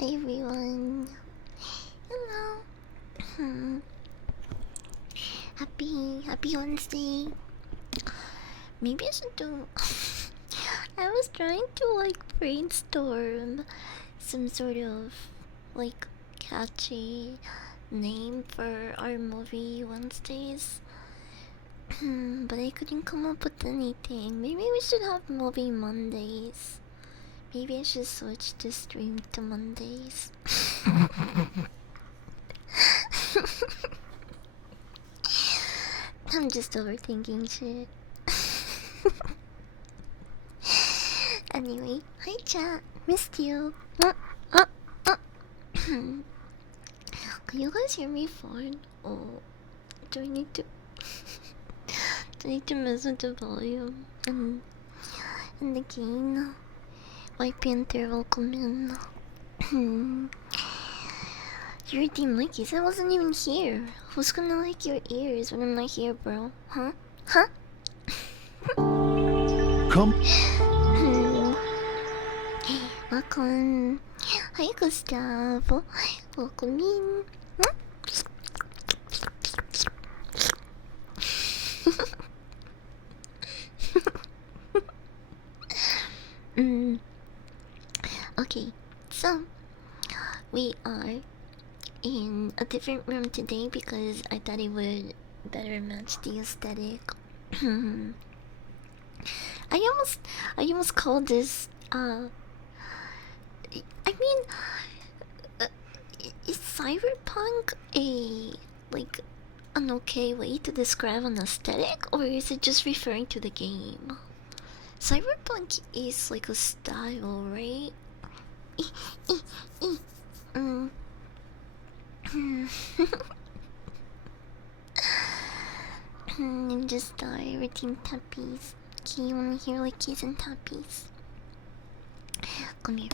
Hi everyone. Hello. Happy Wednesday. Maybe I should do. I was trying to like brainstorm some sort of like catchy name for our movie Wednesdays. But I couldn't come up with anything. Maybe we should have movie Mondays. Maybe I should switch the stream to Mondays. I'm just overthinking shit. Anyway, hi chat, missed you. Can you guys hear me fine? Oh, do I need to? Do I need to mess with the volume and the gain? White Panther, welcome in. Your team Luckies, I wasn't even here. Who's gonna like your ears when I'm not here, bro? Huh? Huh? Come. Welcome. Hi, Gustavo. Welcome in. Okay, so we are in a different room today because I thought it would better match the aesthetic. I almost called this I mean, is cyberpunk a like an okay way to describe an aesthetic, or is it just referring to the game? Cyberpunk is like a style, right? I'm just reading tappies. Okay, you wanna hear like keys and tappies? Come here.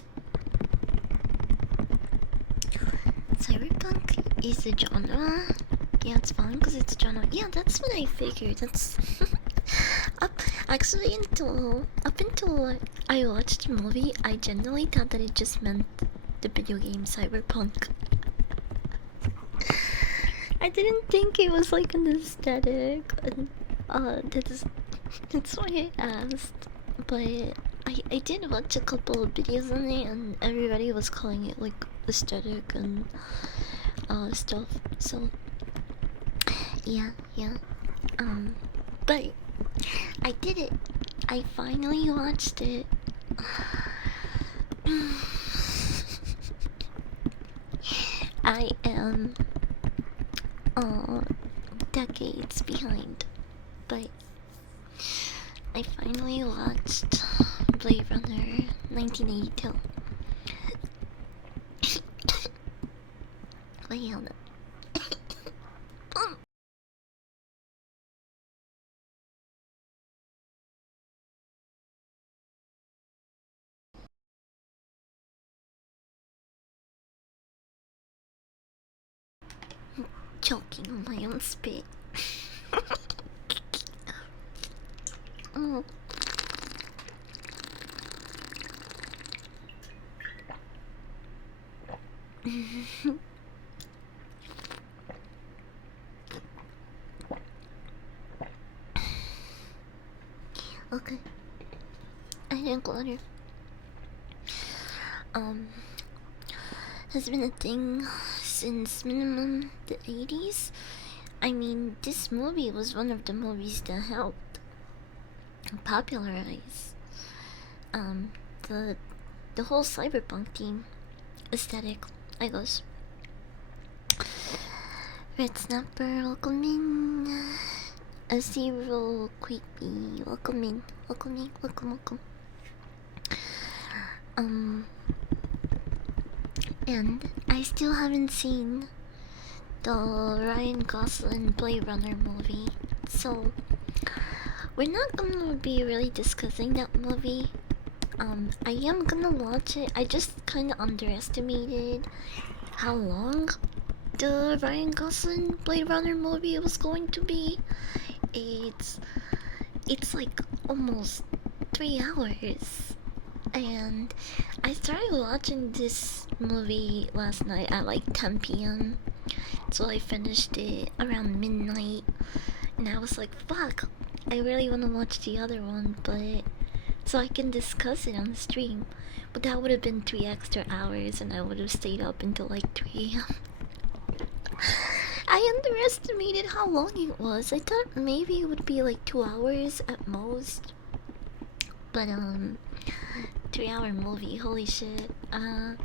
Cyberpunk is a genre. Yeah, it's fine because it's a genre. Yeah, that's what I figured. That's actually up until I watched the movie, I generally thought that it just meant the video game Cyberpunk. I didn't think it was like an aesthetic, and that's why I asked. But I did watch a couple of videos on it, and everybody was calling it like aesthetic and stuff. So yeah. But I did it. I finally watched it. I am decades behind, but I finally watched Blade Runner 1982. Wait, hold up. Choking on my own spit. Oh. Okay. I drink water. Has been a thing since minimum the 80s. I mean, this movie was one of the movies that helped popularize the whole cyberpunk theme aesthetic, I guess. Red Snapper, welcome in. A zero creepy, welcome in, welcome. And I still haven't seen the Ryan Gosling Blade Runner movie, so we're not gonna be really discussing that movie. I am gonna watch it. I just kind of underestimated how long the Ryan Gosling Blade Runner movie was going to be. It's like almost 3 hours. And I started watching this movie last night at like 10 p.m. So I finished it around midnight, and I was like, fuck, I really want to watch the other one, but so I can discuss it on the stream. But that would have been 3 extra hours, and I would have stayed up until like 3 a.m. I underestimated how long it was. I thought maybe it would be like 2 hours at most. But 3 hour movie, holy shit. I'm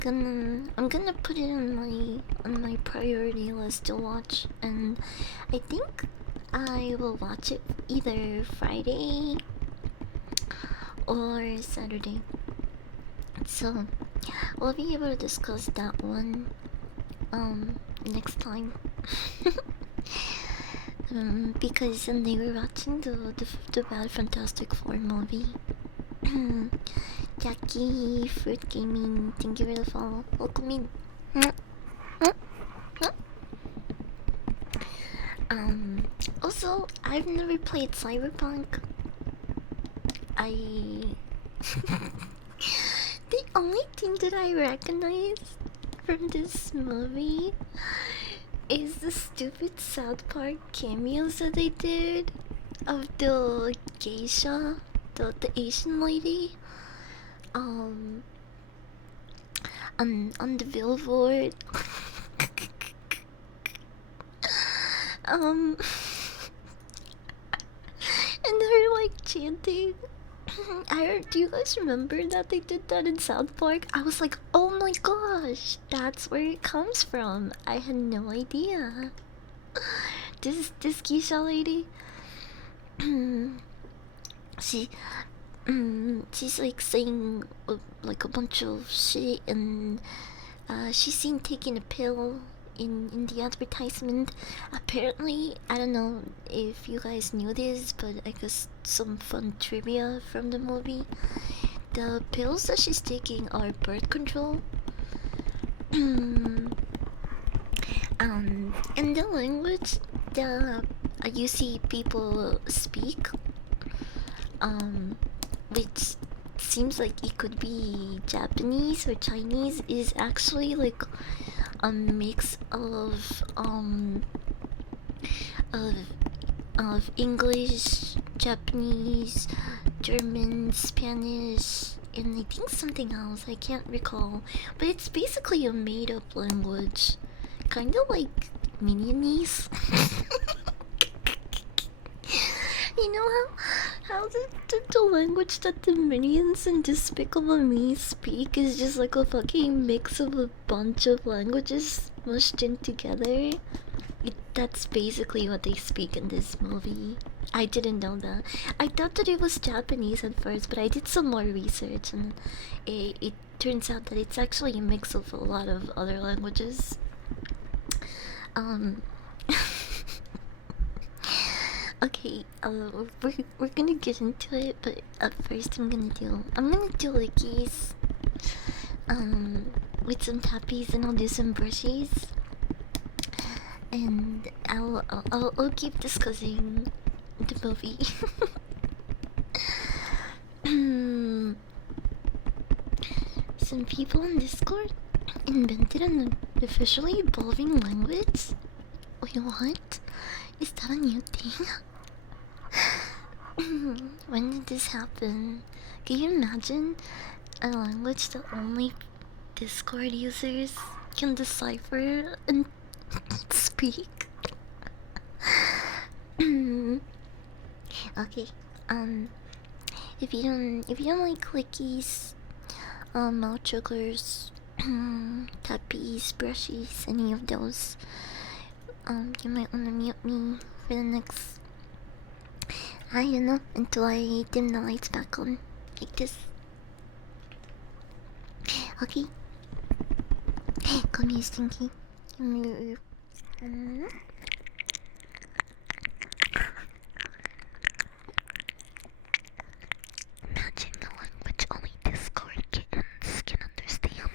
gonna put it on my priority list to watch, and I think I will watch it either Friday or Saturday. So we'll be able to discuss that one next time. Because they were watching the bad Fantastic Four movie. Jackie, Fruit Gaming, thank you for the follow. Welcome in. Also, I've never played Cyberpunk. I. The only thing that I recognize from this movie is the stupid South Park cameos that they did of the geisha, the Asian lady, on the billboard. And they're like chanting. Do you guys remember that they did that in South Park? I was like, oh my gosh, that's where it comes from. I had no idea. This geisha lady, she she's like saying like a bunch of shit, and she's seen taking a pill in the advertisement. Apparently, I don't know if you guys knew this, but I guess some fun trivia from the movie. The pills that she's taking are birth control. And the language that you see people speak, which seems like it could be Japanese or Chinese, is actually like a mix of English, Japanese, German, Spanish, and I think something else. I can't recall, but it's basically a made-up language, kind of like Minionese. You know how the language that the Minions and Despicable Me speak is just like a fucking mix of a bunch of languages mushed in together? That's basically what they speak in this movie. I didn't know that. I thought that it was Japanese at first, but I did some more research, and it turns out that it's actually a mix of a lot of other languages. Okay, we're gonna get into it, but at first I'm gonna do lickies, with some tappies, and I'll do some brushies, and I'll keep discussing the movie. Some people on Discord invented an officially evolving language. Wait, what? Is that a new thing? When did this happen? Can you imagine a language that only Discord users can decipher and speak? Okay, if you don't like clickies, mouth chuggers, tappies, brushies, any of those, you might wanna mute me for the next, I don't know, until I dim the lights back on, like this. Okay. Come here, Stinky. Imagine the language only Discord kittens can understand.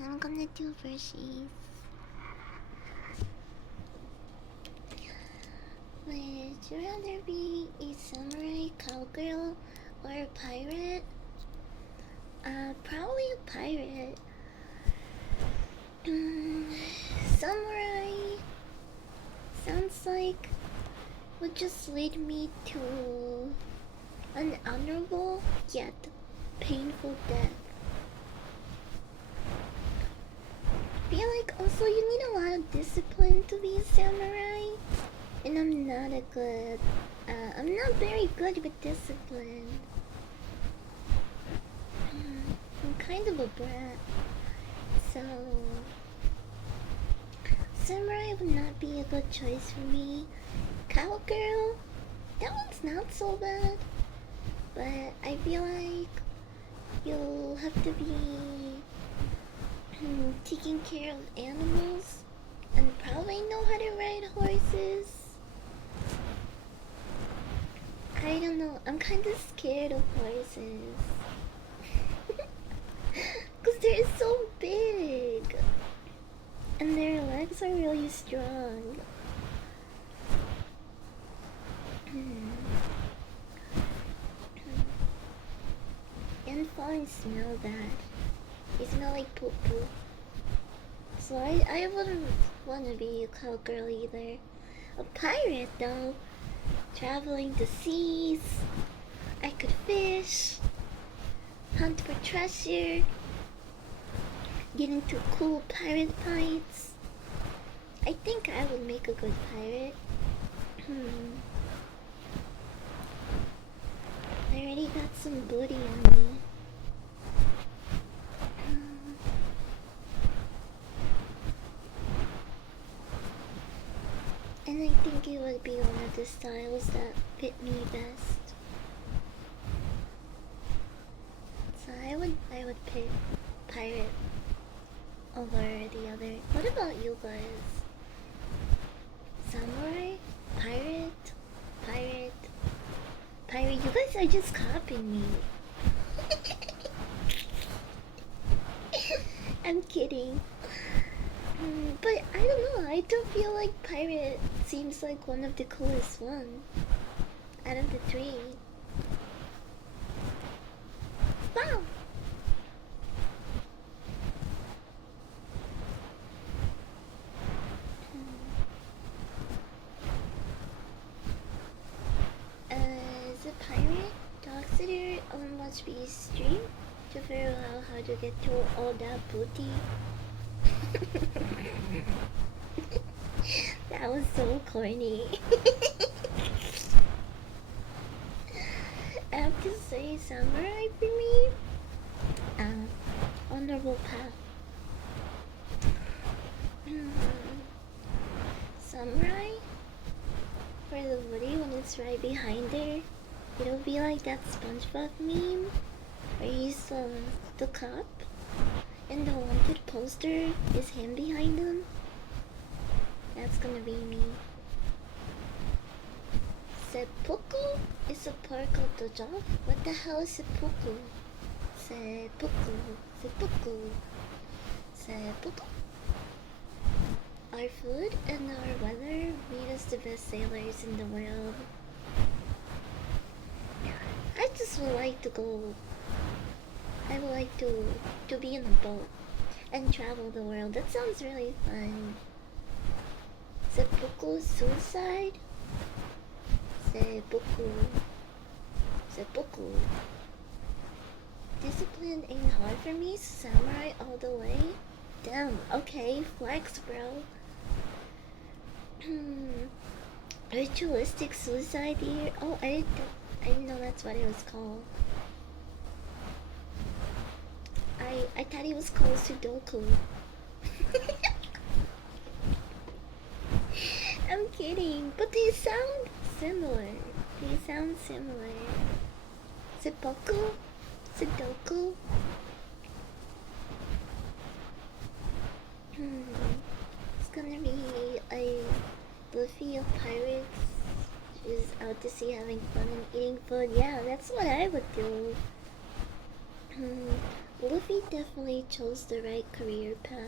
I'm gonna do Hershey's. Would you rather be a samurai, cowgirl, or a pirate? Probably a pirate. Samurai sounds like would just lead me to an honorable yet painful death. I feel like also you need a lot of discipline to be a samurai, and I'm not very good with discipline. I'm kind of a brat, so samurai would not be a good choice for me. Cowgirl, that one's not so bad, but I feel like you'll have to be taking care of animals and probably know how to ride horses. I don't know, I'm kind of scared of horses. Because they're so big and their legs are really strong. And farms smell bad. They smell like poo poo. So I wouldn't want to be a cowgirl either. A pirate though, traveling the seas. I could fish, hunt for treasure, get into cool pirate fights. I think I would make a good pirate. I already got some booty on me. And I think it would be one of the styles that fit me best. So I would pick pirate over the other. What about you guys? Samurai? Pirate? Pirate? Pirate? You guys are just copying me. I'm kidding. But I don't know, I don't feel like pirate seems like one of the coolest ones out of the three. Wow! As a pirate, dog sitter on Watch B stream to figure out how to get to all that booty. That was so corny. I have to say samurai for me. Honorable path. Samurai? For the booty when it's right behind there. It'll be like that SpongeBob meme where he's the cop and the wanted poster is him behind him. That's gonna be me. Seppuku is a part of the job? What the hell is seppuku? Seppuku. Seppuku. Seppuku. Our food and our weather made us the best sailors in the world. I just would like to go. I would like to be in a boat and travel the world. That sounds really fun. Seppuku suicide? Seppuku. Seppuku. Discipline ain't hard for me, samurai all the way. Damn, okay, flex bro. Ritualistic suicide here. Oh, I didn't know that's what it was called. I thought it was called Sudoku. I'm kidding, but they sound similar. Seppuku? Sudoku? It's gonna be a Buffy of pirates. She's out to sea having fun and eating food. Yeah, that's what I would do. Luffy definitely chose the right career path.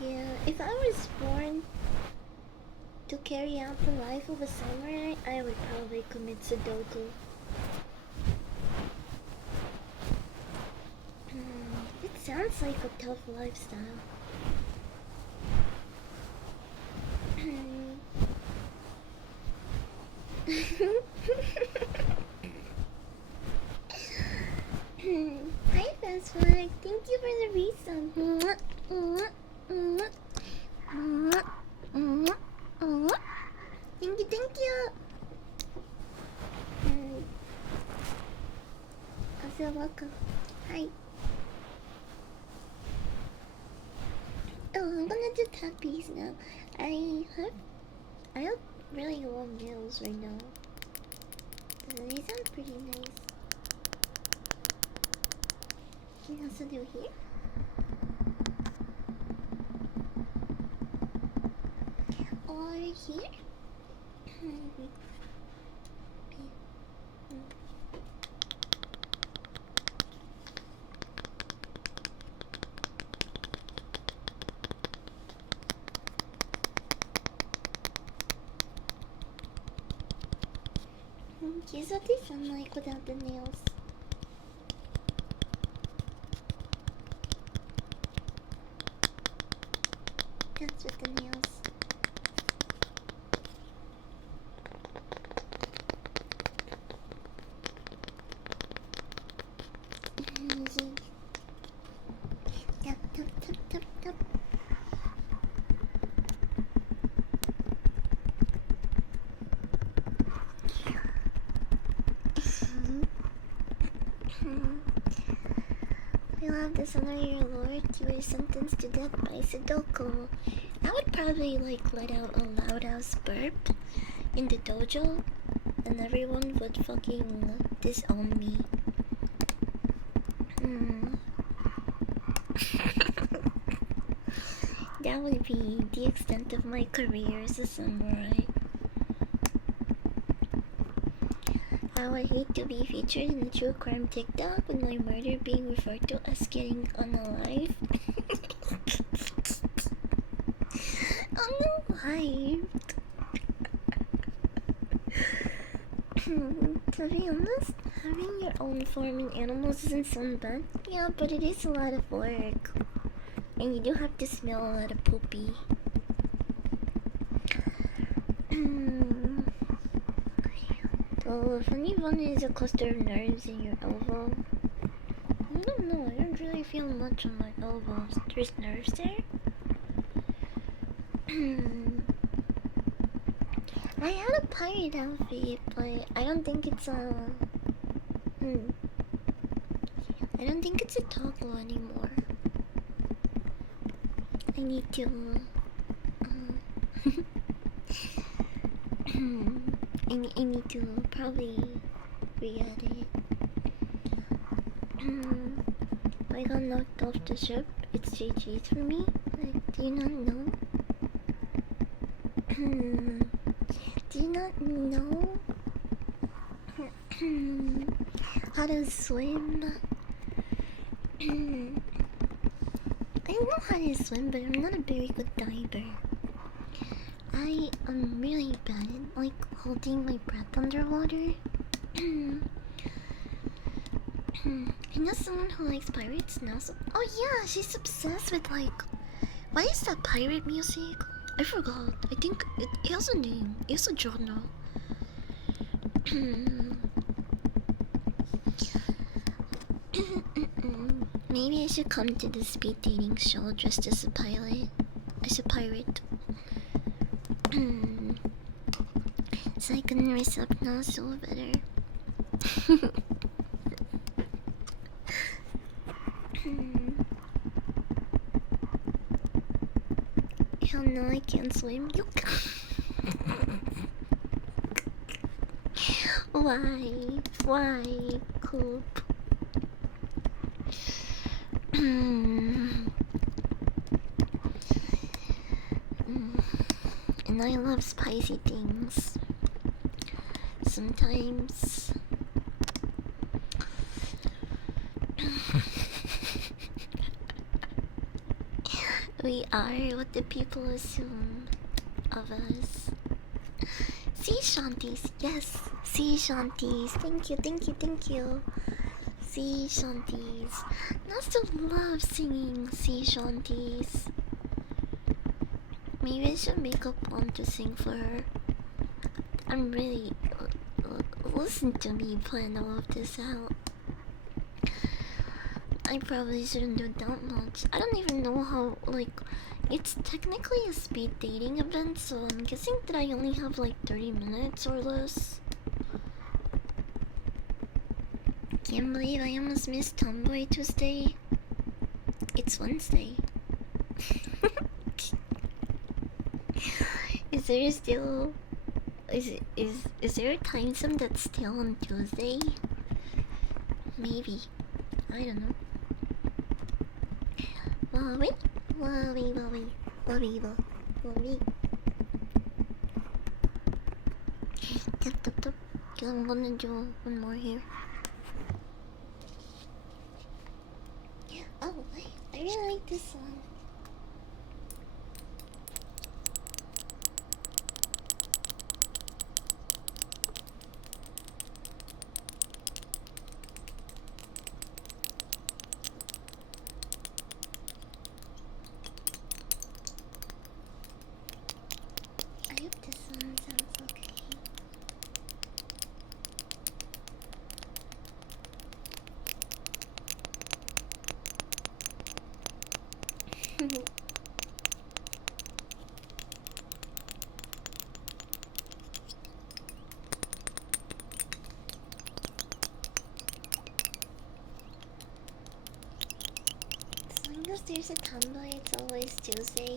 Yeah, if I was born to carry out the life of a samurai, I would probably commit Sudoku. It sounds like a tough lifestyle. Hi, Fast Flag. Thank you for the resub. Thank you, thank you. Also, welcome. Hi. Oh, I'm gonna do tappies now. I have really long nails right now. They sound pretty nice. Can you also do here? Or here? Here's what they sound like without the nails. That's with the nails. Easy. Tap, tap, tap, tap, tap. We love this under your lord. You were sentenced to death by Sudoku. I would probably let out a loud ass burp in the dojo, and everyone would fucking disown me. That would be the extent of my career as a samurai. I would hate to be featured in a true crime TikTok with my murder being referred to as getting unalive. Unalive. To be honest, having your own farm in animals isn't so bad. Yeah, but it is a lot of work. And you do have to smell a lot of poopy. The funny one is a cluster of nerves in your elbow. I don't know, I don't really feel much on my elbows. There's nerves there? I had a pirate outfit, but I don't think it's a... I don't think it's a toggle anymore. I need to... I need to probably re-add it. I got knocked off the ship. It's GG's for me. Do you not know? Do you not know how to swim? I know how to swim, but I'm not a very good diver. I am really bad at holding my breath underwater. I know someone who likes pirates now. So oh yeah, she's obsessed with what is that pirate music? I forgot. I think it has a name. It has a genre. Maybe I should come to the speed dating show dressed as a pilot. As a pirate. So I can dress up now so better. Hell no, I can't swim. You Why, Coop? And I love spicy things. Sometimes we are what the people assume of us. Sea shanties, yes, sea shanties. Thank you, thank you, thank you. Sea shanties. Nasta loves singing sea shanties. Maybe I should make up one to sing for her. I'm really. Listen to me plan all of this out. I probably shouldn't do that much. I don't even know how, like, it's technically a speed dating event, so I'm guessing that I only have like 30 minutes or less. Can't believe I almost missed Tomboy Tuesday. It's Wednesday. Is there still is there a time zone that's still on Tuesday? Maybe. I don't know. Worry, worry, worry, worry, worry. Tap, tap, tap. Cause I'm gonna do one more here. Oh, I really like this song. I hope this one sounds okay. As long as there's a tomboy, it's always Tuesday.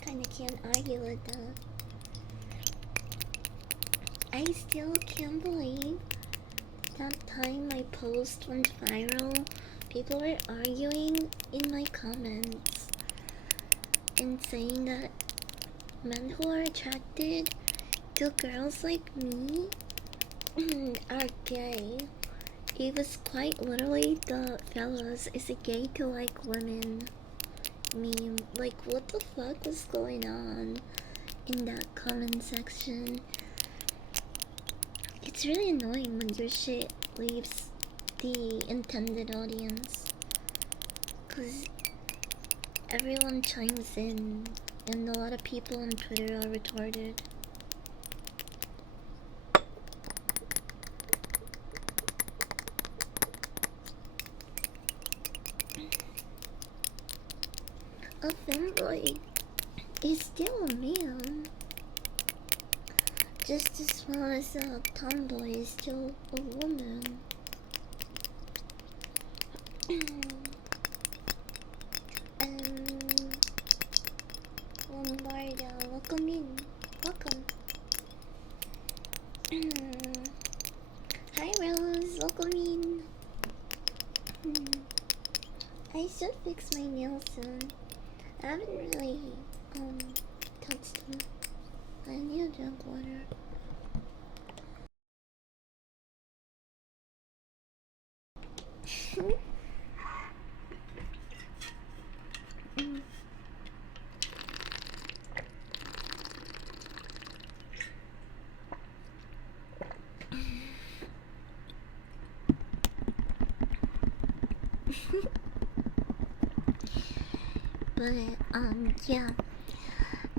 Kinda can't argue with that. I still can't believe that time my post went viral. People were arguing in my comments and saying that men who are attracted to girls like me are gay. It was quite literally the fellas, is it gay to like women meme. Like, what the fuck was going on in that comment section? It's really annoying when your shit leaves the intended audience, cause everyone chimes in and a lot of people on Twitter are retarded. A femboy is still a man, just as well as a tomboy is still a woman. Lombardo, welcome in. Welcome. Hi Rose, welcome in. I should fix my nails soon. I haven't really touched them. I need to drink water. But yeah,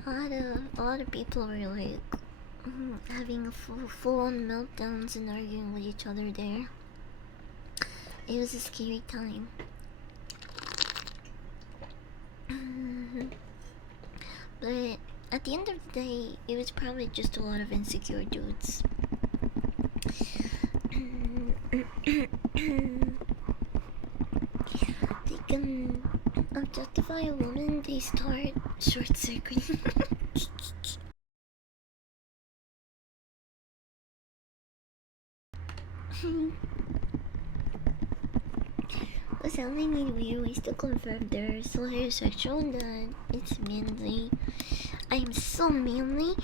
a lot of people were like having full-on meltdowns and arguing with each other there. It was a scary time. But at the end of the day, it was probably just a lot of insecure dudes. They can objectify a woman, they start short-circuiting. Cause I only need weird ways to confirm they're so heterosexual that it's manly. I am so manly.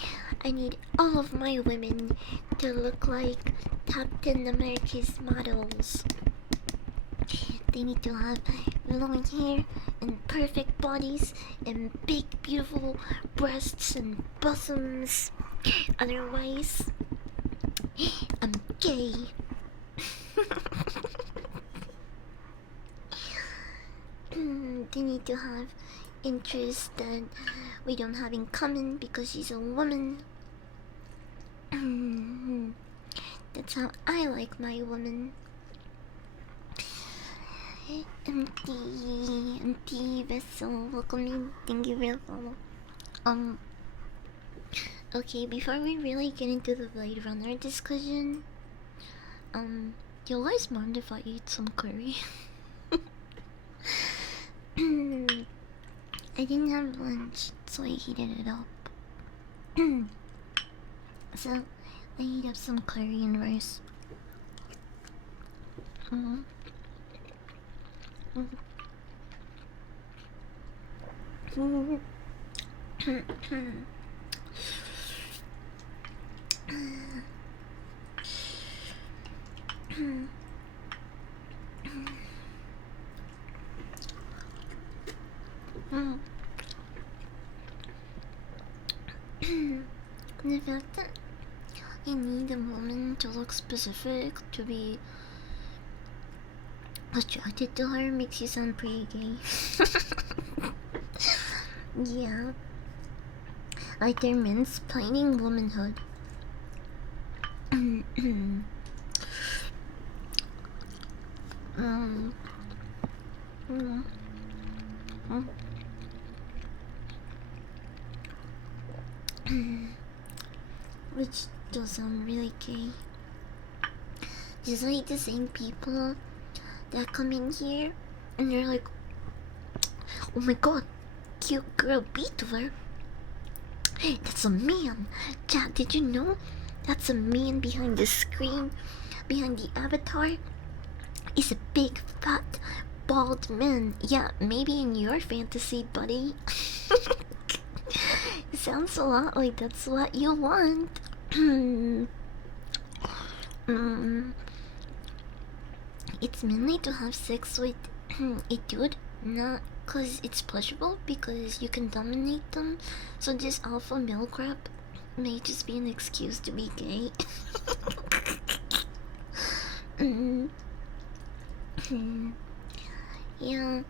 I need all of my women to look like Captain America's models. They need to have long hair and perfect bodies and big beautiful breasts and bosoms. Otherwise, I'm gay. They need to have interests that we don't have in common because she's a woman. That's how I like my woman. Empty vessel, welcome in. Thank you for the follow. Okay, before we really get into the Blade Runner discussion, you guys mind if I eat some curry? I didn't have lunch, so I heated it up. So, I heat up some curry and rice. The fact that I need a woman to look specific to be attracted to her makes you sound pretty gay. Yeah. Like they're mansplaining womanhood. Which does sound really gay. Just like the same people that come in here and they're like, oh my god, cute girl Beetler. That's a man. Chat, did you know? That's a man behind the screen, behind the avatar. Is a big, fat, bald man. Yeah, maybe in your fantasy, buddy. It sounds a lot like that's what you want. It's mainly to have sex with a dude, not because it's pleasurable, because you can dominate them. So this alpha male crap may just be an excuse to be gay. Yeah,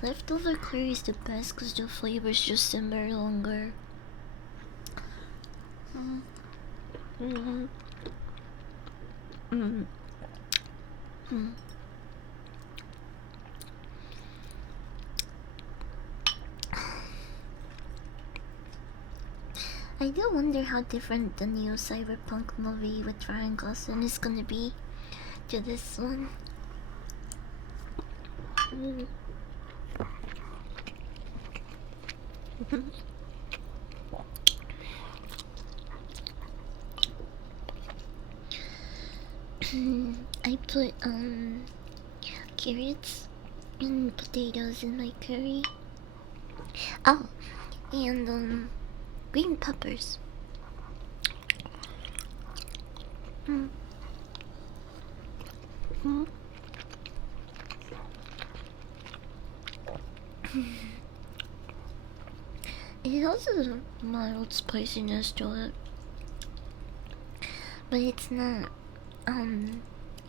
leftover curry is the best because the flavors just simmer longer. I do wonder how different the new cyberpunk movie with Ryan Gosling is gonna be to this one. I put carrots and potatoes in my curry. Oh, and green peppers. It has a mild spiciness to it, but it's not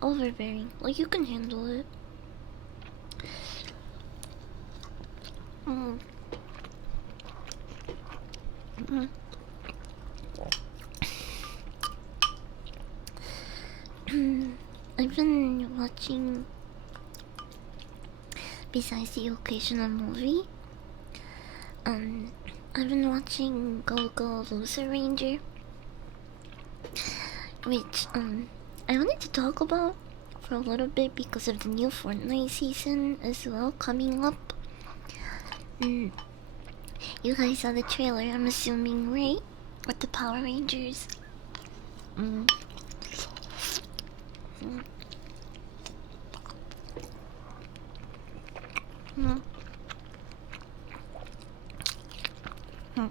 overbearing. Like you can handle it. I've been watching, besides the occasional movie, I've been watching Go Go Loser Ranger, which I wanted to talk about for a little bit because of the new Fortnite season as well coming up. You guys saw the trailer, I'm assuming, right? With the Power Rangers. Mm. Mm.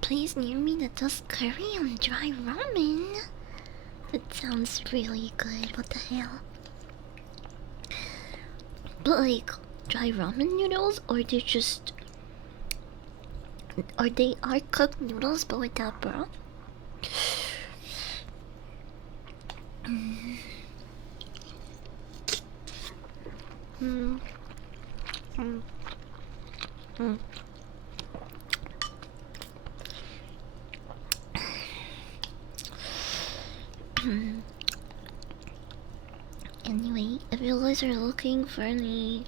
Place near me that does curry and dry ramen. That sounds really good. What the hell? But like dry ramen noodles, or they're just, or they are cooked noodles but without broth? Mm. Mm. Mm. Mm. Anyway, if you guys are looking for any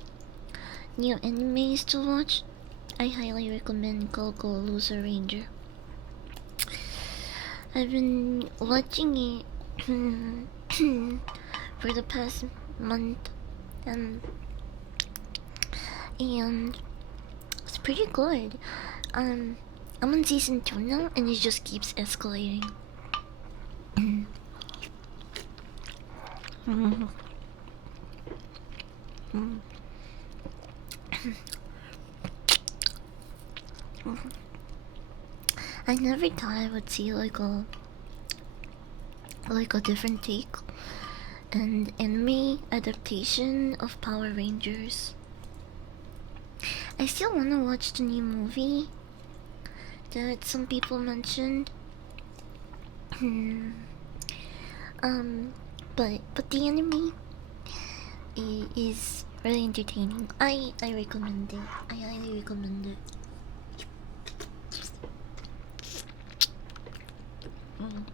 new animes to watch, I highly recommend Gogo Loser Ranger. I've been watching it for the past month, um, and it's pretty good. I'm on season 2 now, and it just keeps escalating. I never thought I would see like a different take and anime adaptation of Power Rangers. I still wanna watch the new movie that some people mentioned. But the anime is really entertaining. I recommend it. I highly recommend it. Mm.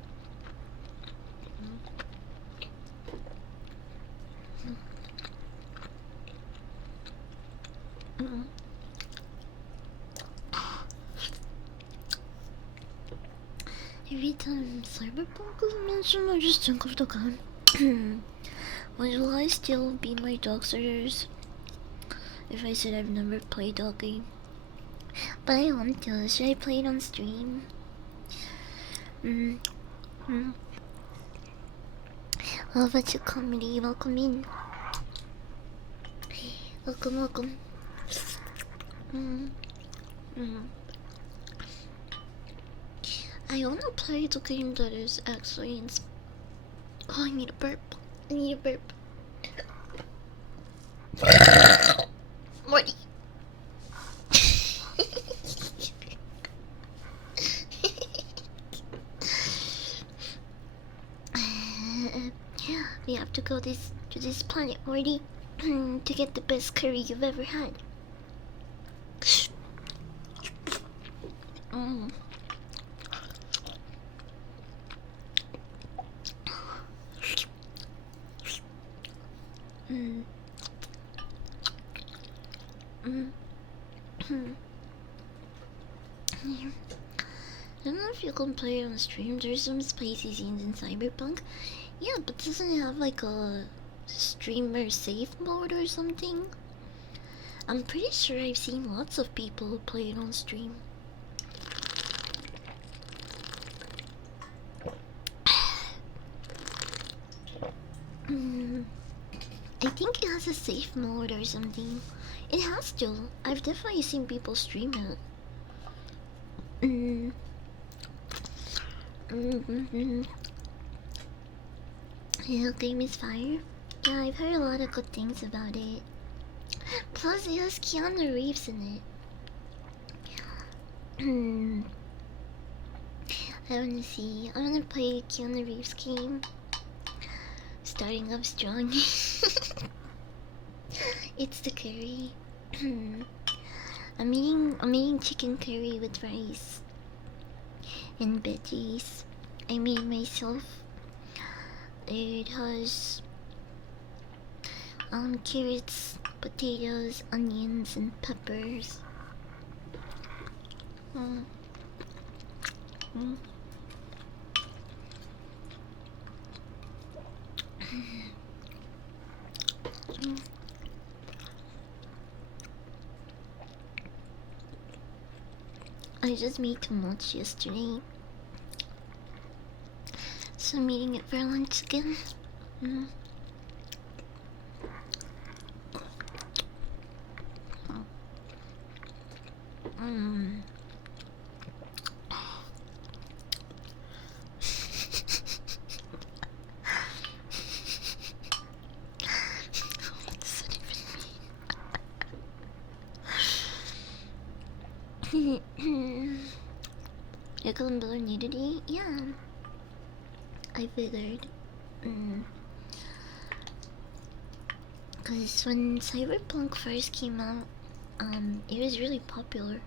Mm. Every time Cyberpunk is mentioned, I just think of the gun. Will I still be my dog sitters if I said I've never played that game? But I want to. Should I play it on stream? Mm. Mm. How about you, comedy? Welcome in. Welcome, welcome. Mm. Mm. I wanna play the game that is actually in. Oh, I need a burp. I need a burp. Morty. We have to go to this planet, Morty, to get the best curry you've ever had. Mm. Mm. Mm. I don't know if you can play it on stream. There's some spicy scenes in Cyberpunk. Yeah, but doesn't it have like a streamer safe mode or something? I'm pretty sure I've seen lots of people play it on stream. I think it has a safe mode or something. It has to. I've definitely seen people stream it. Yeah, game is fire. Yeah, I've heard a lot of good things about it. Plus, it has Keanu Reeves in it. I wanna see. I wanna play Keanu Reeves game. Starting up strong. It's the curry. I'm eating chicken curry with rice and veggies. I made myself. It has carrots, potatoes, onions, and peppers. Mm. Mm. Mm. I just made too much yesterday, so I'm eating it for lunch again. Mm. Mm. What does that even mean? You're calling Beller nudity? Yeah, I figured. Because when Cyberpunk first came out, it was really popular.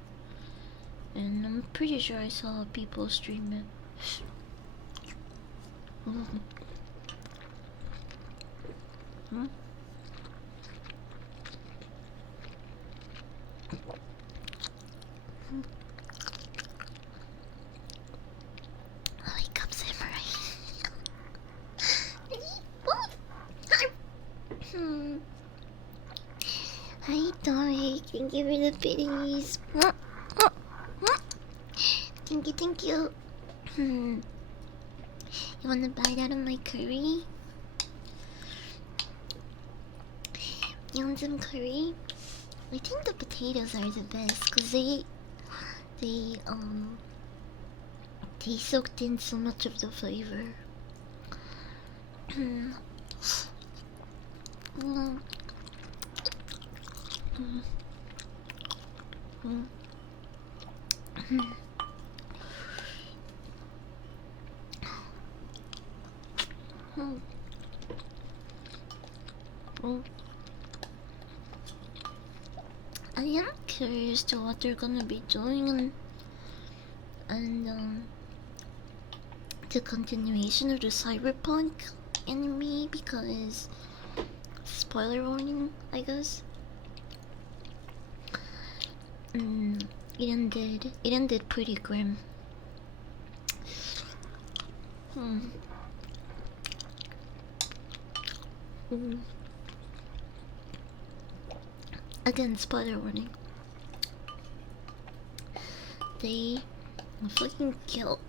And I'm pretty sure I saw people stream it. Hmm? Wake up, Samurai. Hi, Dominic. Thank you for the biddies. Thank you. You wanna bite out of my curry? You want some curry? I think the potatoes are the best because they they soaked in so much of the flavor. Mm. Mm. Mm. Mm. Mm. Mm. Mm. I am curious to what they're gonna be doing and the continuation of the Cyberpunk anime because spoiler warning, I guess. It ended pretty grim. Mm. Again, spoiler warning. They fucking killed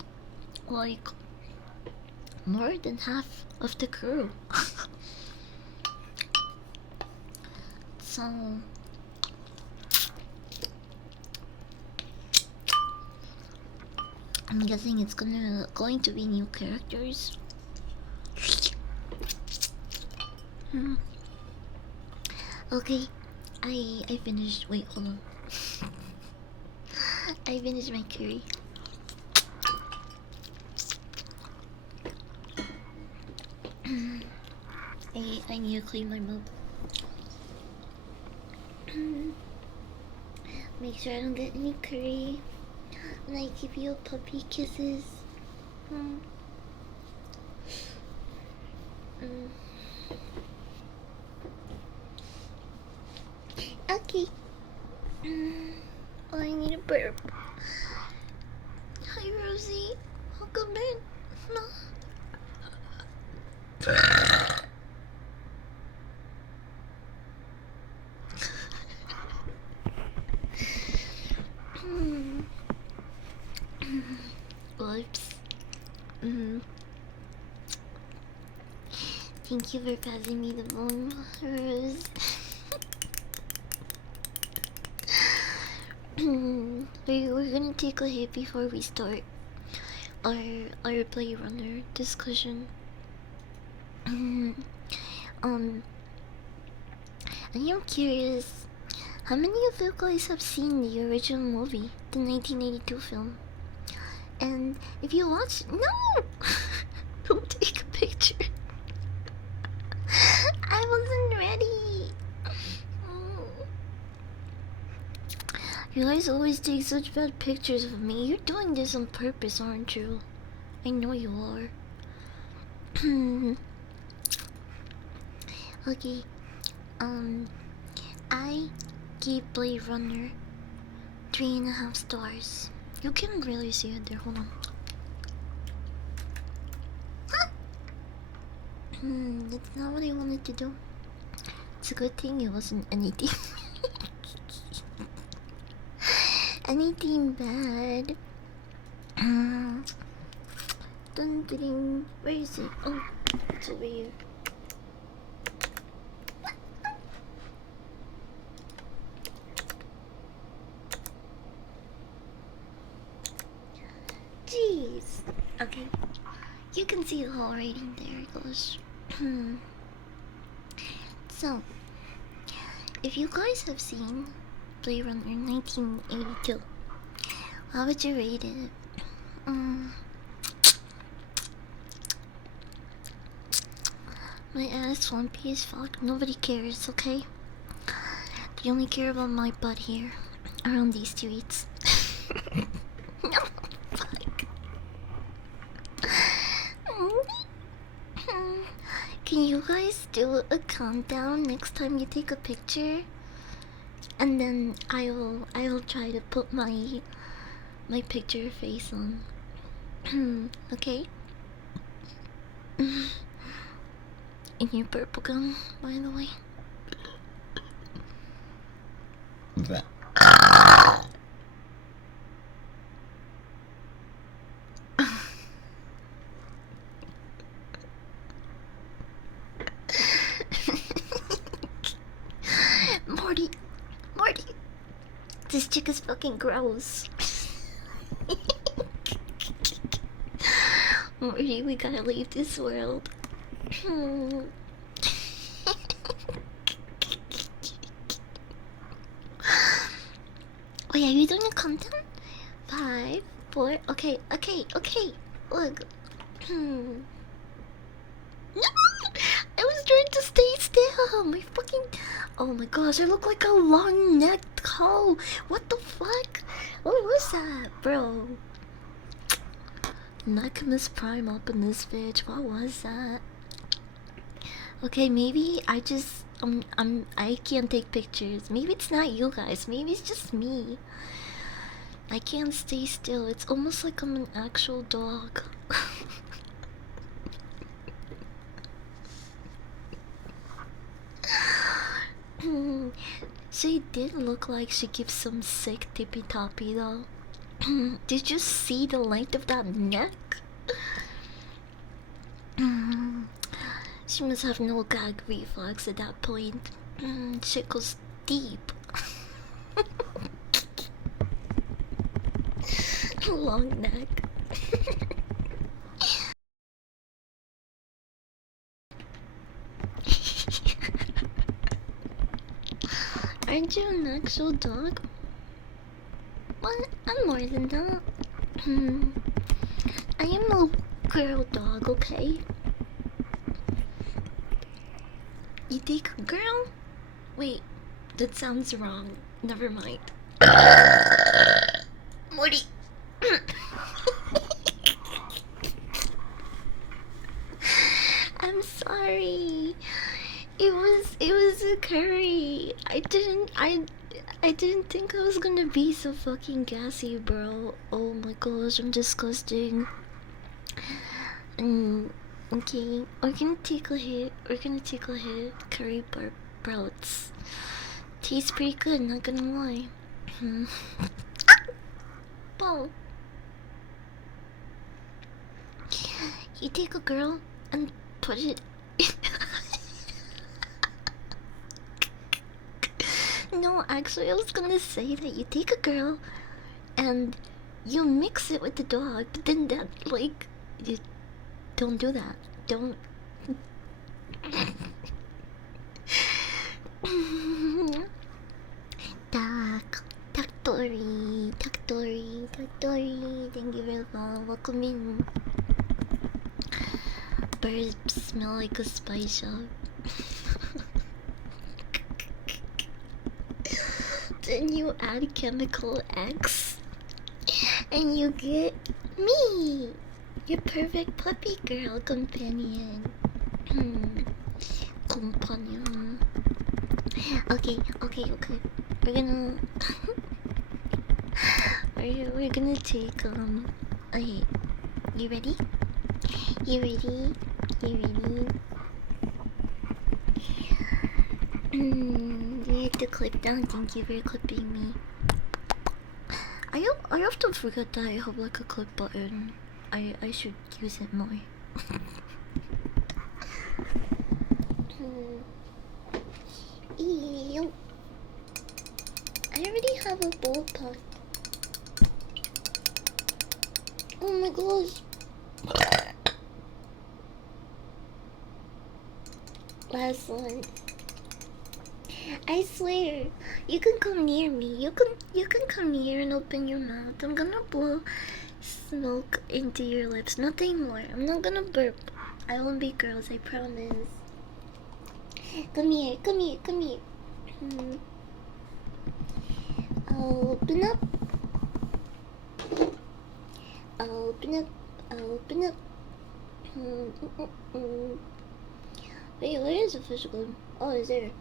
like more than half of the crew. So I'm guessing it's going to be new characters. Okay, I finished. Wait, hold on. I finished my curry. I need to clean my mouth. Make sure I don't get any curry when I give you puppy kisses. Okay. Oh, I need a burp. Hi, Rosie. Welcome in. No. Whoops. Thank you for passing me the bone, Rose. We're gonna take a hit before we start our play runner discussion. I am curious, how many of you guys have seen the original movie, the 1982 film? And if you watch, no, don't take a picture. I wasn't ready. You guys always take such bad pictures of me. You're doing this on purpose, aren't you? I know you are. Okay, I gave Blade Runner 3.5 stars. You can't really see it there, hold on. That's not what I wanted to do. It's a good thing it wasn't anything. Anything bad? Dun, dun, dun. Where is it? Oh, it's over here. Jeez. Okay. You can see the whole writing there. It goes. So, if you guys have seen Blade Runner 1982, how would you rate it? My ass, One Piece, fuck, nobody cares, okay? They only care about my butt here, around these streets. No, fuck. Can you guys do a countdown next time you take a picture? And then I will try to put my picture face on. Okay? In your purple gum, by the way. That. Morty, this chick is fucking gross. Morty, we gotta leave this world. Wait, are you doing a countdown? 5, 4. Okay. Look. No! I was trying to stay still. My fucking. Oh my gosh, I look like a long-necked cow. What the fuck? What was that, bro? Nakamus Prime up in this bitch. What was that? Okay, maybe I just I can't take pictures. Maybe it's not you guys. Maybe it's just me. I can't stay still. It's almost like I'm an actual dog. She did look like she gives some sick tippy toppy though. Did you see the length of that neck? She must have no gag reflex at that point. Shit goes deep. Long neck. Aren't you an actual dog? Well, I'm more than that. I am a girl dog, okay? You take a girl? Wait, that sounds wrong. Never mind. Morty. I'm sorry. It was a curry. I didn't think I was gonna be so fucking gassy, bro. Oh my gosh, I'm disgusting. Okay, we're gonna take a hit. Curry bro, tastes pretty good, not gonna lie. Bo, you take a girl and put it. No, actually, I was gonna say that you take a girl and you mix it with the dog, but then that, like, you don't do that. Don't. Taktori. Thank you very much. Welcome in. Birds smell like a spice shop. Then you add chemical X and you get me, your perfect puppy girl companion. Companion. Okay. We're gonna we're gonna take okay. You ready? You ready? You have to clip down. Thank you for clipping me. I often forget that I have like a clip button. I should use it more. Ew. I already have a ball pot. Oh my gosh. Last one. I swear, you can come near me. You can come near and open your mouth. I'm gonna blow smoke into your lips. Nothing more. I'm not gonna burp. I won't be girls, I promise. Come here, come here, come here. Open up. Open up. Open up. Wait, where is the fish glue? Oh, it's there.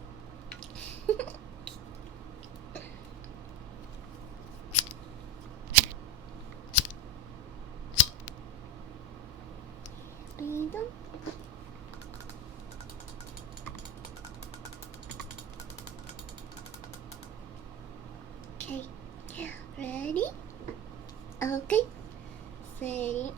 Okay, ready? Okay, say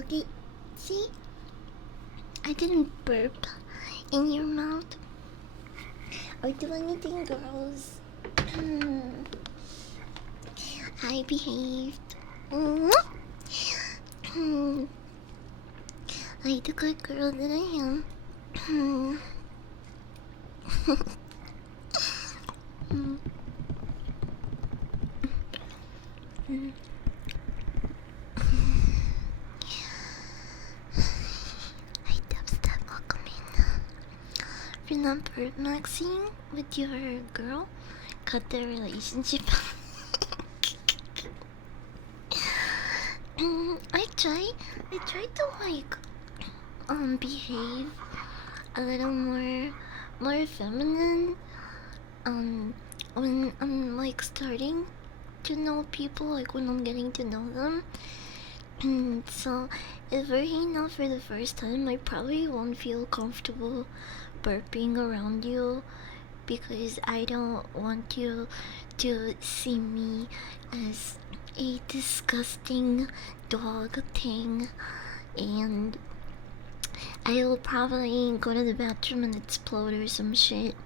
okay, see? I didn't burp in your mouth or do anything gross. I behaved. Like the good girl that I am. Hi Dubstep, welcome in. Remember Maxine with your girl? Cut their relationship. I tried to like behave a little more feminine when I'm like starting to know people, like when I'm getting to know them. So if we're hanging out for the first time, I probably won't feel comfortable burping around you because I don't want you to see me as a disgusting dog thing, and I'll probably go to the bathroom and explode or some shit.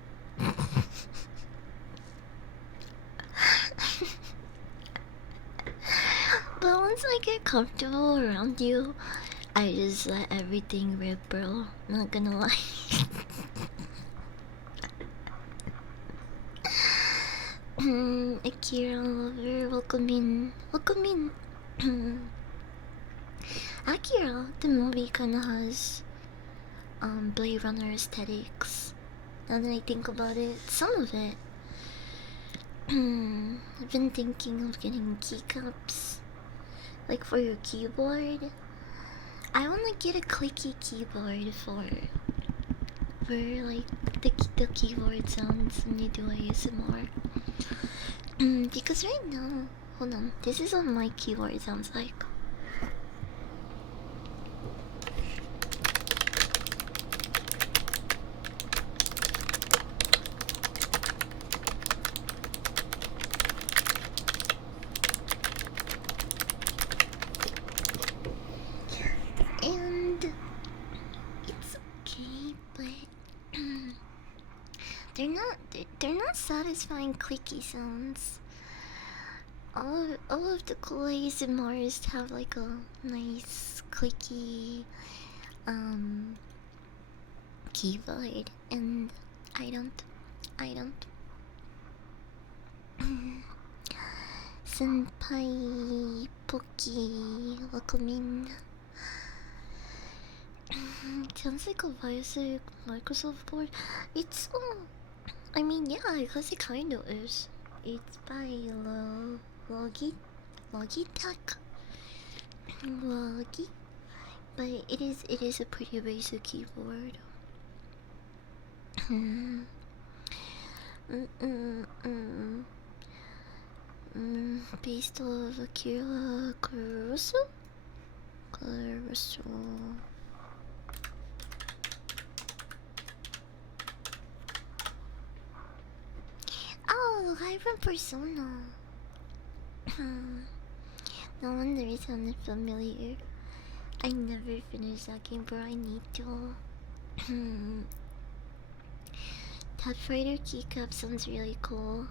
But once I get comfortable around you, I just let everything rip, bro. Not gonna lie. Akira lover, welcome in. Welcome in. Akira, the movie kinda has Blade Runner aesthetics. Now that I think about it, some of it. I've been thinking of getting keycaps, like for your keyboard. I wanna get a clicky keyboard for like the keyboard sounds when you do ASMR. Because right now, hold on, this is what my keyboard sounds like. And it's okay, but they're not satisfying clicky sounds. All of the cool ASMRs have like a nice clicky um keyboard, and I don't. I don't. Senpai Poki, welcome in. Sounds like a basic Microsoft board. It's I mean, yeah, I guess it kind of is. It's by Logitech, Logi, but it is a pretty basic keyboard. mm, mm, mm. Based off Akira Kurosu? Kurosu. Oh, hi from Persona. No wonder it sounded familiar. I never finished that game, but I need to. That fighter keycap sounds really cool.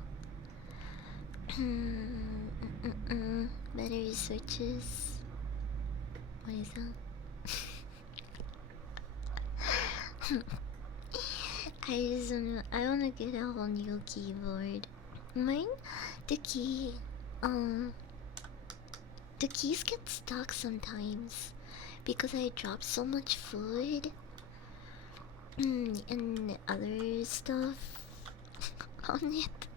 Better switches. What is that? I wanna get a whole new keyboard. Mine, the key, the keys get stuck sometimes because I drop so much food and other stuff on it.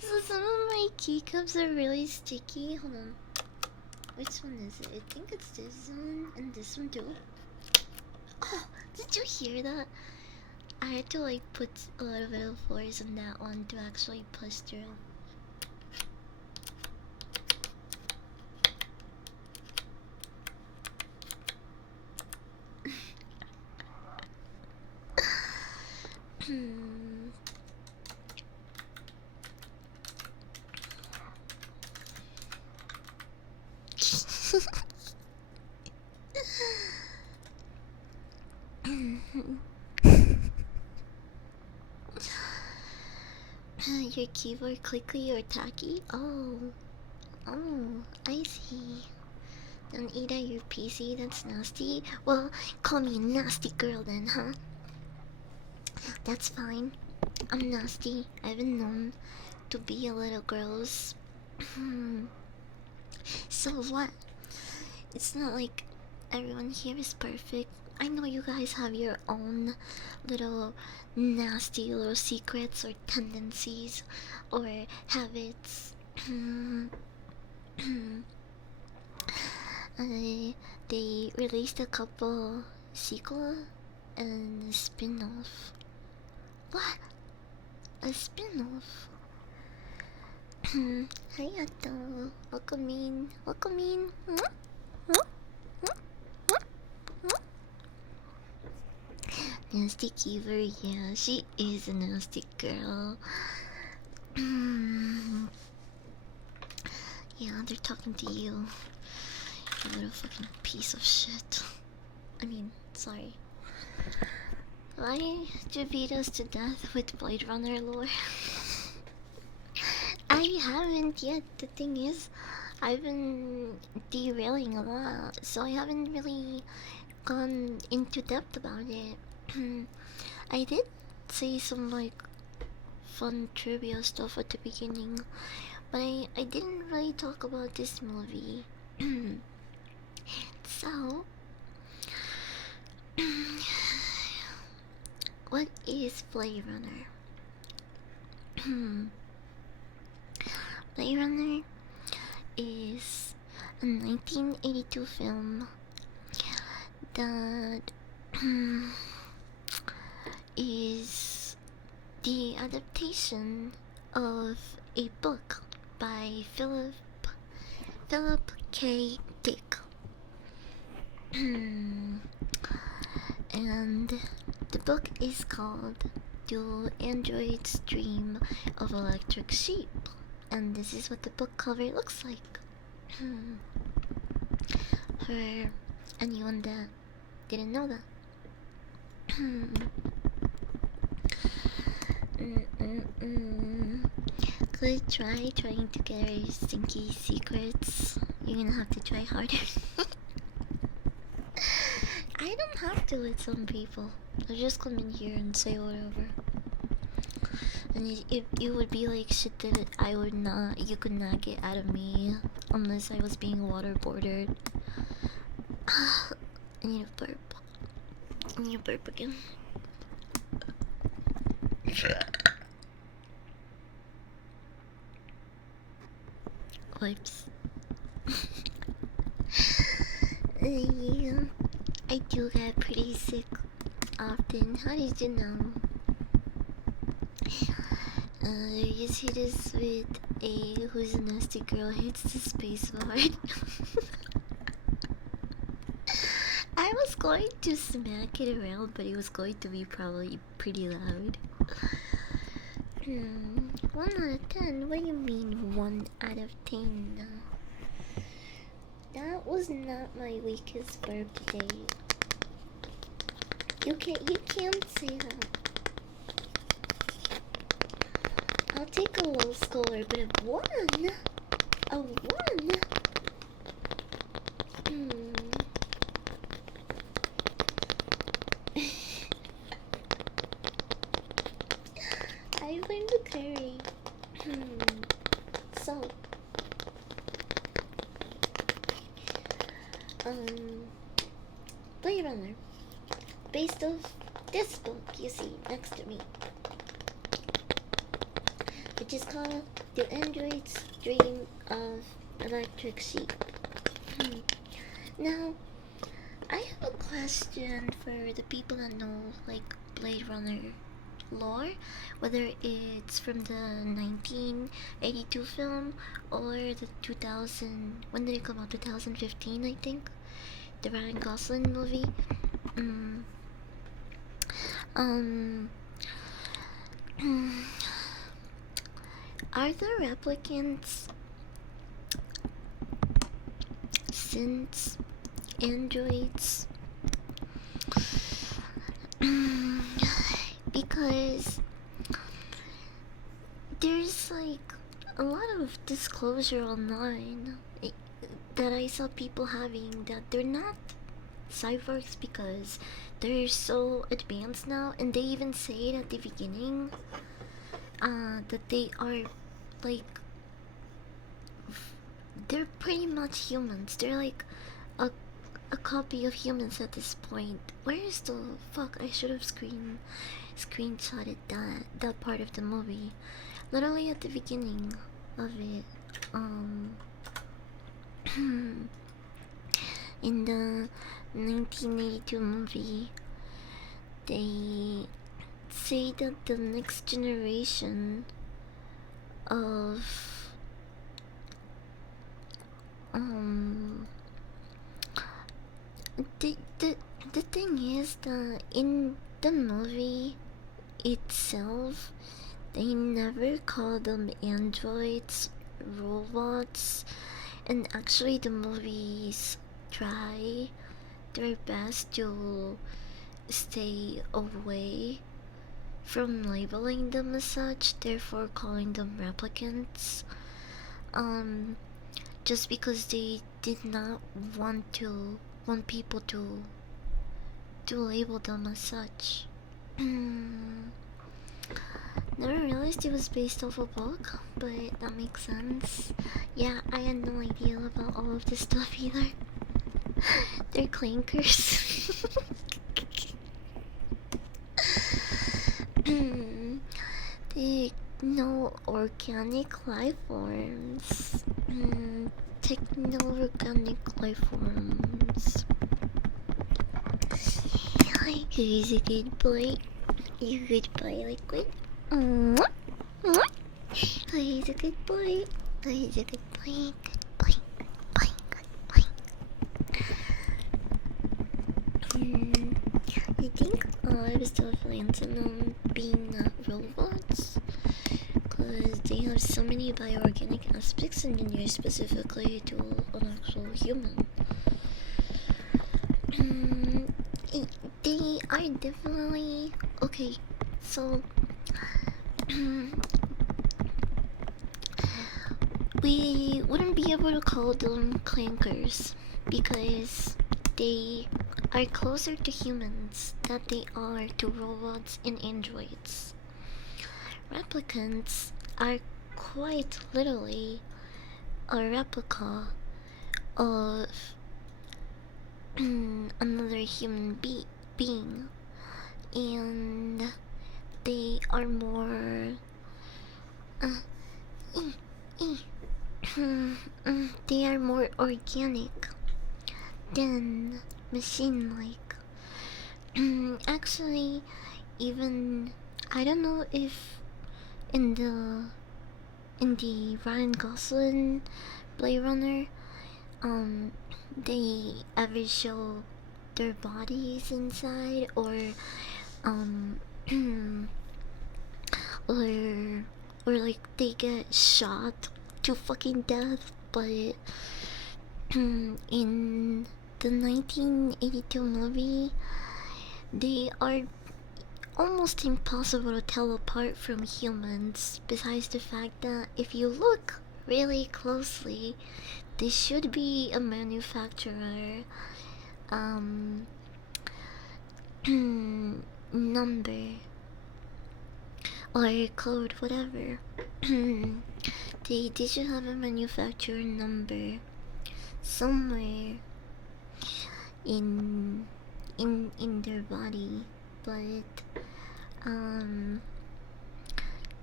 So some of my keycaps are really sticky. Hold on. Which one is it? I think it's this one and this one too. Oh, did you hear that? I had to like put a little bit of force on that one to actually push through. Your keyboard clicky or tacky? Oh, I see. Don't eat at your PC, that's nasty. Well, call me a nasty girl then, huh? That's fine. I'm nasty. I've been known to be a little gross. So what? It's not like everyone here is perfect. I know you guys have your own little nasty little secrets or tendencies or habits. They released a couple sequel and spin-off. What? A spin-off? Hi Otto. Welcome in. Welcome in. Nasty Keever, yeah, she is a nasty girl. Yeah, they're talking to you. You little fucking piece of shit. I mean, sorry. Why did you beat us to death with Blade Runner lore? I haven't yet. The thing is, I've been derailing a lot, so I haven't really gone into depth about it. I did say some like fun trivia stuff at the beginning, but I didn't really talk about this movie. So, what is Blade Runner? Blade Runner is a 1982 film that is the adaptation of a book by Philip K. Dick. And the book is called Do Androids Dream of Electric Sheep? And this is what the book cover looks like. For anyone that didn't know that. could try trying to get our stinky secrets. You're gonna have to try harder. I don't have to with some people. I just come in here and say whatever. And it would be like shit that you could not get out of me unless I was being waterboarded. I need a burp. I need a burp again. Wipes. Yeah, I do get pretty sick often. How did you know? You see this with a who's a nasty girl hits the space bar. I was going to smack it around, but it was going to be probably pretty loud. 1 out of 10? What do you mean 1 out of 10? That was not my weakest burp today. You can't say that. I'll take a low score, but a 1? A 1? I learned to carry. So, Blade Runner, based off this book you see next to me, which is called The Android's Dream of Electric Sheep. Now, I have a question for the people that know, like, Blade Runner lore, whether it's from the 1982 film or the 2000, when did it come out? 2015, I think, the Ryan Gosling movie. Are the replicants synths, androids? Because there's like a lot of disclosure online that I saw people having that they're not cyborgs because they're so advanced now, and they even say it at the beginning that they are like, they're pretty much humans. They're like a copy of humans at this point. Where is the fuck? I should have screenshotted that part of the movie. Literally at the beginning of it. In the 1982 movie, they say that the next generation of the thing is that in the movie itself, they never call them androids, robots, and actually the movies try their best to stay away from labeling them as such, therefore calling them replicants, just because they did not want people to label them as such. Never realized it was based off a book, but that makes sense. Yeah, I had no idea about all of this stuff either. They're clankers. They no organic life forms. Techno-organic life forms. He's a good boy. You good boy, Liquid. He's a good boy. He's a good boy. Good boy. Good boy. I think I was definitely into them being robots, because they have so many bioorganic aspects engineered specifically to an actual human. They are definitely okay. So we wouldn't be able to call them clankers because they are closer to humans than they are to robots and androids. Replicants are quite literally a replica of another human being, and they are more uh, they are more organic than machine-like. Actually, even I don't know if in the Ryan Gosling Blade Runner, they ever show their bodies inside, um, or like they get shot to fucking death, but in the 1982 movie, they are almost impossible to tell apart from humans, besides the fact that if you look really closely, this should be a manufacturer number or code, whatever. They should have a manufacturer number somewhere in in their body, but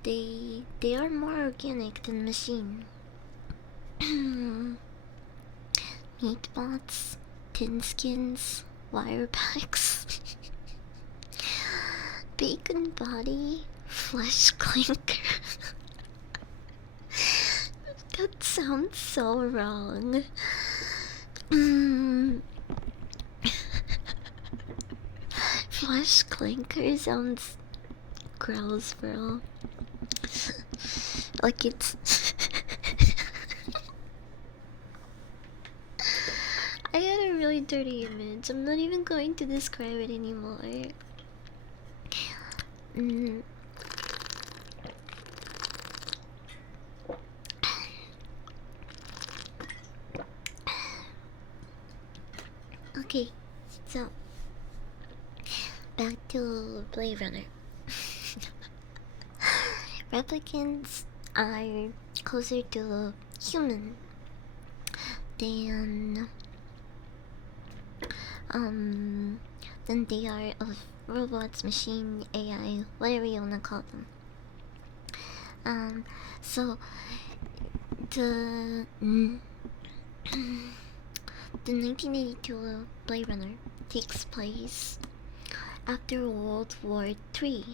they are more organic than machine. Meat bots, tin skins, wire packs, bacon body, flesh clinker. That sounds so wrong. Flesh clinker sounds gross, bro. Like it's. I had a really dirty image. I'm not even going to describe it anymore. Okay, so back to Blade Runner. Replicants are closer to human than than they are of robots, machine, AI, whatever you wanna call them. So the the 1982 Blade Runner takes place after World War III,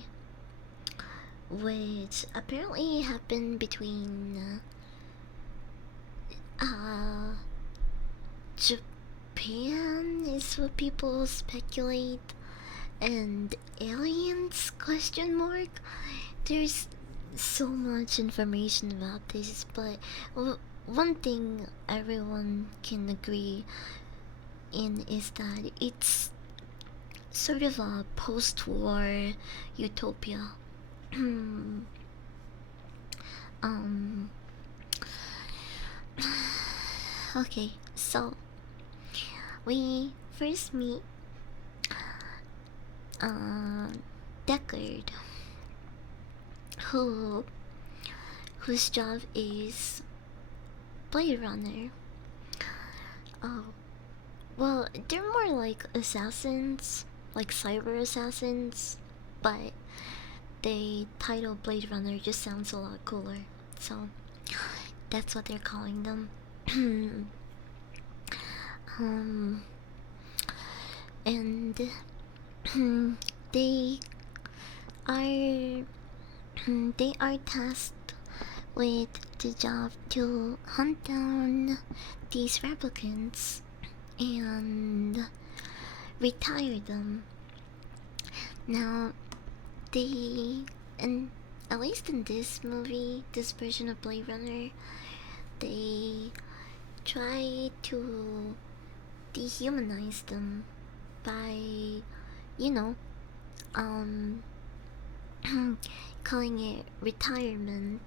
which apparently happened between Japan is what people speculate, and aliens question mark. There's so much information about this, but one thing everyone can agree in is that it's sort of a post-war utopia. Okay, so we first meet Deckard, whose job is Blade Runner. Oh, well, they're more like assassins, like cyber assassins, but the title Blade Runner just sounds a lot cooler, so that's what they're calling them. And they are they are tasked with the job to hunt down these replicants and retire them. Now, they, and at least in this movie, this version of Blade Runner, they try to dehumanize them by, you know, calling it retirement,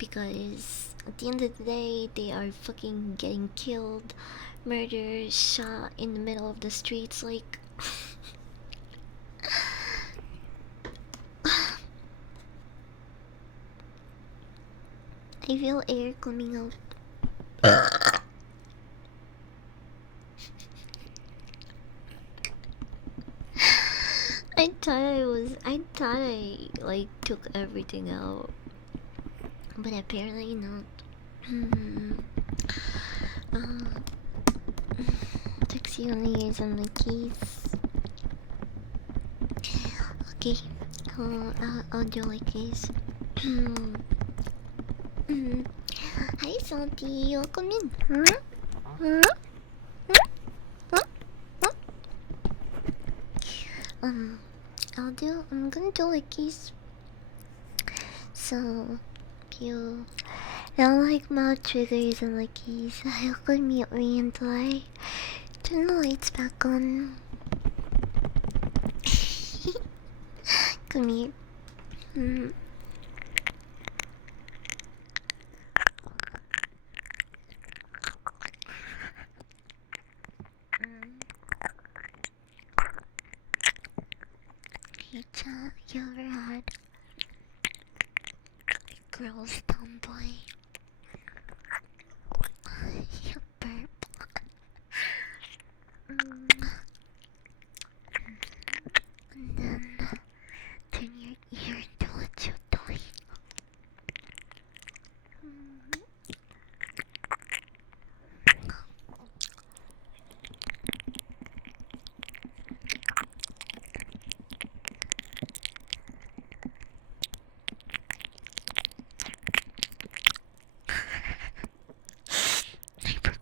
because at the end of the day, they are fucking getting killed, murdered, shot in the middle of the streets. Like, I feel air coming out. I thought I like took everything out, but apparently not. Hmm. uh, Taxi only using the keys. Okay, I'll do like this. Hi, Salty. Welcome in. Um, I'm gonna do like this. So, if you don't like mouth triggers and like these, you could mute me until I turn the lights back on. Come here. Mm. Hey, chat, you ever had a girl's tomboy? You burp. And then turn your ear into a chew toy. I forgot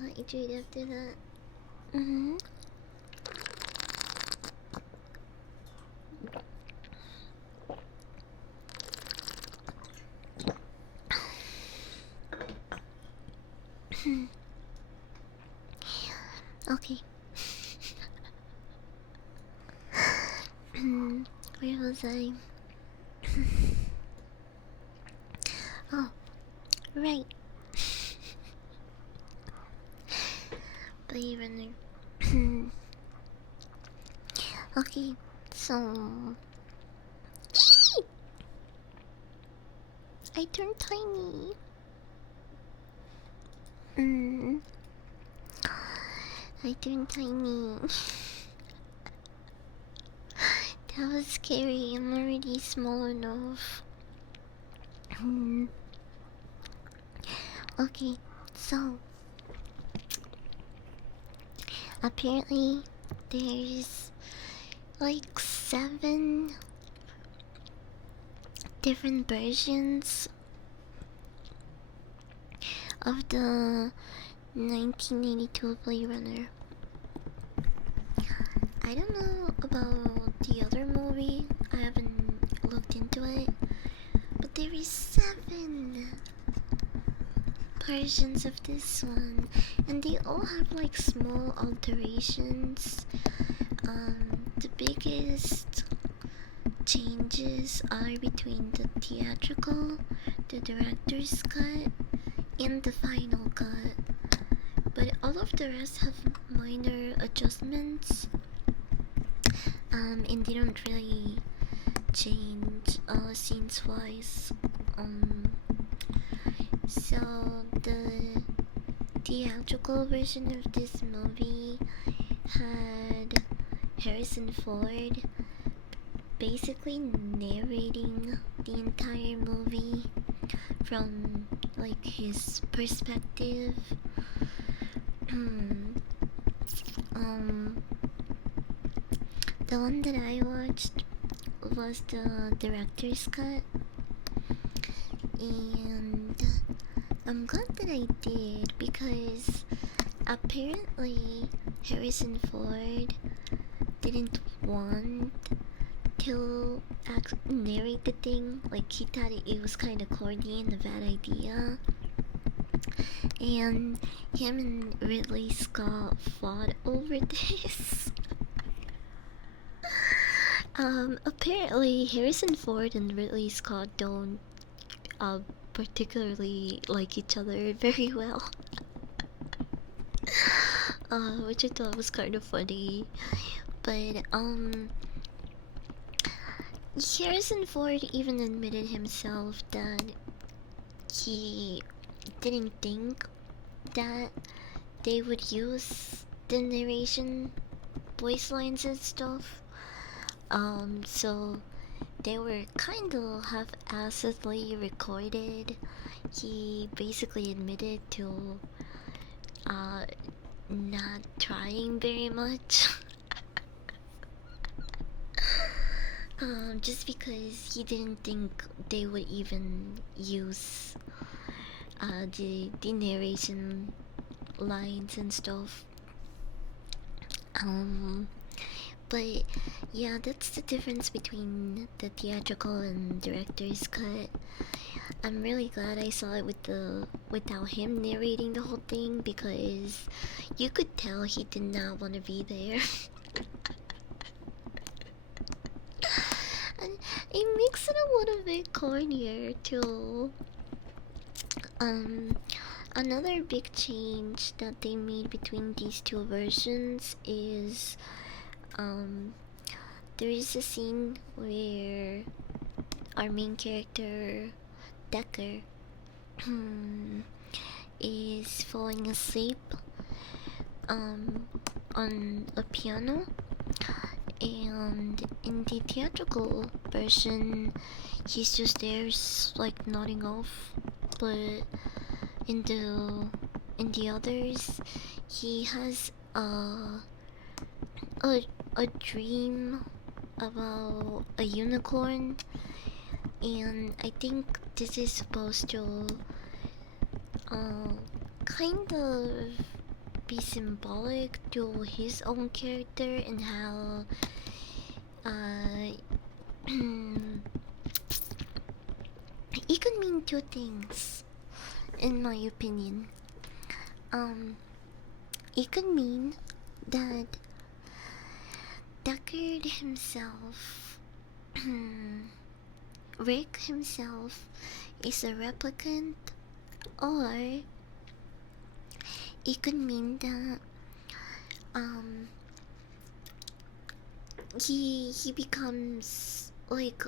hydrate after that. Mm-hmm. Okay. Where was I? Oh, right. Blade Runner. Okay, so I turned tiny. Mm, I turned tiny. That was scary. I'm already small enough. Okay, so apparently there's like 7 different versions of the 1982 Blade Runner. I don't know about the other movie, I haven't looked into it, but there is 7 versions of this one, and they all have like small alterations. The biggest changes are between the theatrical, the director's cut, and the final cut, but all of the rest have minor adjustments, and they don't really change scenes wise. So the theatrical version of this movie had Harrison Ford basically narrating the entire movie from like his perspective. The one that I watched was the director's cut, and I'm glad that I did because apparently Harrison Ford didn't want to narrate the thing. Like, he thought it was kind of corny and a bad idea, and him and Ridley Scott fought over this. Apparently Harrison Ford and Ridley Scott don't particularly like each other very well. Which I thought was kind of funny. But Harrison Ford even admitted himself that he didn't think that they would use the narration voice lines and stuff. So they were kind of half-assedly recorded. He basically admitted to not trying very much. Just because he didn't think they would even use the narration lines and stuff. But yeah, that's the difference between the theatrical and director's cut. I'm really glad I saw it without him narrating the whole thing, because you could tell he did not want to be there. And it makes it a little bit cornier too. Another big change that they made between these two versions is there is a scene where our main character Decker is falling asleep on a piano, and in the theatrical version he's just there like nodding off, but in the others he has a dream about a unicorn, and I think this is supposed to kind of be symbolic to his own character and how uh it could mean two things in my opinion. Um it could mean that Deckard himself Rick himself is a replicant, or it could mean that um he becomes like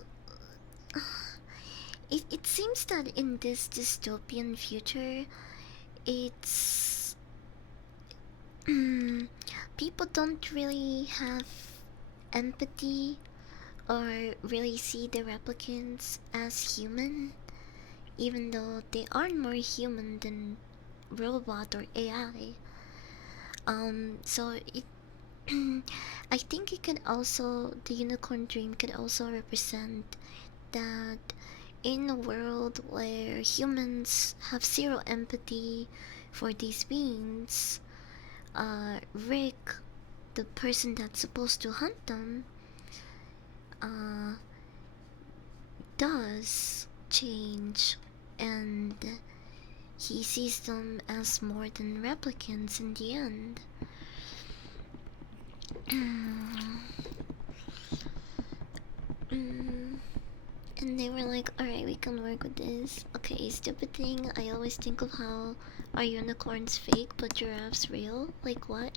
it seems that in this dystopian future it's people don't really have empathy or really see the replicants as human, even though they are more human than robot or AI. So it I think it could also, the unicorn dream could also represent that in a world where humans have zero empathy for these beings, Rick, the person that's supposed to hunt them, uh, does change, and he sees them as more than replicants in the end. And they were like, alright, we can work with this. Okay, stupid thing, I always think of how are unicorns fake but giraffes real? Like what?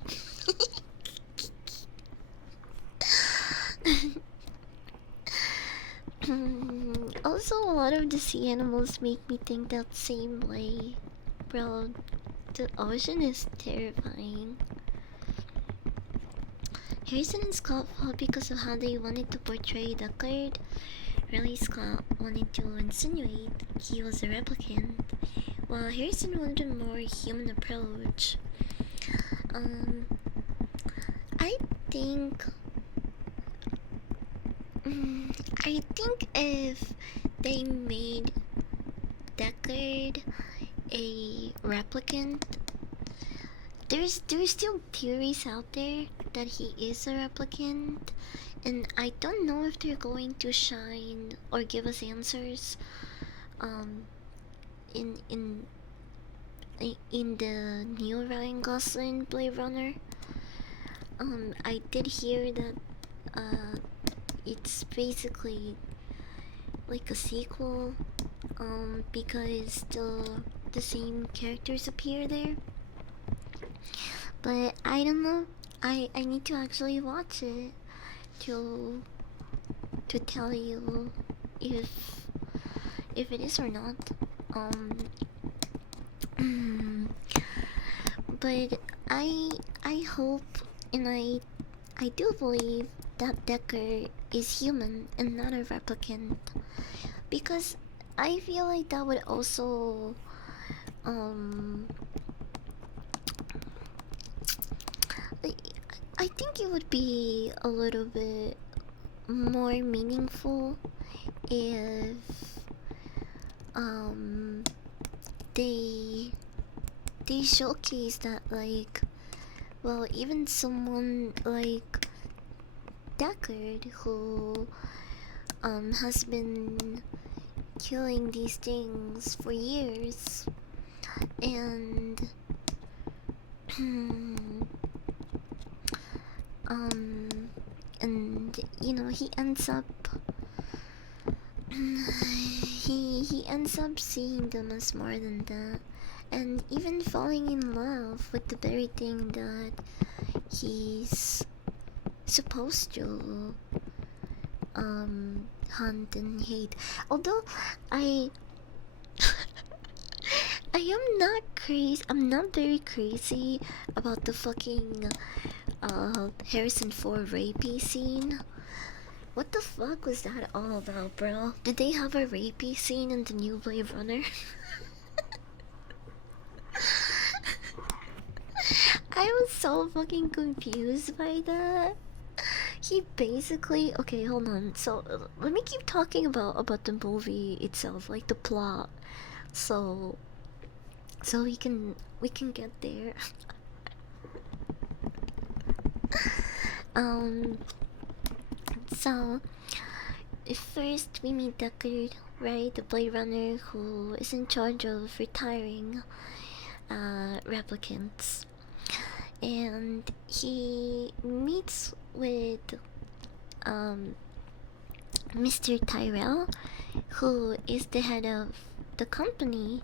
Also, a lot of the sea animals make me think that same way. Bro, the ocean is terrifying. Harrison and Scott fought because of how they wanted to portray Deckard. Really, Scott wanted to insinuate he was a replicant, while Harrison wanted a more human approach. I think I think if they made Deckard a replicant, there's still theories out there that he is a replicant, and I don't know if they're going to shine or give us answers in the new Ryan Gosling Blade Runner. I did hear that it's basically like a sequel, because the same characters appear there. But I don't know. I need to actually watch it to tell you if it is or not. But I hope and I do believe that Decker is human and not a replicant, because I feel like that would also I think it would be a little bit more meaningful if they showcase that, like, well, even someone like Deckard, who has been killing these things for years, and and you know, he ends up he ends up seeing them as more than that, and even falling in love with the very thing that he's supposed to hunt and hate. Although I I am not crazy, I'm not very crazy about the fucking Harrison Ford rapey scene. What the fuck was that all about, bro? Did they have a rapey scene in the new Blade Runner? I was so fucking confused by that. He basically, okay, hold on. So let me keep talking about the movie itself, like the plot. So so we can get there. um so first we meet Deckard, right, the Blade Runner who is in charge of retiring replicants, and he meets with um Mr. Tyrell, who is the head of the company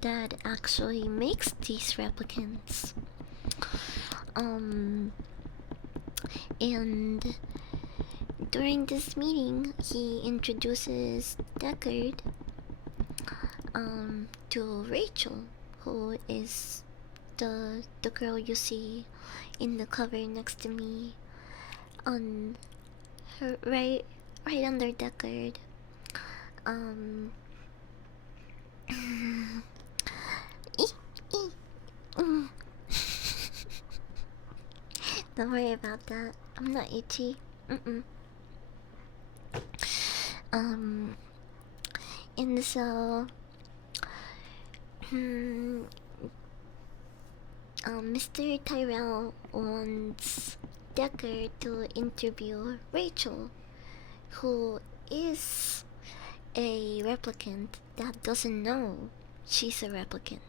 that actually makes these replicants. Um, and during this meeting, he introduces Deckard to Rachel, who is the girl you see in the cover next to me, on her right under Deckard. Um. Don't worry about that. I'm not itchy. Mm-mm. Um, and so, Mr. Tyrell wants Decker to interview Rachel, who is a replicant that doesn't know she's a replicant.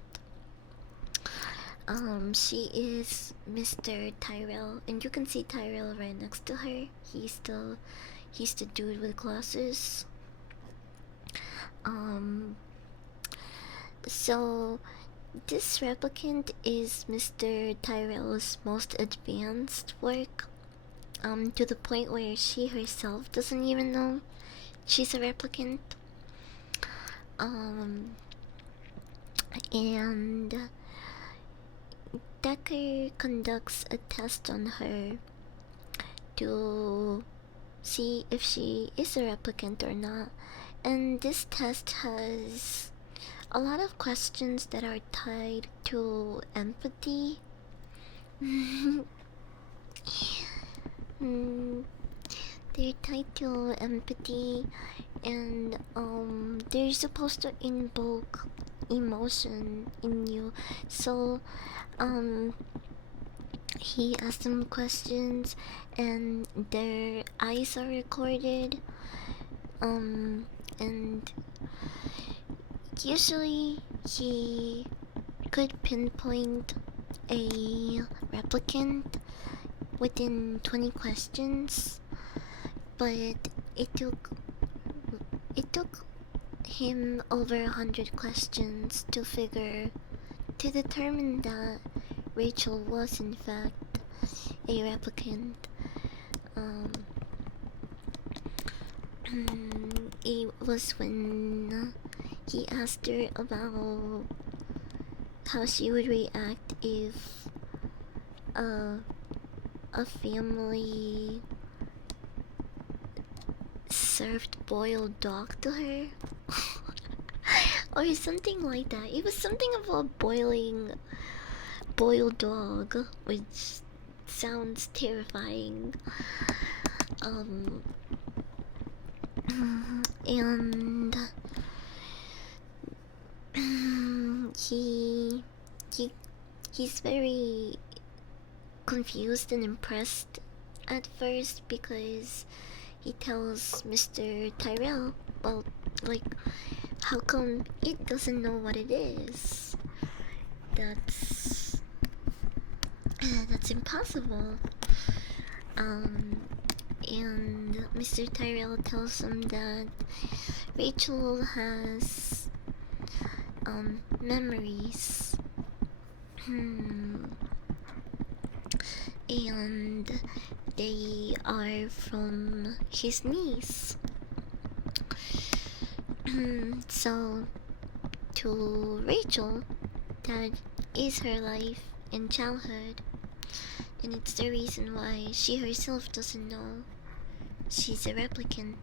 She is Mr. Tyrell, and you can see Tyrell right next to her. He's the dude with glasses. So this replicant is Mr. Tyrell's most advanced work. To the point where she herself doesn't even know she's a replicant. And Decker conducts a test on her to see if she is a replicant or not. And this test has a lot of questions that are tied to empathy. They're tied to empathy, and they're supposed to invoke emotion in you. So he asks them questions, and their eyes are recorded. And usually he could pinpoint a replicant within 20 questions, but it took him over 100 questions to determine that Rachel was in fact a replicant. It was when he asked her about how she would react if a family served boiled dog to her. Or something like that. It was something about boiled dog, which sounds terrifying. And he's very confused and impressed at first, because he tells Mr. Tyrell, well, like, how come it doesn't know what it is? That's impossible. And Mr. Tyrell tells him that Rachel has memories. And they are from his niece. So to Rachel, that is her life in childhood, and it's the reason why she herself doesn't know she's a replicant.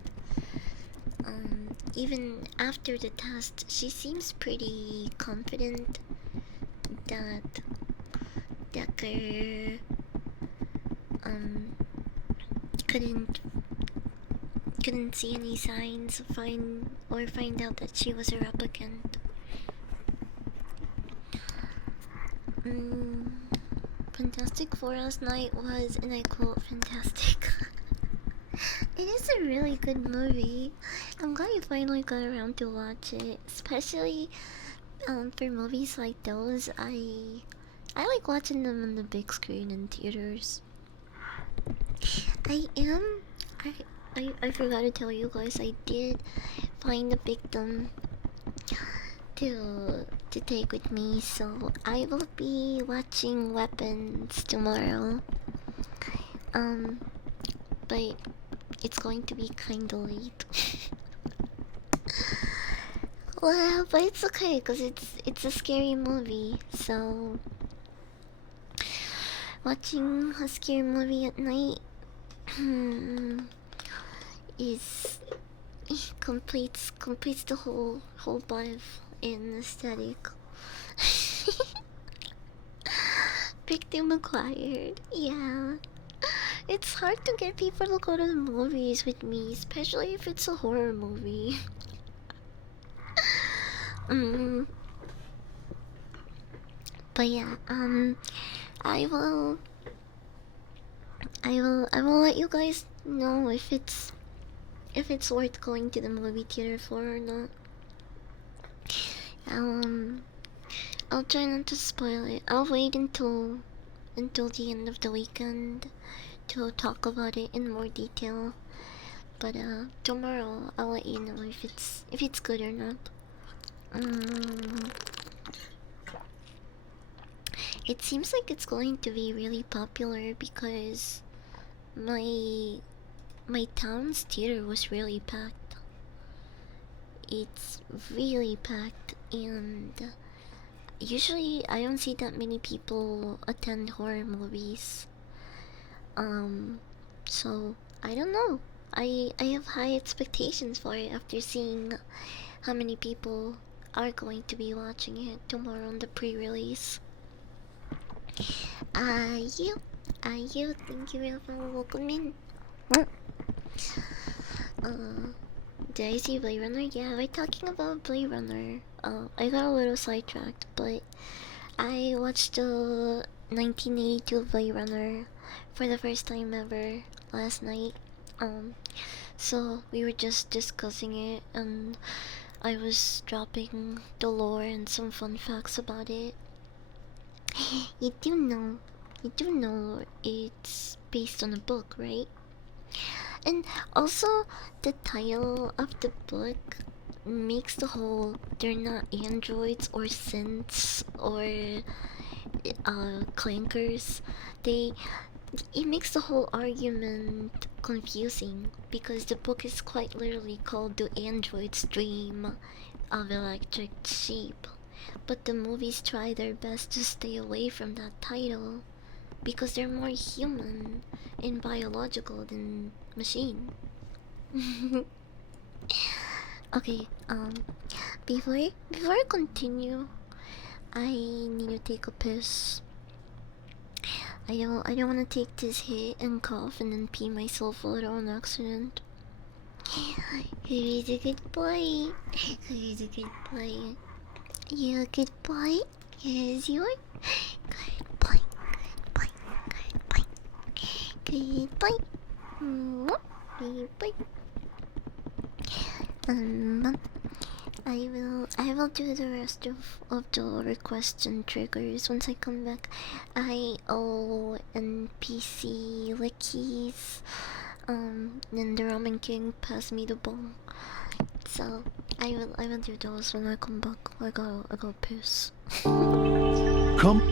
Even after the test, she seems pretty confident that Decker couldn't see any signs find out that she was a replicant. Mm, Fantastic Four last night was, and I quote, fantastic. It is a really good movie. I'm glad you finally got around to watch it. Especially for movies like those, I like watching them on the big screen in theaters. I am. I I forgot to tell you guys. I did find a victim to take with me, so I will be watching Weapons tomorrow. Um, but it's going to be kinda late. Well, but it's okay because it's a scary movie. So watching a scary movie at night is completes the whole vibe in aesthetic. Victim acquired. Yeah. It's hard to get people to go to the movies with me, especially if it's a horror movie. mm, but yeah, I will I will let you guys know if it's worth going to the movie theater for or not. Um I'll try not to spoil it. I'll wait until the end of the weekend to talk about it in more detail. But tomorrow I'll let you know if it's good or not. Um, it seems like it's going to be really popular because my my town's theater was really packed. It's really packed, and usually I don't see that many people attend horror movies. Um, so I don't know. I have high expectations for it after seeing how many people are going to be watching it tomorrow on the pre-release. You, you, thank you, Rafa. Welcome in. Uh, did I see Blade Runner? Yeah, we're talking about Blade Runner. I got a little sidetracked, but I watched the 1982 Blade Runner for the first time ever last night. Um, so we were just discussing it, and I was dropping the lore and some fun facts about it. You do know it's based on a book, right? And also, the title of the book makes the whole they're not androids or synths or clankers. They it makes the whole argument confusing because the book is quite literally called The Android's Dream of Electric Sheep. But the movies try their best to stay away from that title because they're more human and biological than machine. Okay, before I continue, I need to take a piss. I don't wanna take this hit and cough and then pee myself out on accident. Who's a good boy? Who's a good boy? You a good boy? Yes, you are. Good boy, good boy, good boy, good boy. Good boy. Um, I will do the rest of the requests and triggers once I come back. I owe NPC lickies. Then the Ramen King passed me the ball. So I will do those when I come back. I got piss. Come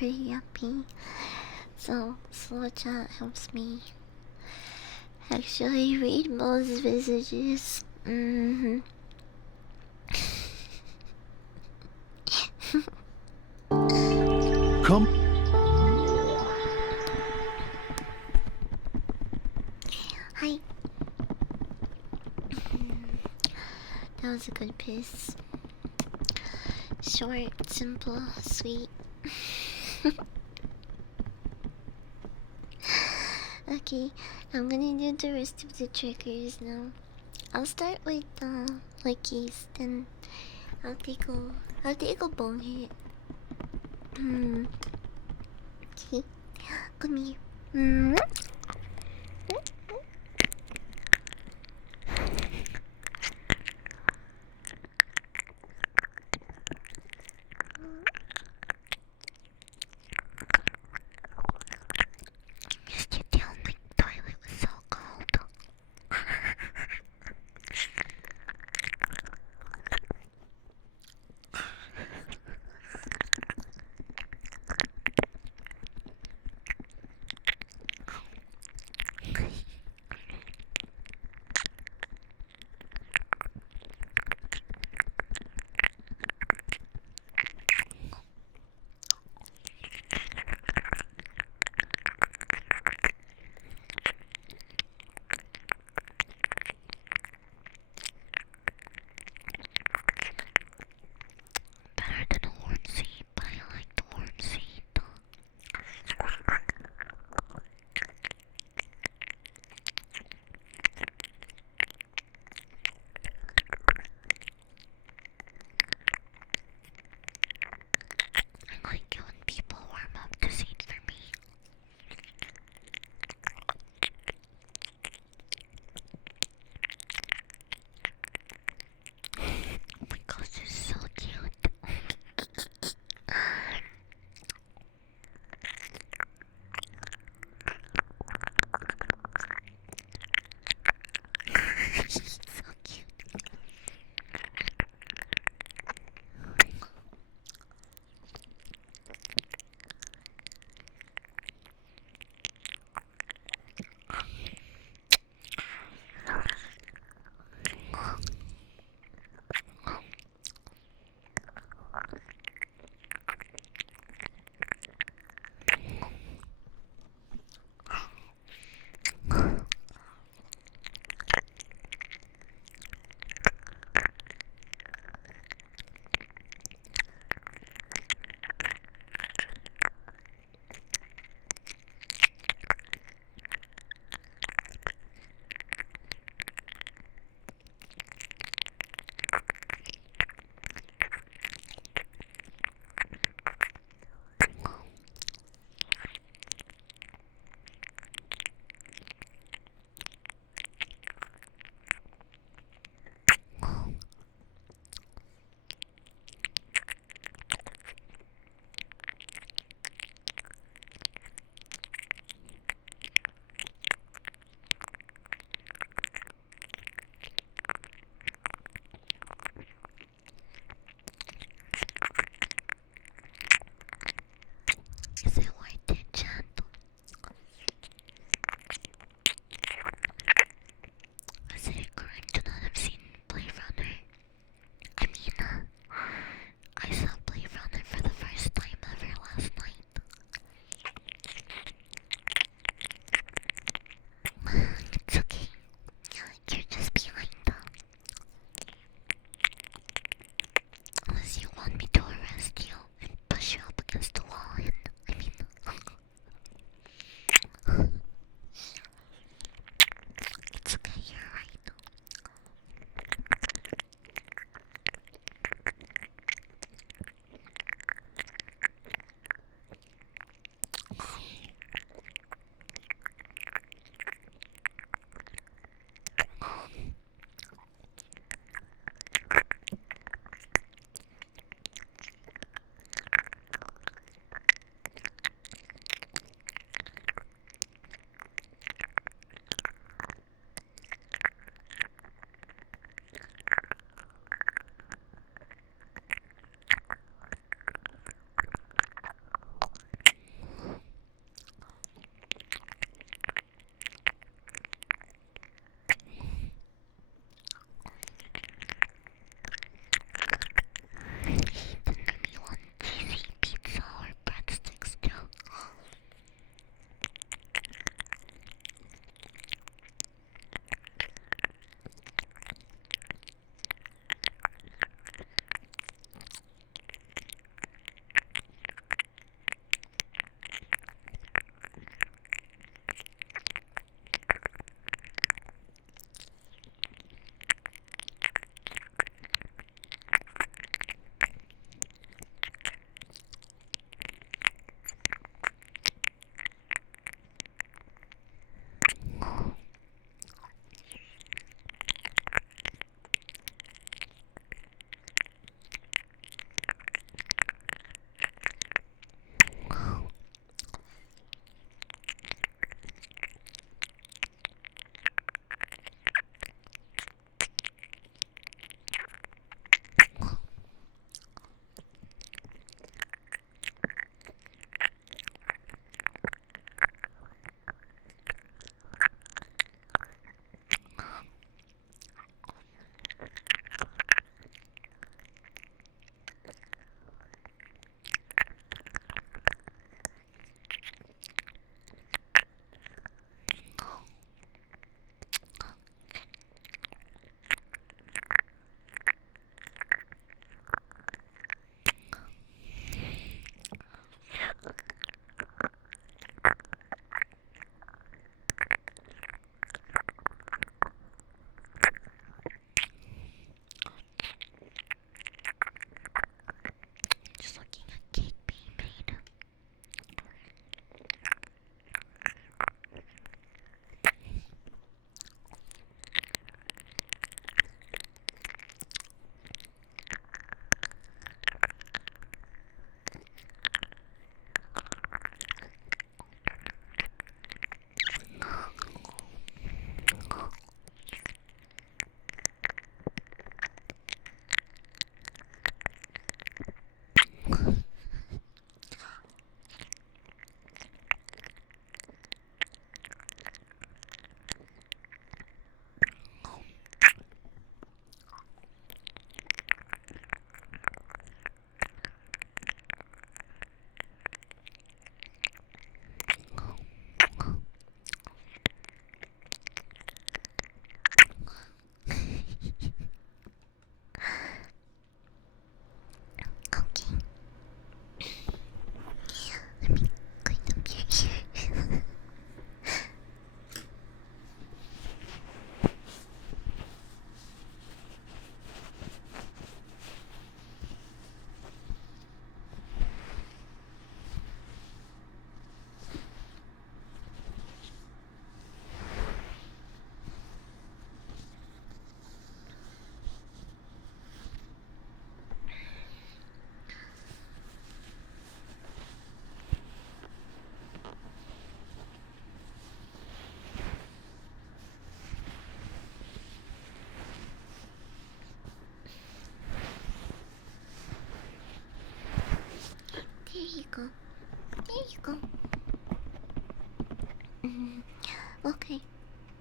pretty happy. So slow chat helps me actually read most messages. Come. Hi. That was a good piss. Short, simple, sweet. Okay, I'm gonna do the rest of the triggers now. I'll start with Lucky's, then I'll take a bone hit. Okay, come here. Used to tell my toilet was so cold.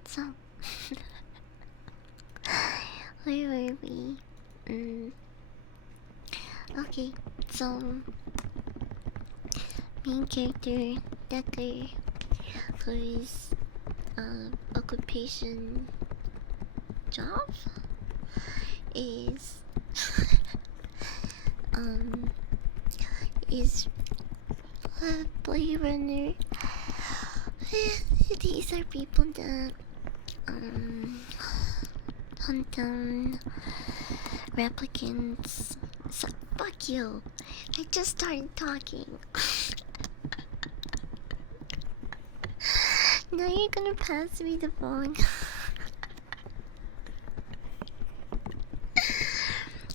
So, where were we? Okay, so main character Decker, whose occupation job is um is a play runner. These are people that hunt down replicants. So fuck you. I just started talking. Now you're gonna pass me the phone.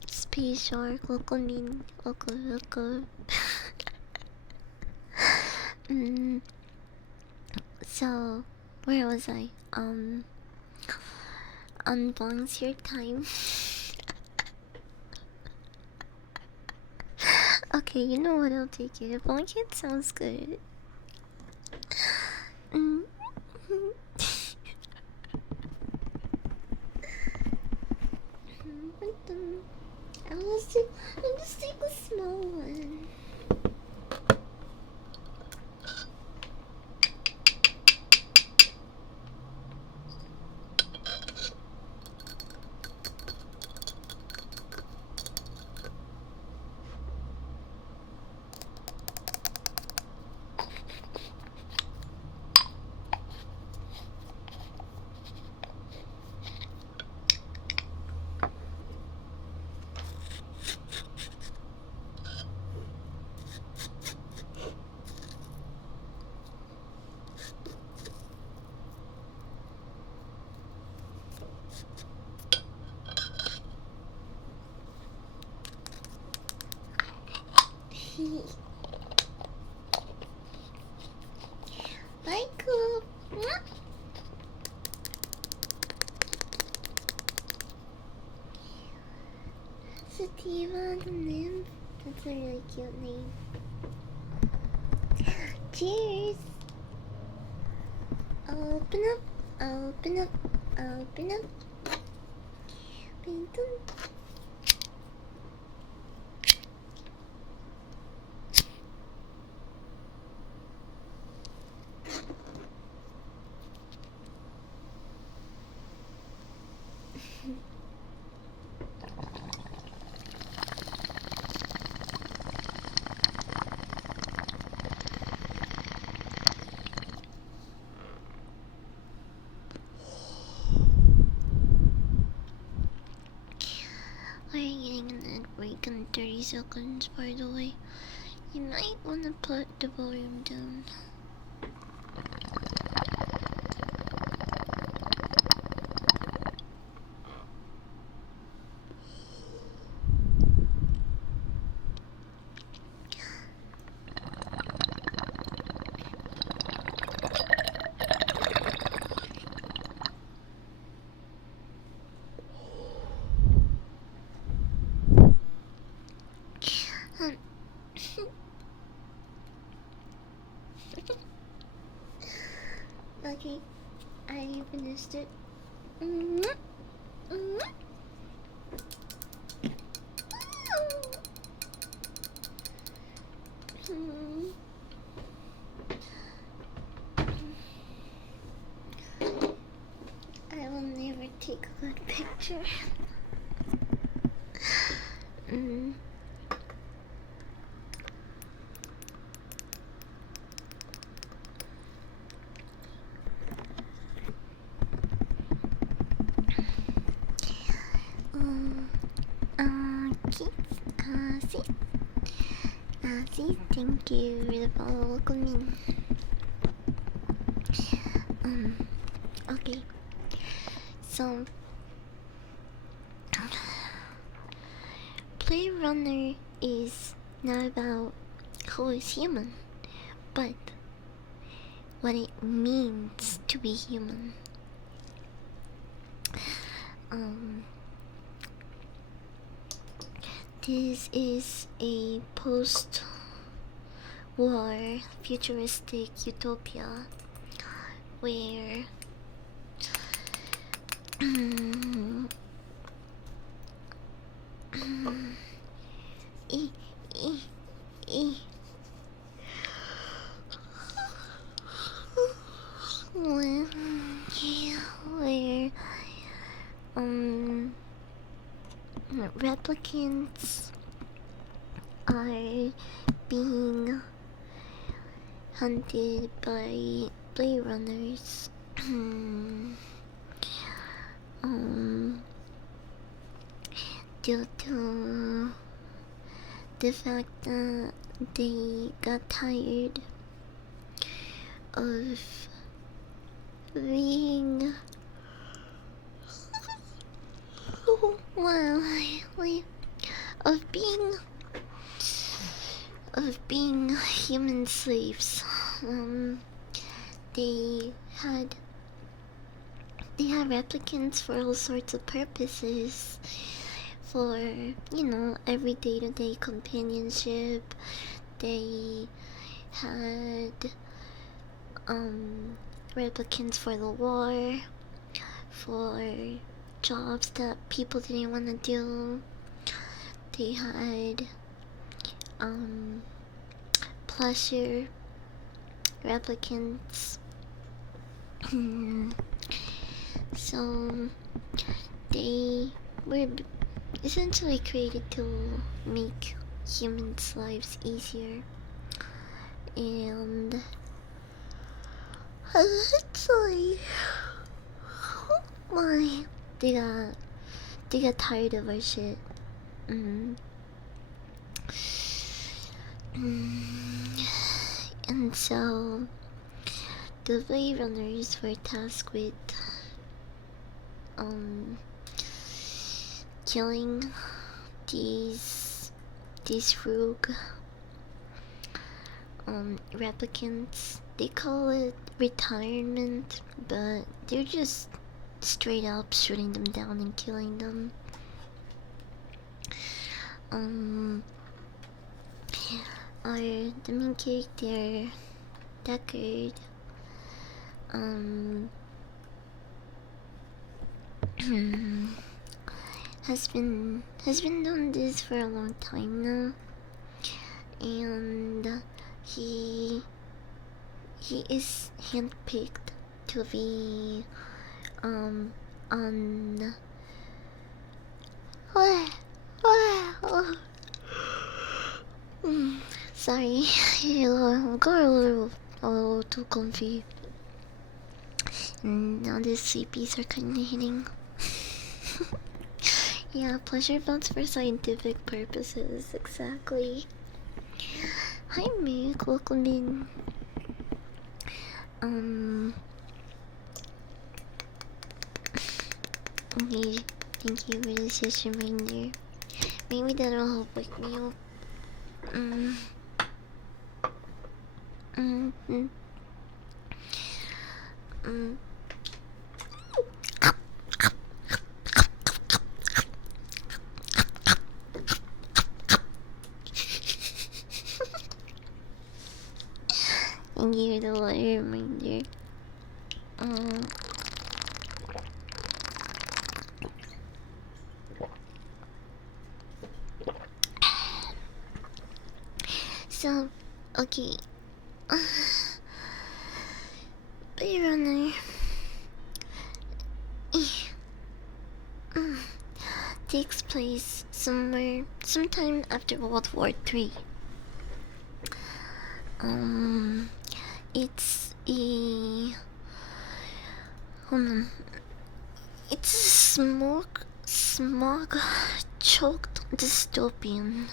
Space shark, Okomin, Oko. So, where was I? Unvolunteer time. Okay, you know what? I'll take it. Volunteer sounds good. I'll just take a small one. Bye, Coop. Sativa, the name. That's a really cute name. Cheers. Open up, open up, open up. Open up. We're getting an ad break in 30 seconds, by the way. You might want to put the volume down. Okay, I finished it. I will never take a good picture. See, thank you for the follow. Welcome in. Okay. So, Play Runner is not about who is human, but what it means to be human. This is a post-war futuristic utopia where Mm, e, e, e. Where, where, um, replicants are being hunted by blade runners. um, Due to the fact that they got tired of being well, of being human slaves. They had replicants for all sorts of purposes. For every day-to-day companionship. They had replicants for the war, for jobs that people didn't want to do. They had pleasure replicants. So they were essentially created to make humans' lives easier, and eventually, why they got tired of our shit. And so the Blade Runners were tasked with killing these rogue replicants. They call it retirement, but they're just straight up shooting them down and killing them. The main character, Deckard, has been doing this for a long time now, and he is handpicked to be on sorry, I got a little too comfy, and now the sleepies are kinda hitting. Yeah, pleasure bounce for scientific purposes, exactly. Hi Mick, welcome in. Okay, thank you for this just reminder. Maybe that'll help wake me up. Thank you for the water reminder. So, okay. Blade Runner takes place sometime after World War III. It's a it's a smog choked dystopian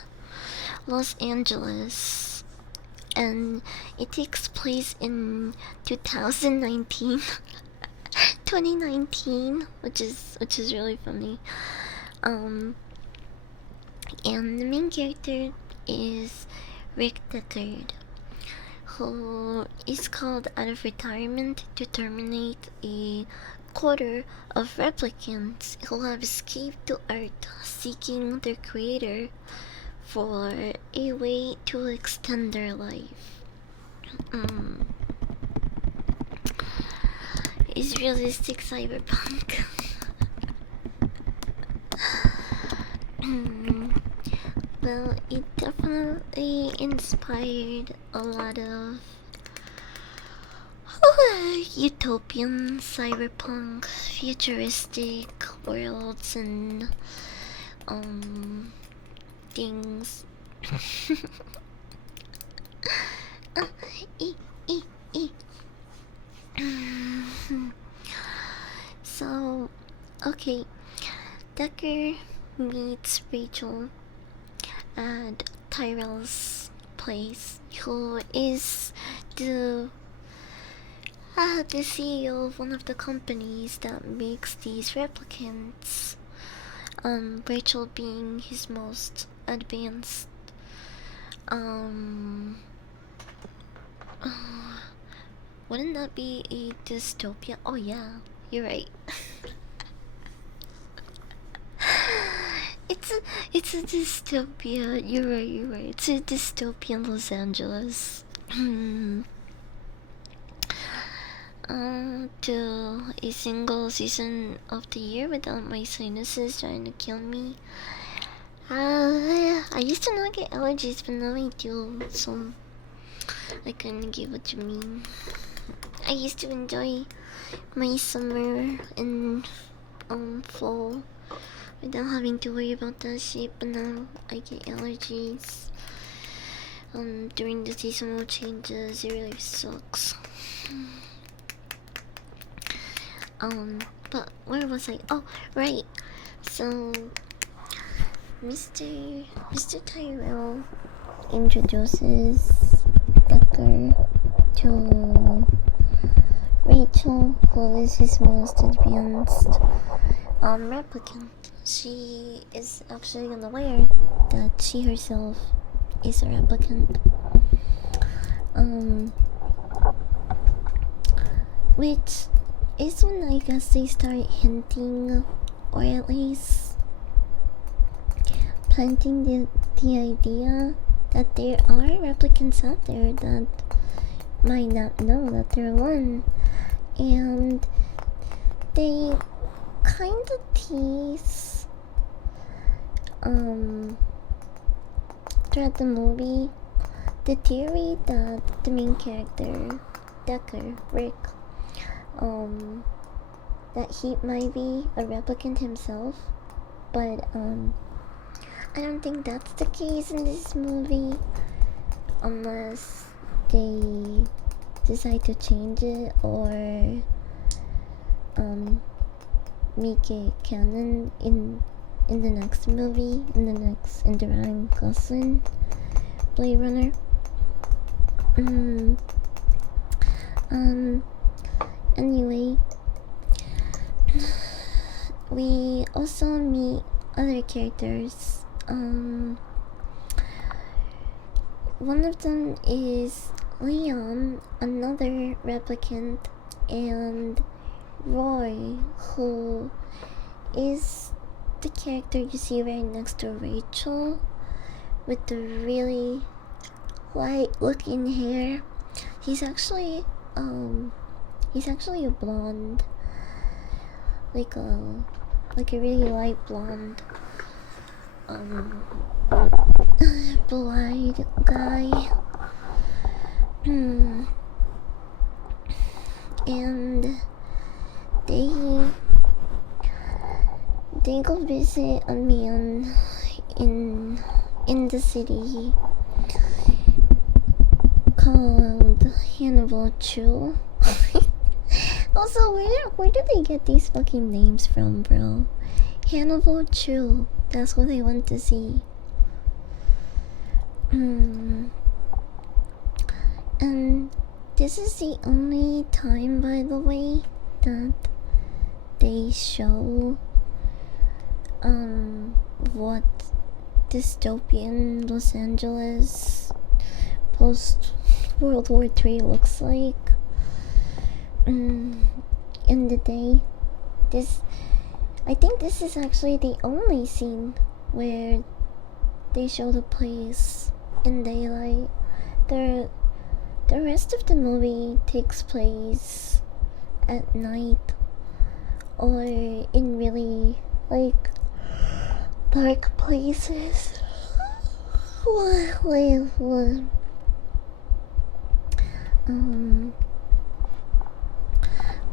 Los Angeles, and it takes place in 2019. 2019, which is really funny. And the main character is Rick Deckard, who is called out of retirement to terminate a quarter of replicants who have escaped to Earth seeking their creator for a way to extend their life. Is realistic cyberpunk. Well, it definitely inspired a lot of utopian, cyberpunk, futuristic worlds and things. uh, e, e, e. So, okay, Decker meets Rachel at Tyrell's place, who is the CEO of one of the companies that makes these replicants. Rachel being his most advanced. Um, wouldn't that be a dystopia? Oh yeah, you're right. it's a dystopia. You're right. You're right. It's a dystopian Los Angeles. To a single season of the year without my sinuses trying to kill me. I used to not get allergies, but now I do, so I kinda get what you mean. I used to enjoy my summer and fall without having to worry about that shit, but now I get allergies during the seasonal changes. It really sucks. But where was I? Oh, right. So Mr. Tyrell introduces Decker to Rachel, who is his most advanced replicant. She is actually unaware that she herself is a replicant. Which is when I guess they start hinting, or at least planting the idea that there are replicants out there that might not know that they're one. And they kind of tease throughout the movie the theory that the main character, Decker, Rick, that he might be a replicant himself, but I don't think that's the case in this movie, unless they decide to change it or make it canon in the next movie, in the Ryan Gosling Blade Runner. Anyway, we also meet other characters. One of them is Leon, another replicant, and Roy, who is the character you see right next to Rachel with the really light looking hair. He's actually a blonde, like a really light blonde blue-eyed guy. And they go visit a man in the city called Hannibal Chu. Also, where do they get these fucking names from, bro? Hannibal Chu. That's what they want to see. And this is the only time, by the way, that they show what dystopian Los Angeles post World War III looks like. In the day, I think this is actually the only scene where they show the place in daylight. The rest of the movie takes place at night, or in really dark places. What?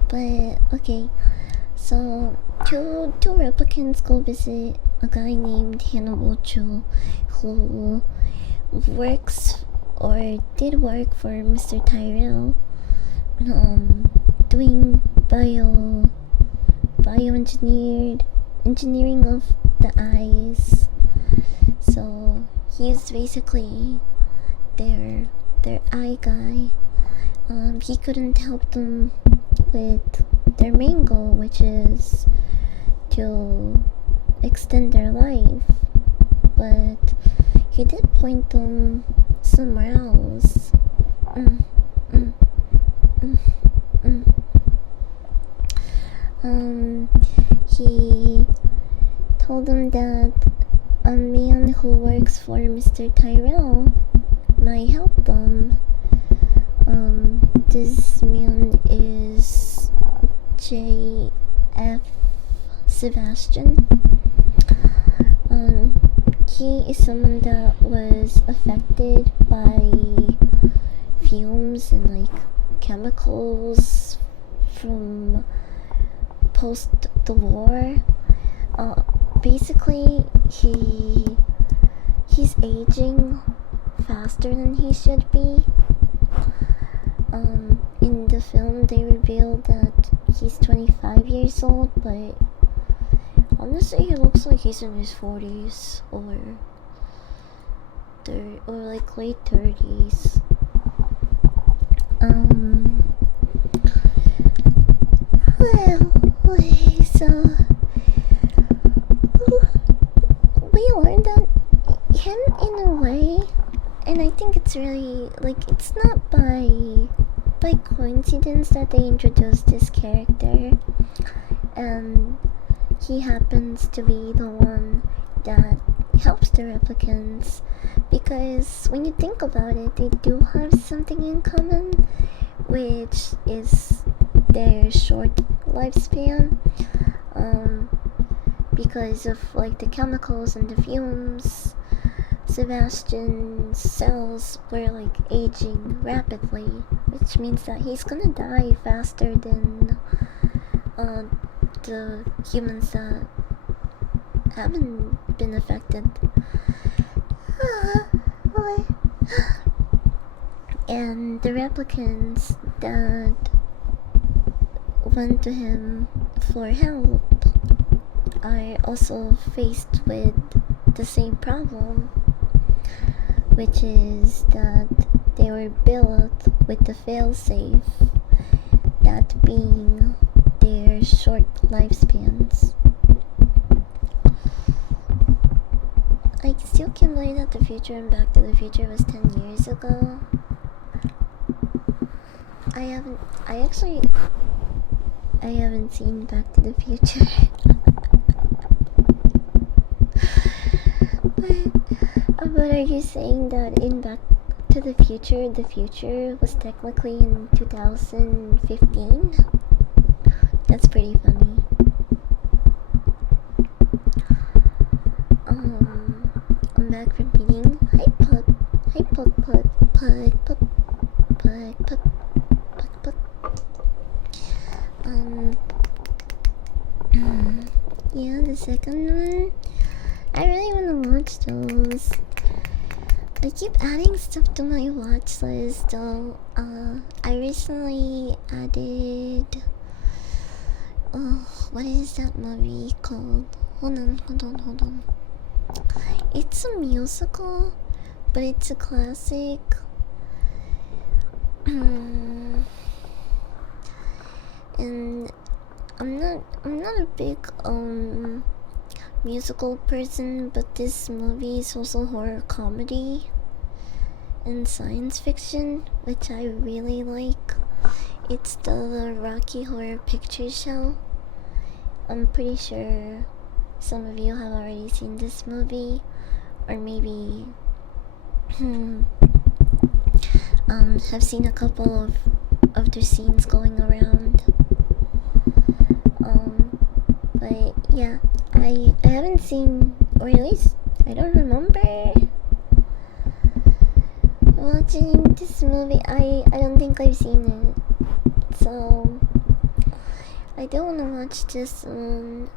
But okay. So two replicants go visit a guy named Hannibal Chu, who works or did work for Mr. Tyrell, doing bioengineered engineering of the eyes. So he's basically their eye guy. He couldn't help them with their main goal, which is to extend their life, but he did point them somewhere else. Mm, mm, mm, mm. He told them that a man who works for Mr. Tyrell might help them. This man is J.F. Sebastian. He is someone that was affected by fumes and like chemicals from post the war. Basically, he's aging faster than he should be. In the film, they revealed that he's 25 years old, but honestly, he looks like he's in his 40s or like late 30s. So we learned that him in a way, and I think it's really like it's not by coincidence that they introduced this character, and he happens to be the one that helps the replicants, because when you think about it, they do have something in common, which is their short lifespan, because of like the chemicals and the fumes. Sebastian's cells were like aging rapidly, which means that he's gonna die faster than the humans that haven't been affected. And the replicants that went to him for help are also faced with the same problem, which is that they were built with the failsafe, that being their short lifespans. I still can't believe that The Future and Back to the Future was 10 years ago. I haven't seen Back to the Future. But are you saying that in Back to the future was technically in 2015? That's pretty funny. I'm back from meeting. Hi Puck. Hi Puck. Yeah, the second one. I really want to watch those. I keep adding stuff to my watch list though. I recently added... what is that movie called? Hold on. It's a musical, but it's a classic. And I'm not a big musical person, but this movie is also horror comedy and science fiction, which I really like. It's the Rocky Horror Picture Show. I'm pretty sure some of you have already seen this movie, or maybe have seen a couple of their scenes going around. But yeah, I haven't seen or at least I don't remember watching this movie. I don't think I've seen it, so I don't want to watch this one.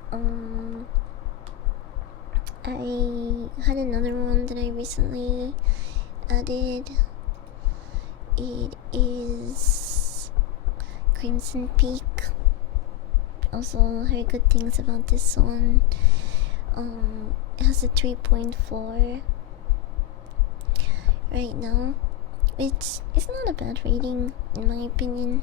I had another one that I recently added. It is Crimson Peak. Also heard good things about this one. It has a 3.4 right now, which is not a bad rating in my opinion.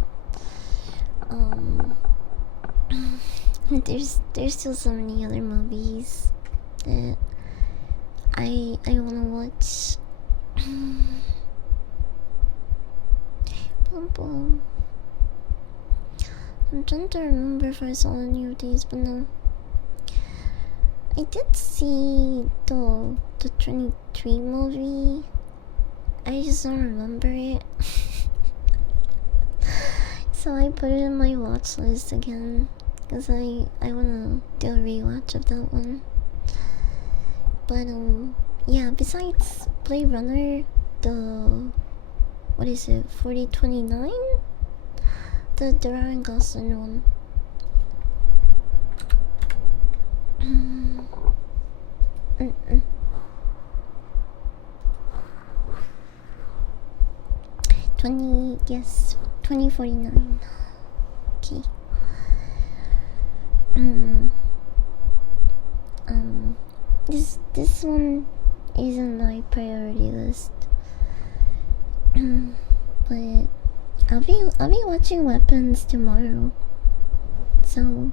There's still so many other movies that I wanna watch. Boom boom. I'm trying to remember if I saw any of these, but no. I did see the 23 movie. I just don't remember it. So I put it in my watch list again, because I wanna do a rewatch of that one. But yeah, besides Blade Runner, the, what is it, 4029? The Ryan Gosling one. 2049. Okay. This one isn't my priority list. But I'll be watching Weapons tomorrow. So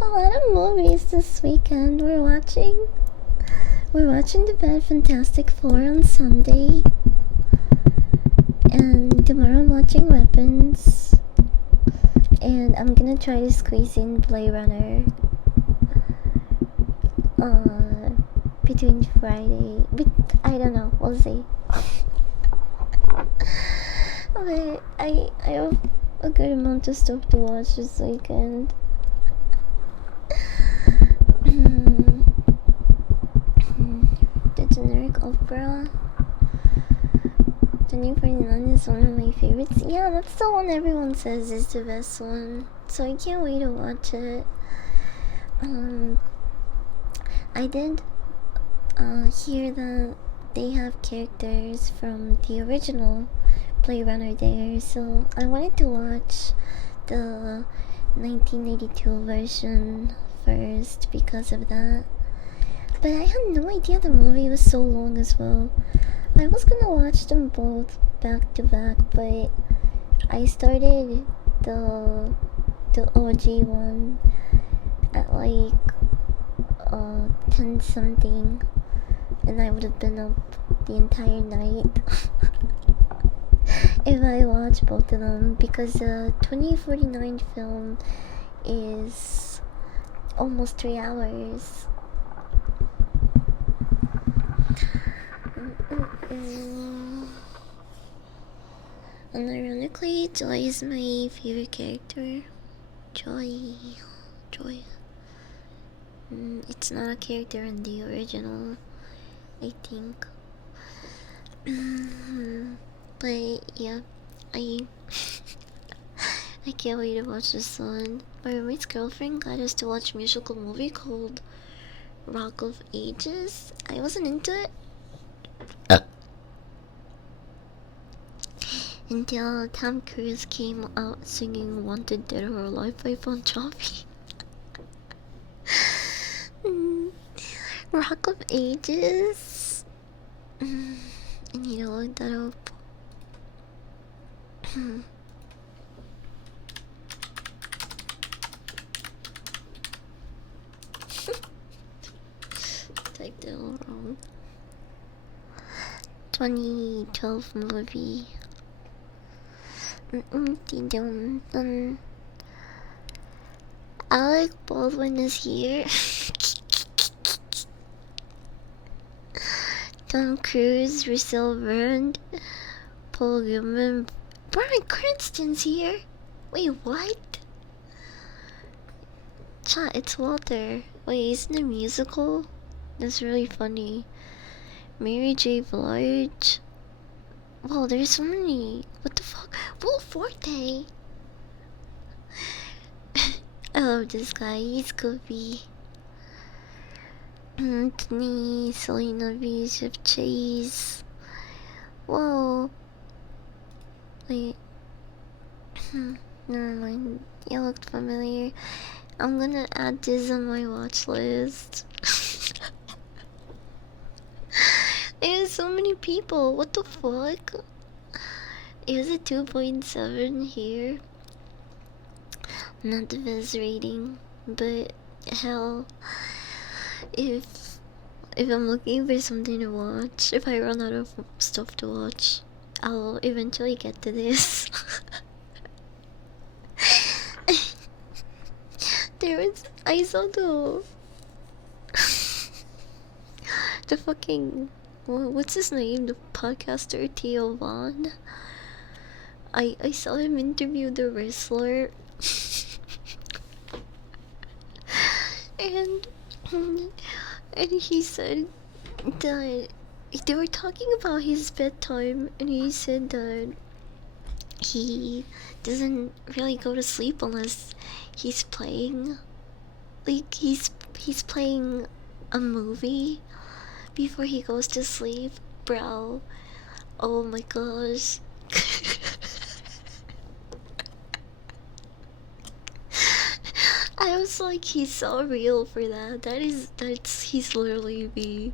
a lot of movies this weekend we're watching. We're watching The Bad Fantastic Four on Sunday. And tomorrow I'm watching Weapons. And I'm gonna try to squeeze in Blade Runner between Friday. But I don't know, we'll see. But I have a good amount of stuff to watch this weekend. The Generic Opera 2049 is one of my favorites. Yeah, that's the one everyone says is the best one, so I can't wait to watch it. I did hear that they have characters from the original Blade Runner there, so I wanted to watch the 1982 version first because of that. But I had no idea the movie was so long as well. I was gonna watch them both back to back, but I started the OG one at like 10 something, and I would have been up the entire night if I watched both of them, because the 2049 film is almost 3 hours. And ironically, Joy is my favorite character. Joy. It's not a character in the original, I think. But yeah, I can't wait to watch this one. My roommate's girlfriend got us to watch a musical movie called Rock of Ages. I wasn't into it until Tom Cruise came out singing Wanted Dead or Alive by Bon Jovi. Rock of Ages. I need to look that up. Typed it all wrong. 2012 movie. Alec Baldwin is here. Tom Cruise, Russell Brand, Paul Goodman, Bryan Cranston's here. Wait, what? Chat, it's Walter. Wait, isn't it musical? That's really funny. Mary J. Blige. Whoa, there's so many. What the fuck? Will Forte. I love this guy. He's goofy. Anthony, Selena Bishop, Chase. Whoa. Wait. Never mind. You looked familiar. I'm gonna add this on my watch list. There's so many people. What the fuck? It was a 2.7 here. Not the best rating, but hell, if I'm looking for something to watch, if I run out of stuff to watch, I'll eventually get to this. I saw the fucking, what's his name? The podcaster Theo Vaughn. I saw him interview the wrestler. and he said that they were talking about his bedtime, and he said that he doesn't really go to sleep unless he's playing, like he's playing a movie before he goes to sleep. Bro, oh my gosh. I was like, he's so real for that. He's literally me.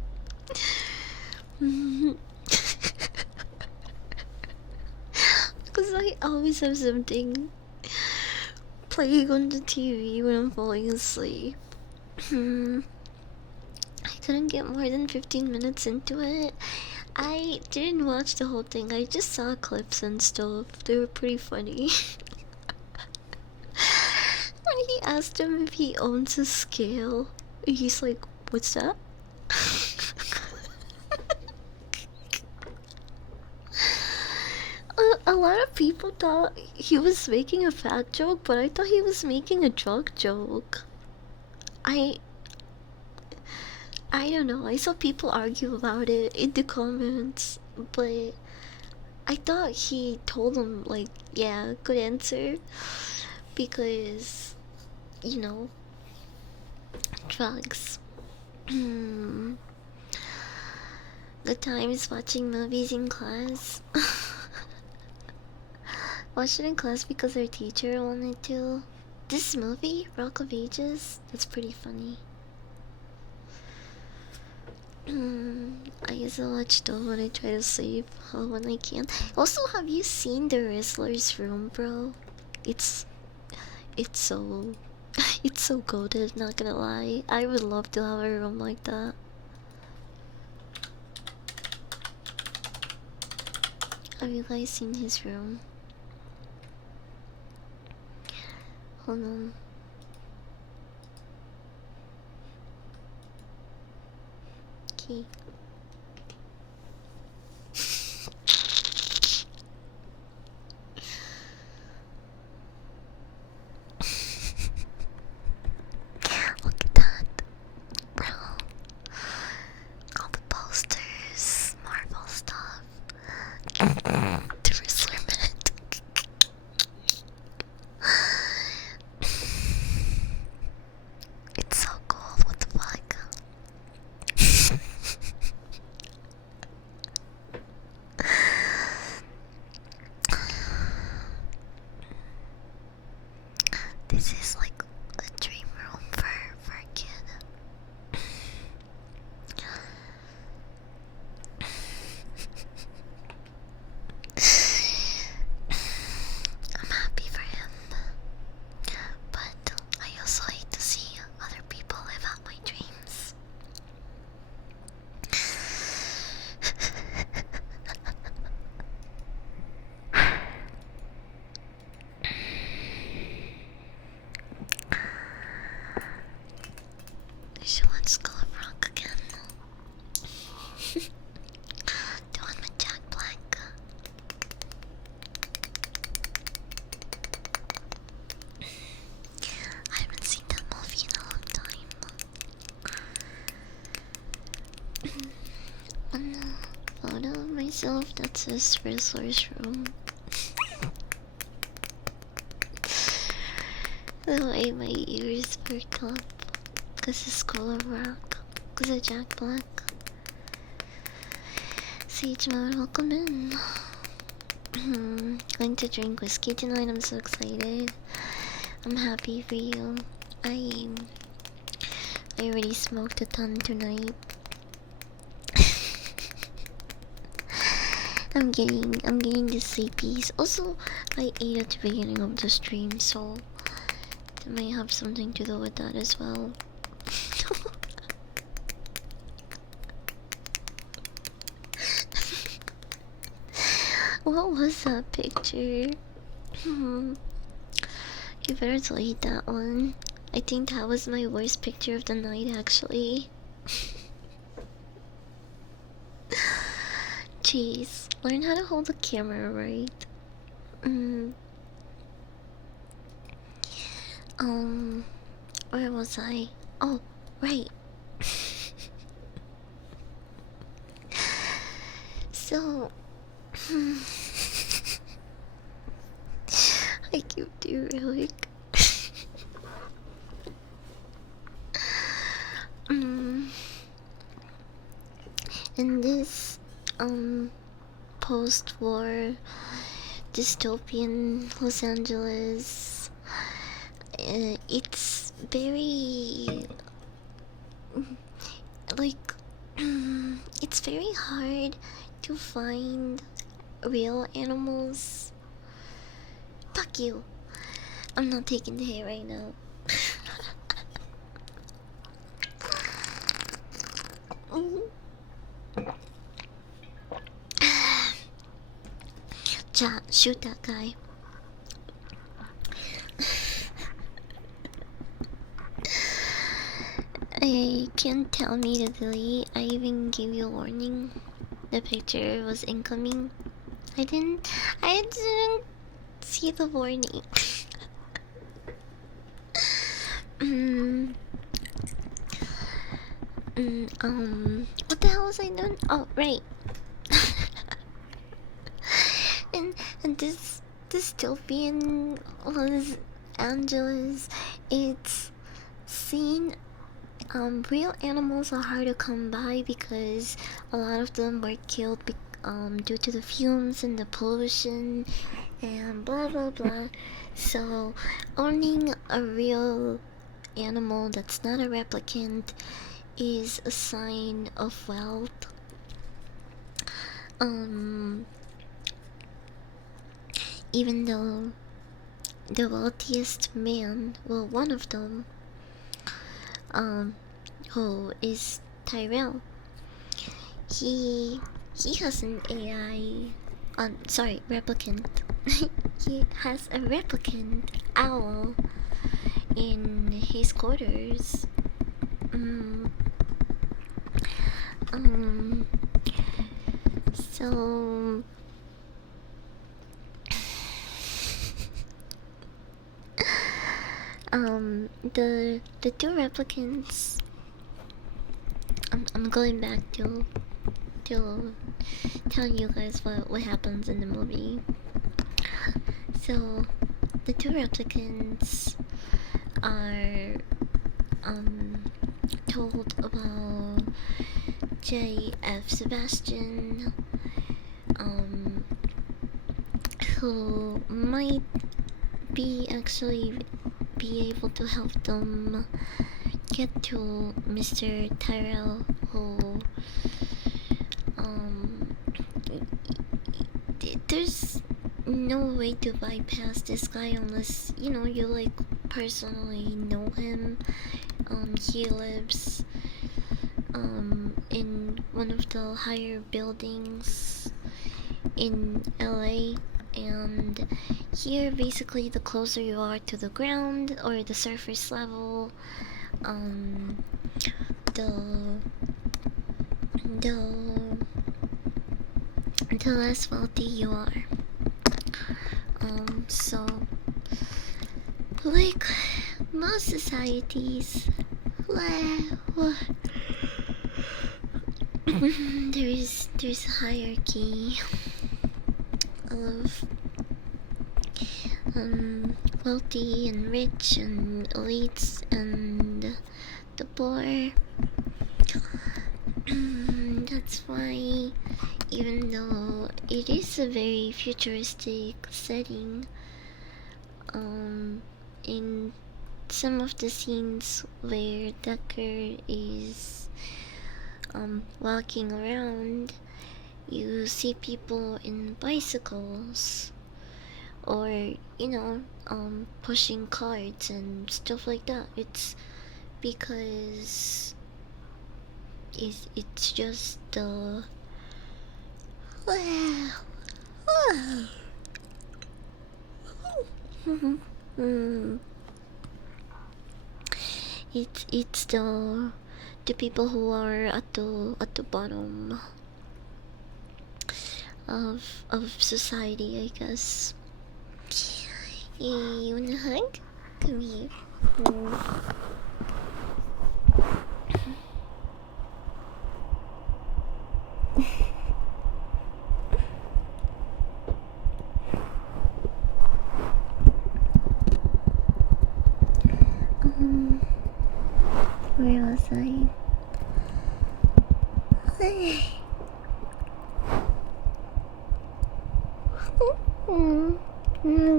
Because I always have something playing on the TV when I'm falling asleep. I couldn't get more than 15 minutes into it. I didn't watch the whole thing, I just saw clips and stuff. They were pretty funny. When he asked him if he owns a scale, he's like, what's that? A lot of people thought he was making a fat joke, but I thought he was making a drug joke. I don't know, I saw people argue about it in the comments, but I thought he told them, like, yeah, good answer, because, you know, drugs. Good times watching movies in class. Watched it in class because our teacher wanted to. This movie, Rock of Ages, that's pretty funny. I guess I'll watch stuff when I try to sleep, or when I can. Also, have you seen the Wrestler's Room, bro? It's so it's so goated, not gonna lie. I would love to have a room like that. Have you guys seen his room? Hold on. Okay. Look at that, bro. All the posters, Marvel stuff. The Wrestler Minute. It's so cool, what the fuck? This is like a dream room for a kid. I'm happy for him, but I also hate to see other people live out my dreams. if that's his resource room. The way my ears perk up. Cause of School of Rock. Cause of Jack Black. Sage Mode, welcome in. Going to drink whiskey tonight, I'm so excited. I'm happy for you. I already smoked a ton tonight. I'm getting the sleepies. Also, I ate at the beginning of the stream, so that might have something to do with that as well. What was that picture? You better delete that one. I think that was my worst picture of the night, actually. Jeez, learn how to hold the camera right. Where was I? Oh, right. So, I keep derailing. In this post-war dystopian Los Angeles, it's very like it's very hard to find real animals. Fuck you. I'm not taking the hit right now. Chat, shoot that guy. I can't tell me to delete. I even gave you a warning. The picture was incoming. I didn't see the warning. What the hell was I doing? Oh, right. and this dystopian Los Angeles, it's seen. Real animals are hard to come by because a lot of them were killed due to the fumes and the pollution and blah blah blah. So owning a real animal that's not a replicant is a sign of wealth. Even though the wealthiest man, well, one of them, who is Tyrell, he has an AI, sorry, replicant. He has a replicant owl in his quarters. So the two replicants. I'm going back to tell you guys what happens in the movie. So the two replicants are told about J.F. Sebastian, who might be able to help them get to Mr. Tyrell, who there's no way to bypass this guy unless you like personally know him. He lives in one of the higher buildings in LA, and here basically the closer you are to the ground or the surface level, the less wealthy you are. So like most societies, there's a hierarchy of wealthy and rich and elites and the poor. That's why, even though it is a very futuristic setting, in some of the scenes where Decker is walking around, you see people in bicycles or pushing carts and stuff like that. It's because it's just the it's the people who are at the bottom of society, I guess. Hey, you wanna hug? Come here. Where was I?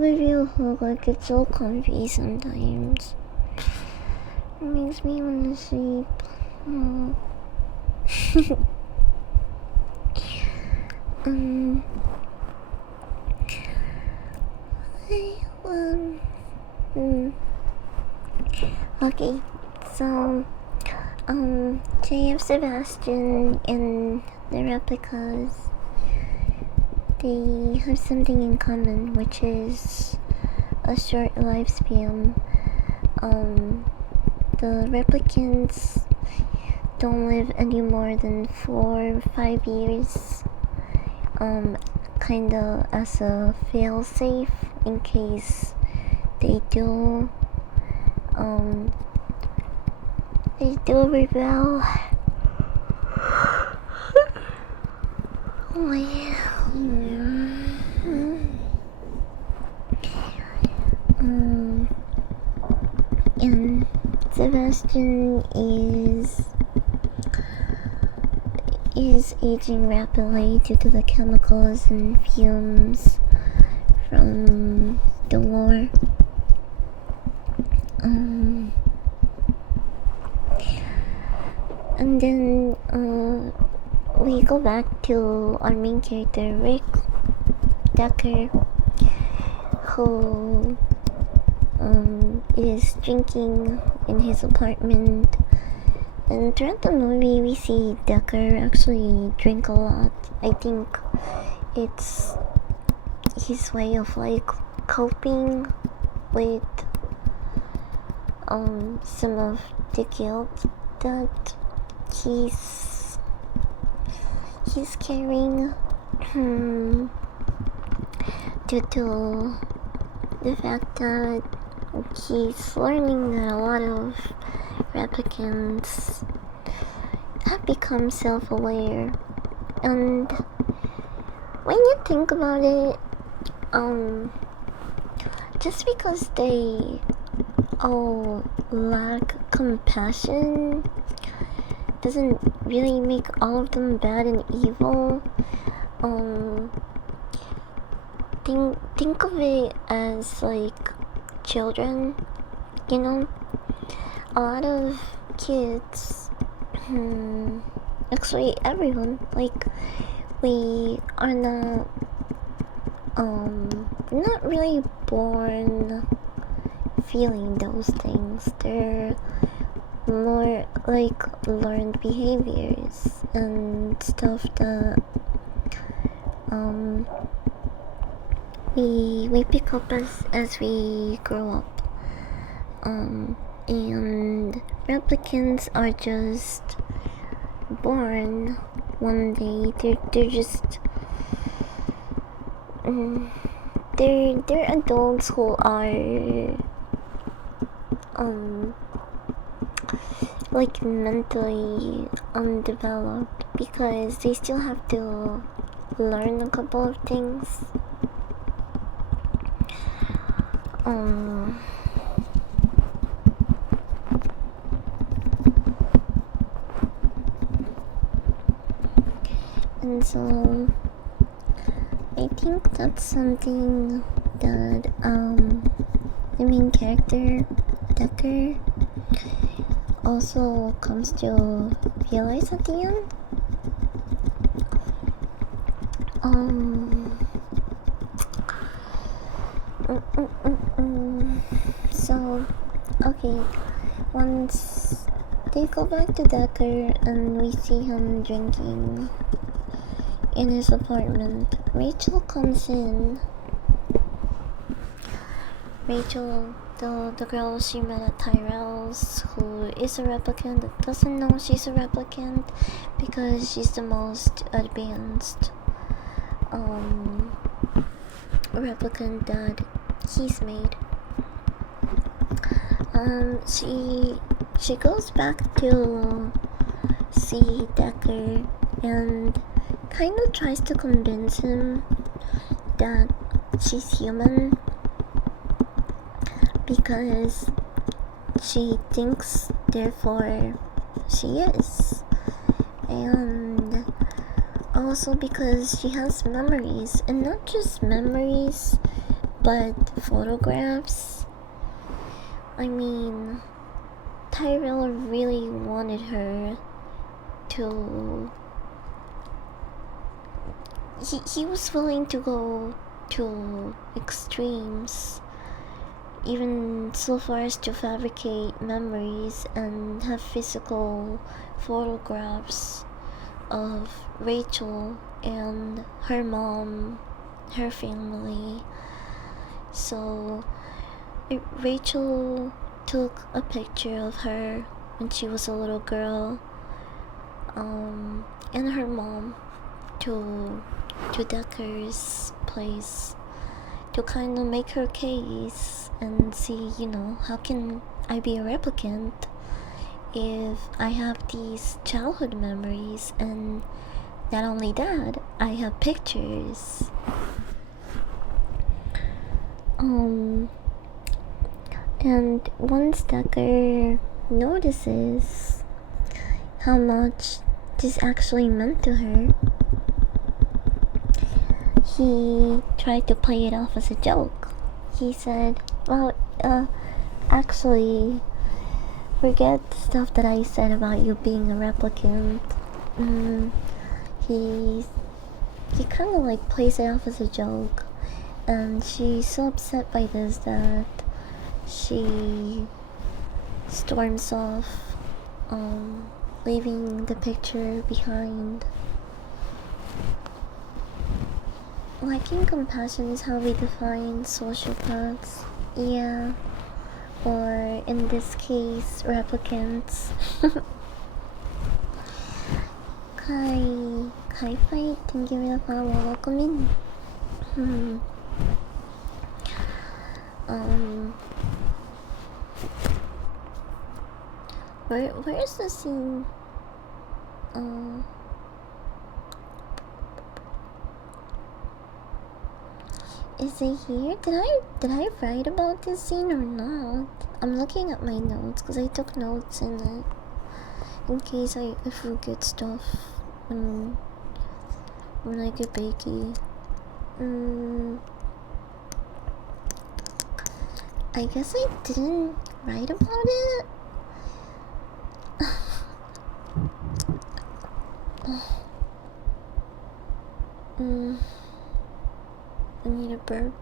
Give you a hug, like it's so comfy sometimes. It makes me wanna sleep. Okay, so J.F. Sebastian and the replicas, they have something in common, which is a short lifespan. The replicants don't live any more than 4 or 5 years, kinda as a fail-safe in case they do rebel. And Sebastian is aging rapidly due to the chemicals and fumes from the war. And then we go back to our main character, Rick Decker, who is drinking in his apartment. And throughout the movie, we see Decker actually drink a lot. I think it's his way of like coping with some of the guilt that he's carrying due to the fact that he's learning that a lot of replicants have become self-aware. And when you think about it, just because they lack compassion doesn't really make all of them bad and evil. Think of it as like children, you know. A lot of kids, actually everyone, like, we are not really born feeling those things. They're more like learned behaviors and stuff that we pick up as we grow up. And replicants are just born one day. They're just they're adults who are like mentally undeveloped because they still have to learn a couple of things. And so I think that's something that the main character Decker also comes to realize at the end. So okay, once they go back to Decker and we see him drinking in his apartment, Rachel comes in. Rachel, the girl she met at Tyrell's, who is a replicant, that doesn't know she's a replicant because she's the most advanced replicant that he's made. She goes back to see Decker and kind of tries to convince him that she's human because she thinks, therefore she is, and also because she has memories, and not just memories but photographs. I mean, Tyrell really wanted her to... He was willing to go to extremes, even so far as to fabricate memories and have physical photographs of Rachel and her mom, her family. So Rachel took a picture of her when she was a little girl, and her mom to Decker's place to kind of make her case and see, how can I be a replicant if I have these childhood memories, and not only that, I have pictures. And once Decker notices how much this actually meant to her, he tried to play it off as a joke. He said, well, actually, forget the stuff that I said about you being a replicant. He kind of like plays it off as a joke, and she's so upset by this that she storms off, leaving the picture behind. Lacking compassion is how we define sociopaths. Yeah. Or in this case, replicants. Kai Fight, thank you for the follow. Welcome in. Where is the scene? Is it here? Did I write about this scene or not? I'm looking at my notes because I took notes in it in case I forget stuff when I get bakey. I guess I didn't write about it. I need a burp.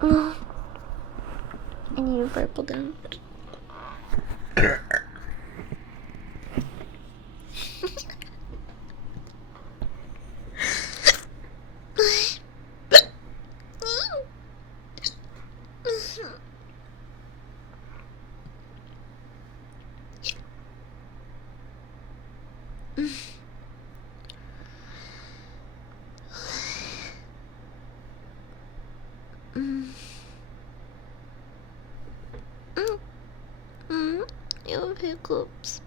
I need a burp again. buttercups.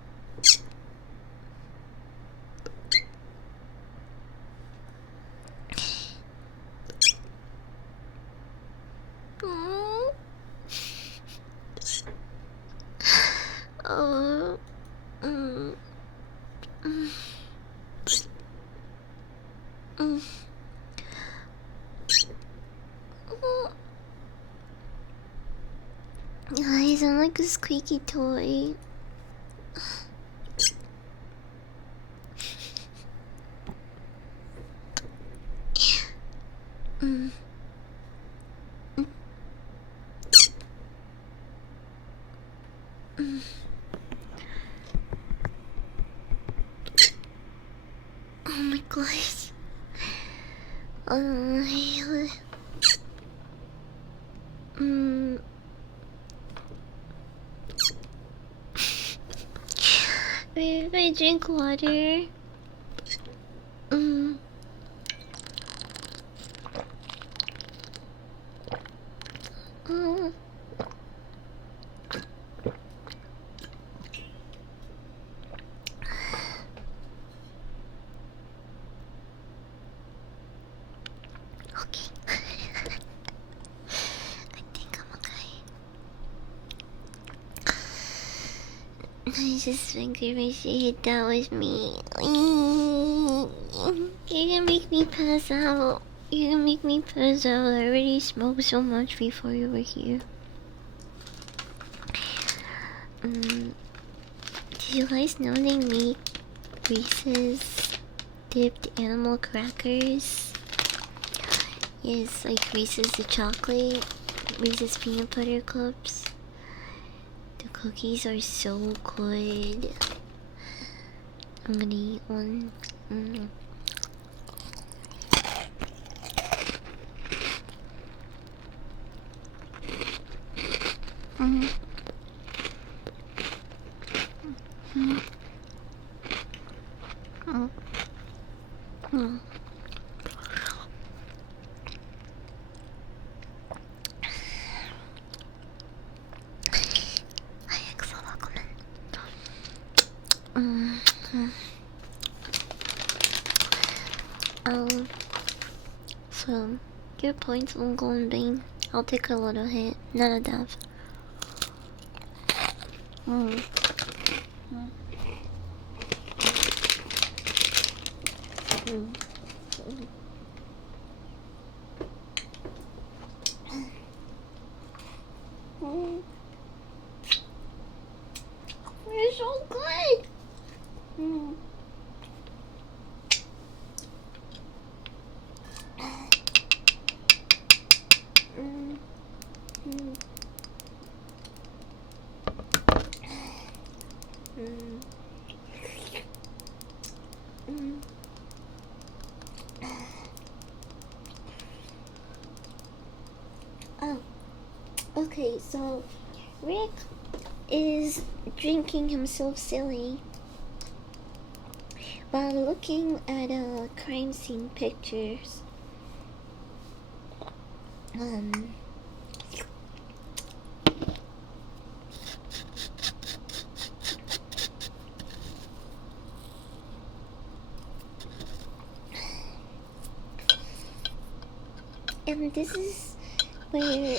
Mm. Oh. Mm. Mm. Mm. I sound like a squeaky toy. Mm. Mm. Oh my gosh. Mm. Maybe if I drink water. Mm. Mm. Okay. I think I'm okay. I just figured I should hit that with me. You're gonna make me pass out. You're gonna make me pass out. I already smoked so much before you were here. Did you guys know they make Reese's dipped animal crackers? Yes, like Reese's the chocolate, Reese's peanut butter cups. The cookies are so good. I'm gonna eat one. Mm. Mm. Mm. Mm. Mm. So your points won't go in vain. I'll take a little hit, not a dab. Mm. Mm. Mm. Mm. You're so good. Mm. Mm. Mm. Mm. Mm. Oh, okay, so Rick is drinking himself silly while looking at crime scene pictures. And this is where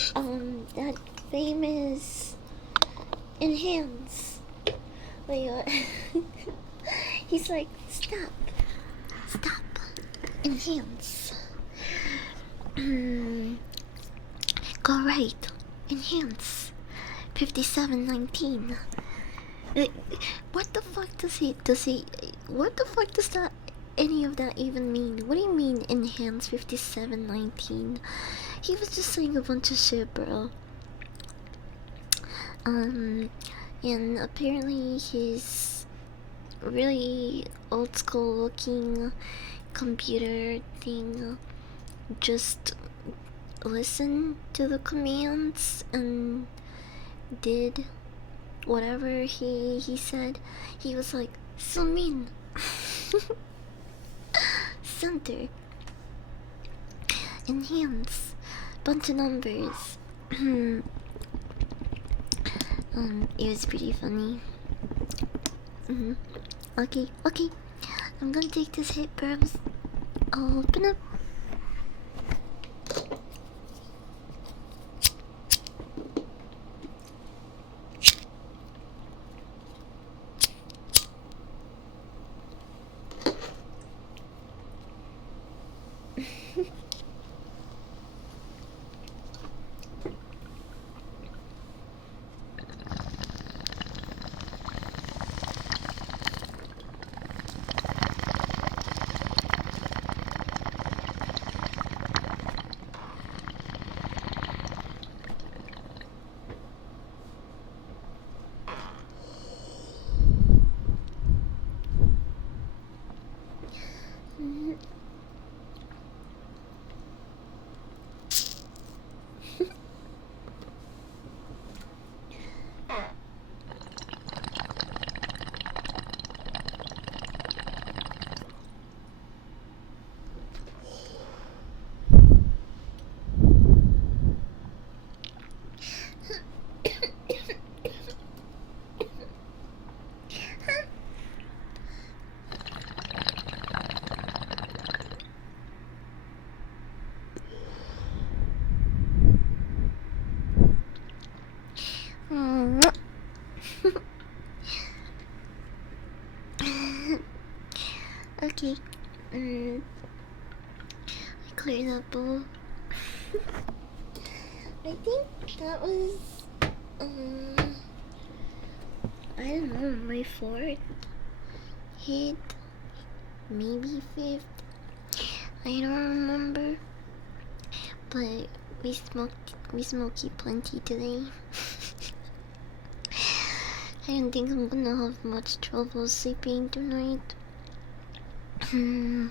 that famous enhance where he's like, stop, enhance. Go right, enhance. 5719. What the fuck what the fuck does that any of that even mean? What do you mean enhance 5719? He was just saying a bunch of shit, bro. And apparently his really old school looking computer thing just listened to the commands and did whatever he said. He was like, Sumin center, enhance, bunch of numbers. It was pretty funny. Mm-hmm. Okay, okay. I'm gonna take this hit, bros. I'll open up. Okay. Mm, I cleared that bowl. I think that was um I don't know, my fourth hit, maybe fifth. I don't remember. But we smoked plenty today. I don't think I'm gonna have much trouble sleeping tonight. um,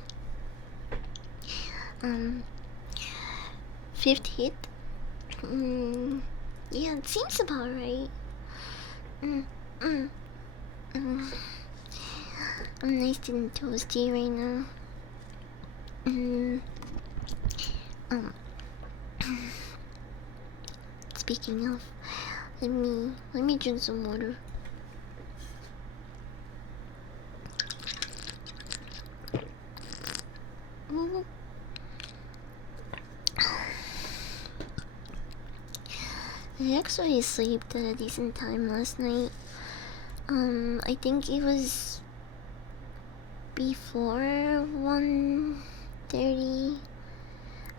fifth hit. Yeah, it seems about right. Mm, mm, mm. I'm nice and toasty right now. Um, speaking of, let me drink some water. I actually slept at a decent time last night. I think it was before 1:30.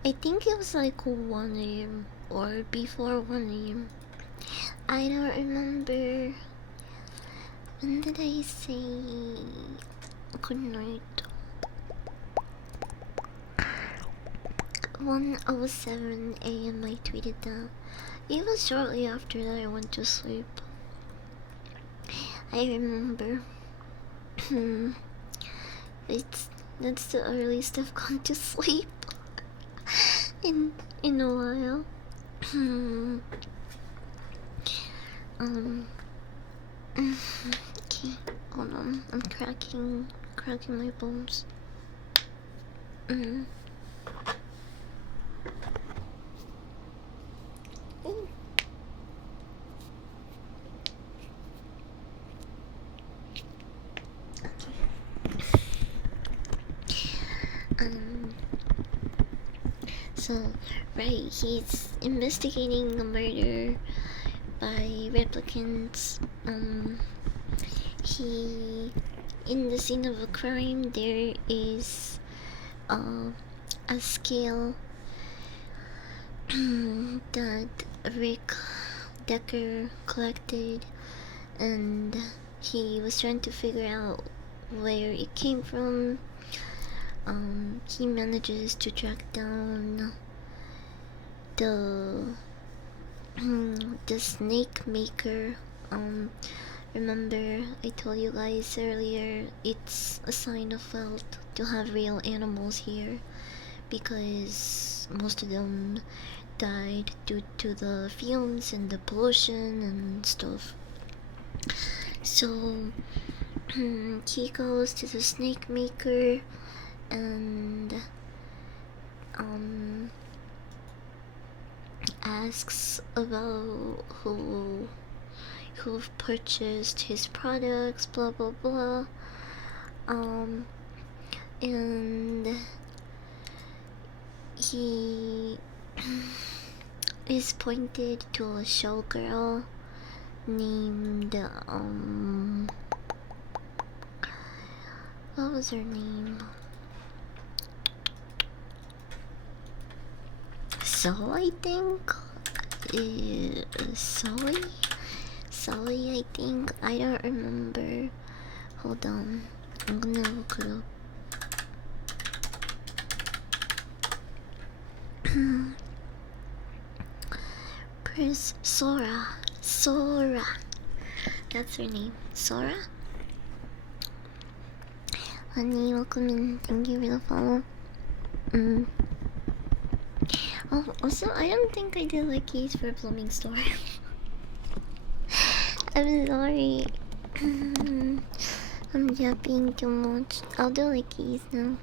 I think it was like 1 a.m. or before 1 a.m. I don't remember. When did I say good night? 1:07 a.m. I tweeted that. It was shortly after that I went to sleep. I remember. it's that's the earliest I've gone to sleep in a while. Okay, hold on. I'm cracking my bones. Ooh. So, right, he's investigating a murder by replicants. He, in the scene of a crime, there is a scale that Rick Decker collected, and he was trying to figure out where it came from. He manages to track down the the snake maker. Remember I told you guys earlier, it's a sign of wealth to have real animals here, because most of them died due to the fumes and the pollution and stuff. So he goes to the snake maker and asks about who who've purchased his products, blah blah blah. Um, and he is pointed to a showgirl named what was her name? So I think Sully I think, I don't remember. Hold on, I'm gonna look it up. Chris Sora, that's her name, Sora. Honey, welcome in. Thank you for the follow. Oh, also, I don't think I did like keys for a plumbing store. I'm sorry. I'm yapping too much. I'll do like keys now.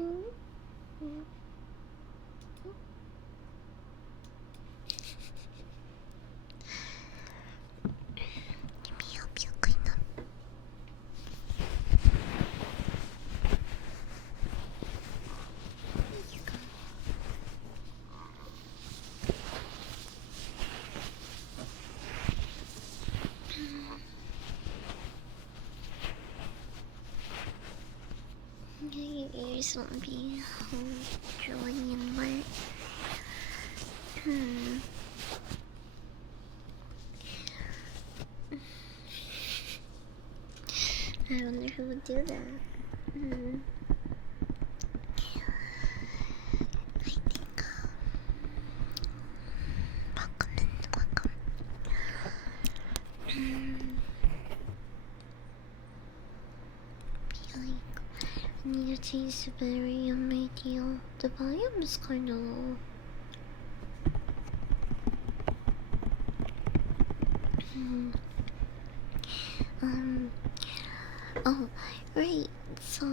Let me help you clean up. There you go. Your ears won't be dry and wet. I wonder who would do that. I think, welcome in, welcome. Feel like I need to change the battery on my deal. The volume is kinda low. Oh, right, so,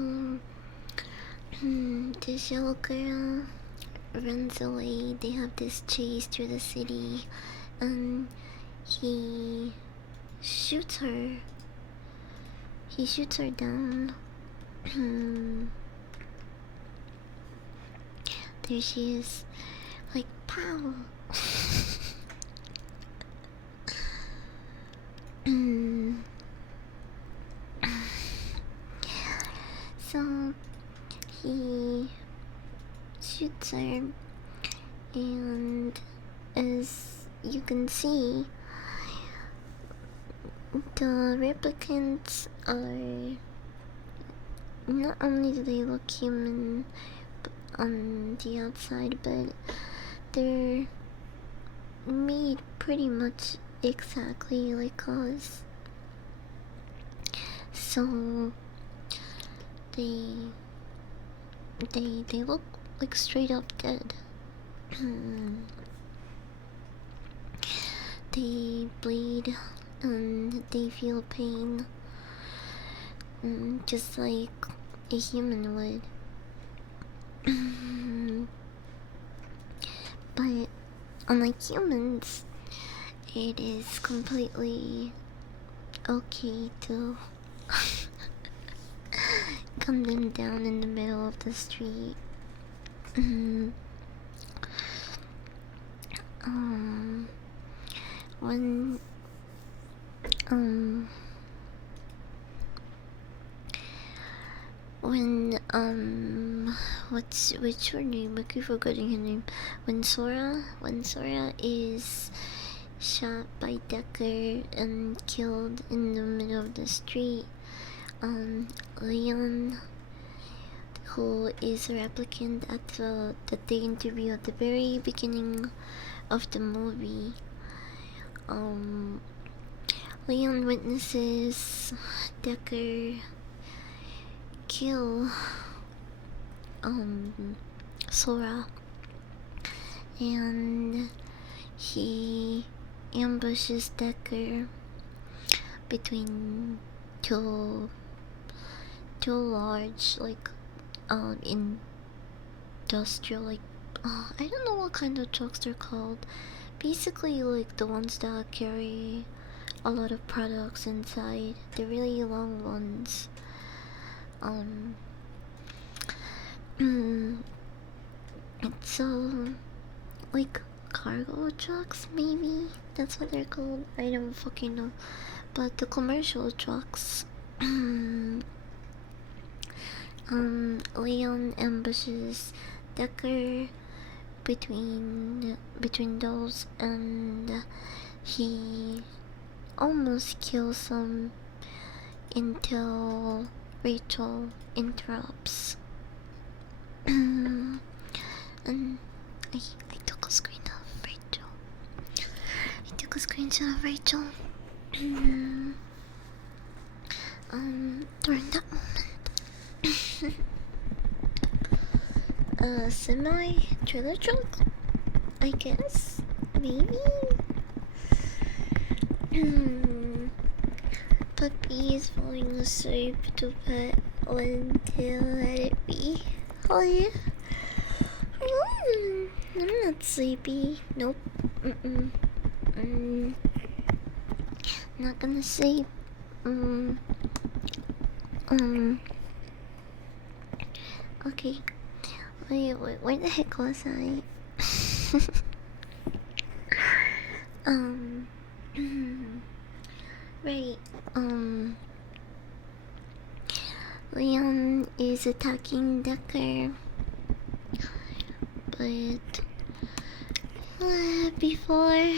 this yellow girl runs away. They have this chase through the city, and he shoots her. He shoots her down. There she is, like, pow. So he shoots her, and as you can see, the replicants are not only do they look human on the outside, but they're made pretty much exactly like us. So they look like straight up dead. They bleed and they feel pain, just like a human would. But unlike humans, it is completely okay to gun them down in the middle of the street. What's her name? I keep forgetting her name. When Sora is shot by Decker and killed in the middle of the street, Leon, who is a replicant that they interview at the very beginning of the movie, Leon witnesses Decker kill Sora, and he ambushes Decker between two large, like, industrial, like, I don't know what kind of trucks they're called. Basically, like the ones that carry a lot of products inside. The really long ones. It's like cargo trucks, maybe that's what they're called. I don't fucking know. But the commercial trucks. Leon ambushes Decker between those, and he almost kills him until Rachel interrupts. And I took a screen of Rachel. I took a screenshot of Rachel. During that moment. Semi trailer truck, I guess, maybe. Puppy is falling asleep to pet until let it be. Hi. I'm not sleepy. Nope. Mm-mm. Not gonna sleep. Mm. Um. Okay. Wait, where the heck was I? um. Right. Leon is attacking Decker, but before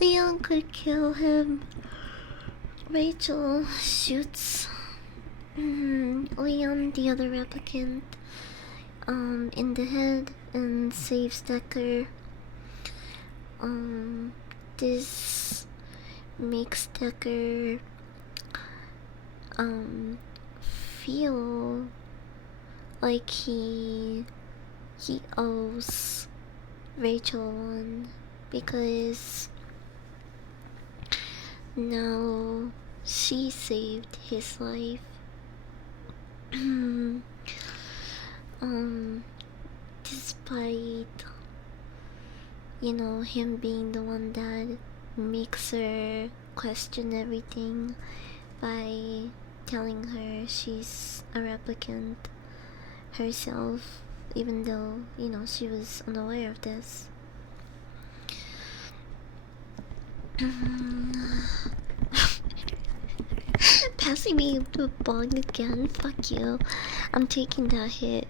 Leon could kill him, Rachel shoots Leon, the other replicant, in the head and saves Decker. This makes Decker feel like he owes Rachel one, because now she saved his life. Despite, you know, him being the one that makes her question everything by telling her she's a replicant herself, even though, you know, she was unaware of this. Passing me the bong again, fuck you. I'm taking that hit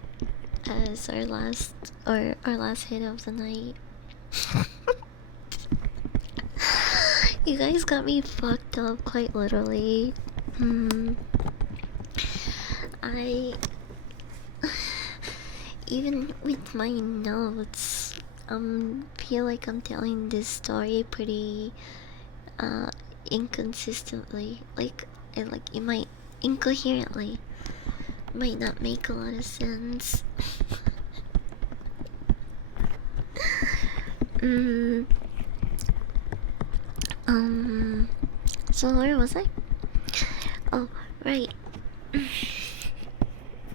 as our last hit of the night. You guys got me fucked up quite literally. I even with my notes, feel like I'm telling this story pretty inconsistently. Like it might incoherently, might not make a lot of sense. So where was I? Oh, right.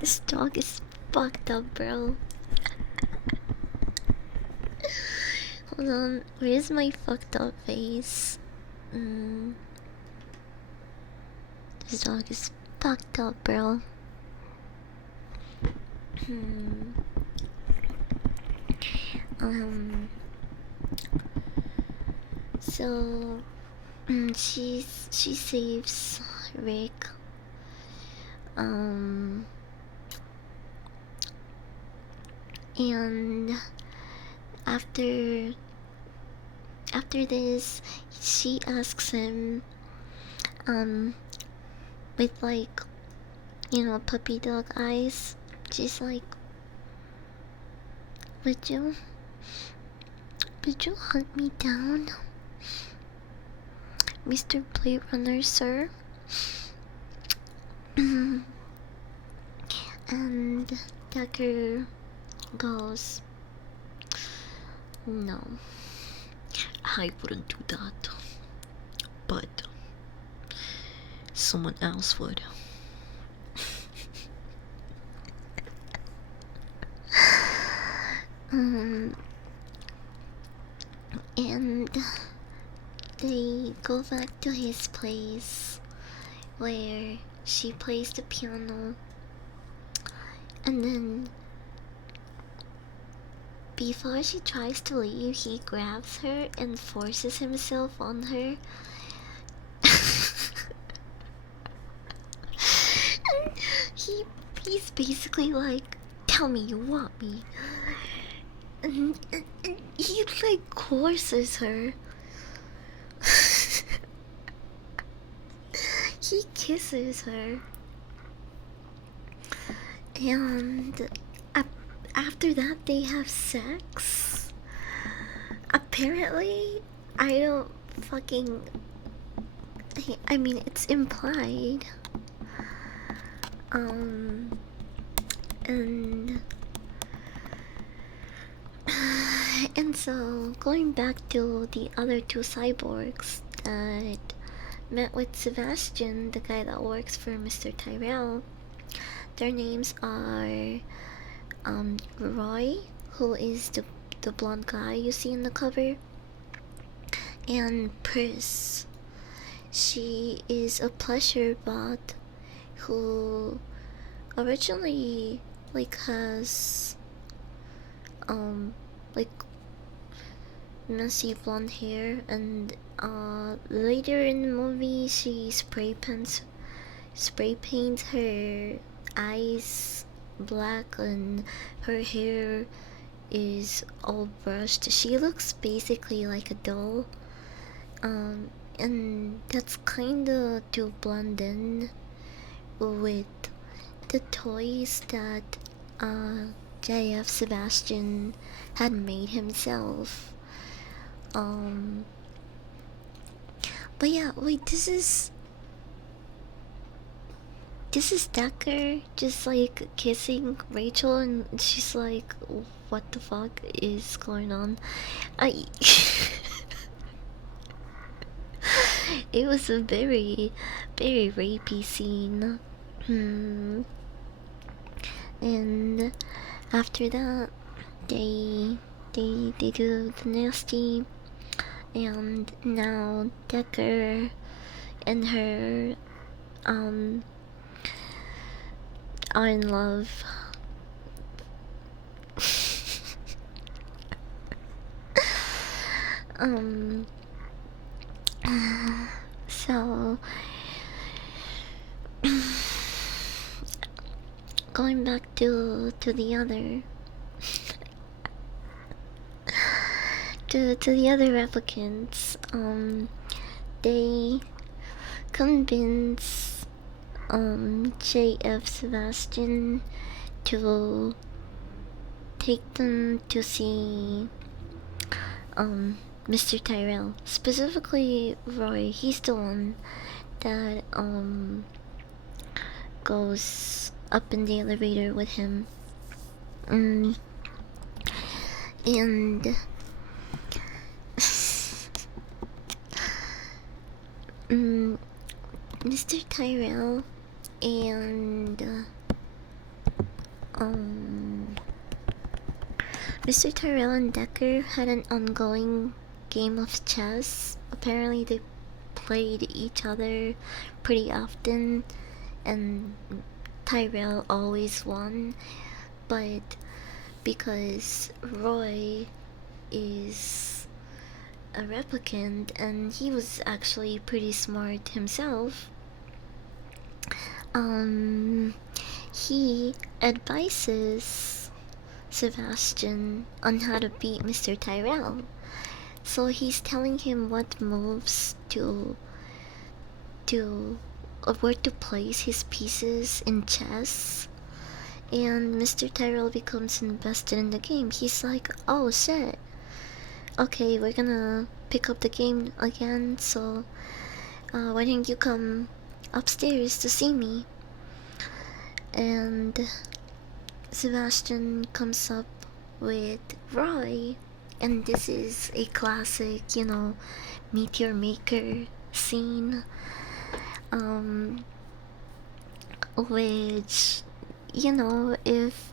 This dog is fucked up, bro. Hold on, where's my fucked up face? This dog is fucked up, bro. So, she saves Rick. And after this, she asks him, with like, you know, puppy dog eyes. She's like, would you hunt me down, Mr. Blade Runner, sir? And Decker goes, no, I wouldn't do that, but someone else would. And they go back to his place where she plays the piano, and then before she tries to leave, he grabs her and forces himself on her. He's basically like, tell me you want me. And he like coerces her. He kisses her. And after that they have sex. Apparently, I don't fucking... I mean, it's implied. And so, going back to the other two cyborgs that met with Sebastian, the guy that works for Mr. Tyrell, their names are Roy, who is the blonde guy you see in the cover, and Pris. She is a pleasure bot who originally has like messy blonde hair, and later in the movie she spray paints her eyes black and her hair is all brushed. She looks basically like a doll. And that's kinda to blend in with the toys that JF Sebastian had made himself. Um, but yeah, wait, this is Decker just like kissing Rachel, and she's like, "What the fuck is going on?" I. It was a very, very rapey scene. And after that, they do the nasty, and now Decker and her are in love. um so going back to the other to the other replicants, they convince JF Sebastian to take them to see Mr. Tyrell. Specifically Roy, he's the one that goes up in the elevator with him. And Mr. Tyrell and Mr. Tyrell and Decker had an ongoing game of chess. Apparently they played each other pretty often, and Tyrell always won, but because Roy is a replicant and he was actually pretty smart himself, he advises Sebastian on how to beat Mr. Tyrell. So he's telling him what moves or where to place his pieces in chess. And Mr. Tyrell becomes invested in the game. He's like, "Oh shit. Okay, we're gonna pick up the game again, so why don't you come upstairs to see me?" And Sebastian comes up with Roy, and this is a classic, meet your maker scene, which, if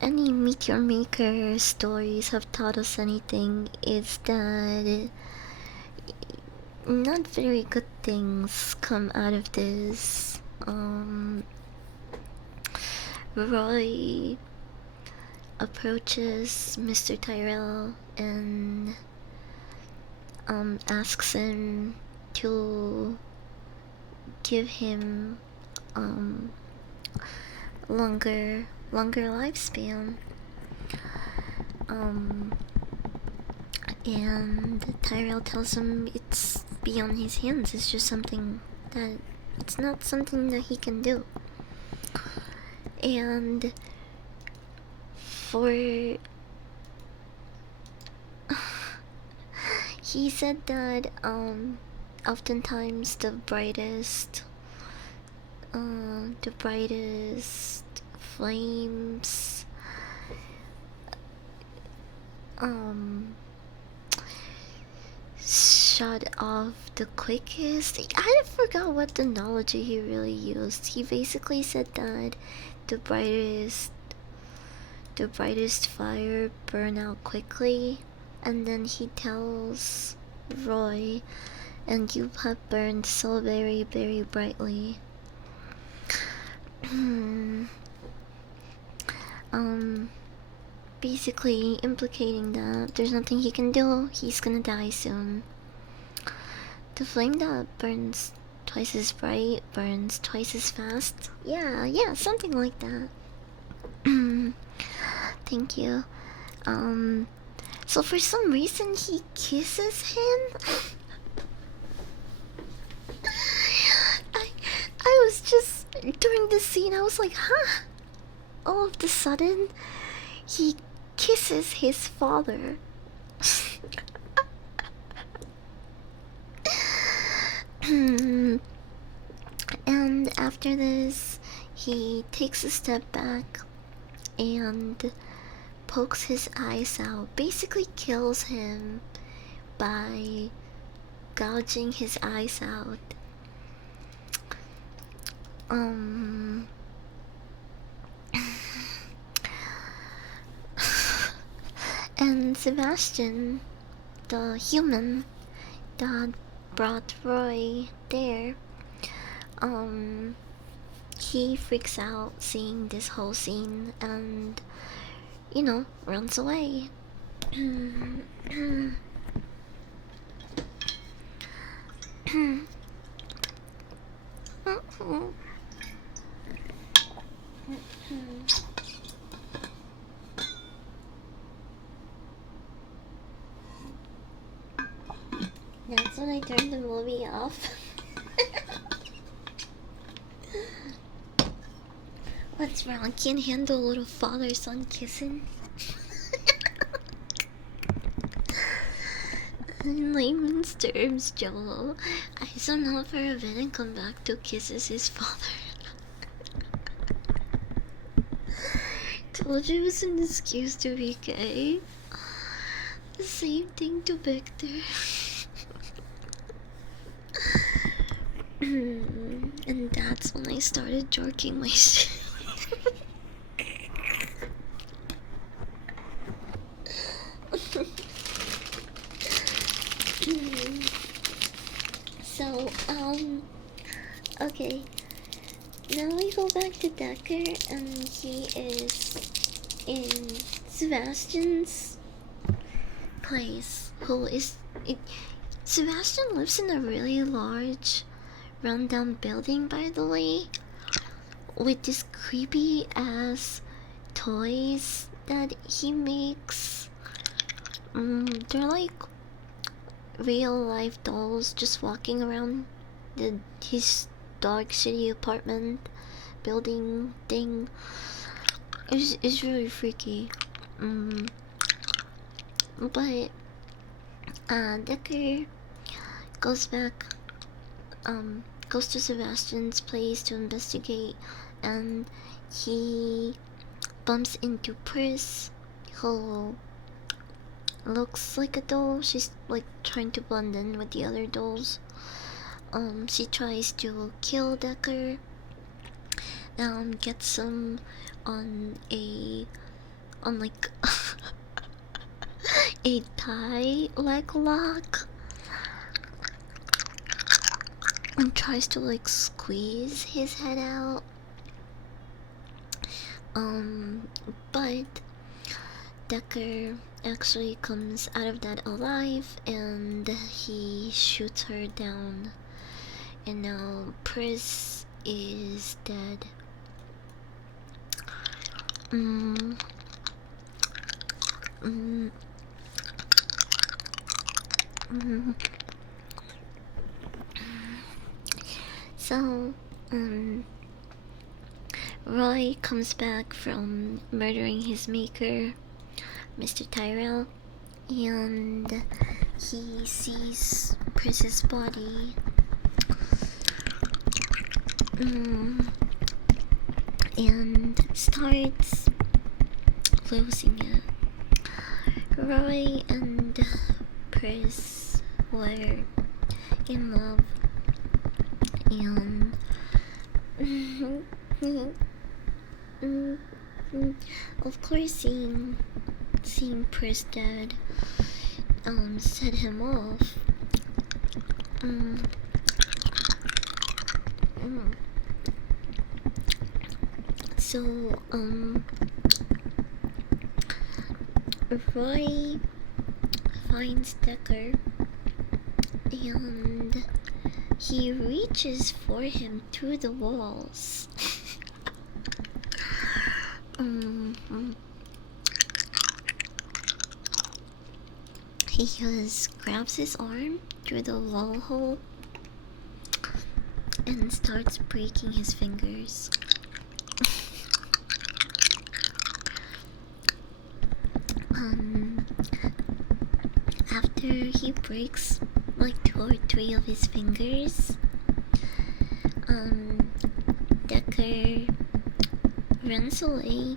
any meet your maker stories have taught us anything, it's that not very good things come out of this. Roy approaches Mr. Tyrell and asks him to give him longer lifespan. And Tyrell tells him it's beyond his hands. It's just something that it's not something that he can do. And for he said that oftentimes the brightest flames shot of the quickest. I forgot what the analogy he really used. He basically said that the brightest fire burn out quickly, and then he tells Roy, and you have burned so very, very brightly. Basically implicating that there's nothing he can do, he's gonna die soon. The flame that burns twice as bright burns twice as fast. Yeah, something like that. Thank you. So for some reason he kisses him. I was just during this scene I was like, huh? All of a sudden he kisses his father. And after this, he takes a step back and pokes his eyes out, basically kills him by gouging his eyes out. And Sebastian, the human that brought Roy there, he freaks out seeing this whole scene and, runs away. That's when I turned the movie off. What's wrong? Can't handle a little father-son kissing? In layman's terms, Joel, I don't know for a bit and come back to kisses his father. Told you it was an excuse to be gay. The same thing to Victor. And that's when I started jerking my shit. So, okay. Now we go back to Decker, and he is in Sebastian's place. Sebastian lives in a really large, rundown building, by the way, with these creepy ass toys that he makes. They're like real life dolls just walking around his dark shitty apartment building thing. It's really freaky. But Decker goes to Sebastian's place to investigate, and he bumps into Pris, who looks like a doll. She's like trying to blend in with the other dolls. She tries to kill Decker, gets him on like a tie leg lock, and tries to like squeeze his head out. But Decker actually comes out of that alive, and he shoots her down, and now Pris is dead. So, Roy comes back from murdering his maker, Mr. Tyrell, and he sees Pris's body. And starts losing it. Roy and Pris were in love, and of course, seeing Pris dead set him off. Mm, mm. So Roy finds Decker and he reaches for him through the walls. He just grabs his arm through the wall hole and starts breaking his fingers. After he breaks like 2 or 3 of his fingers, Decker runs away,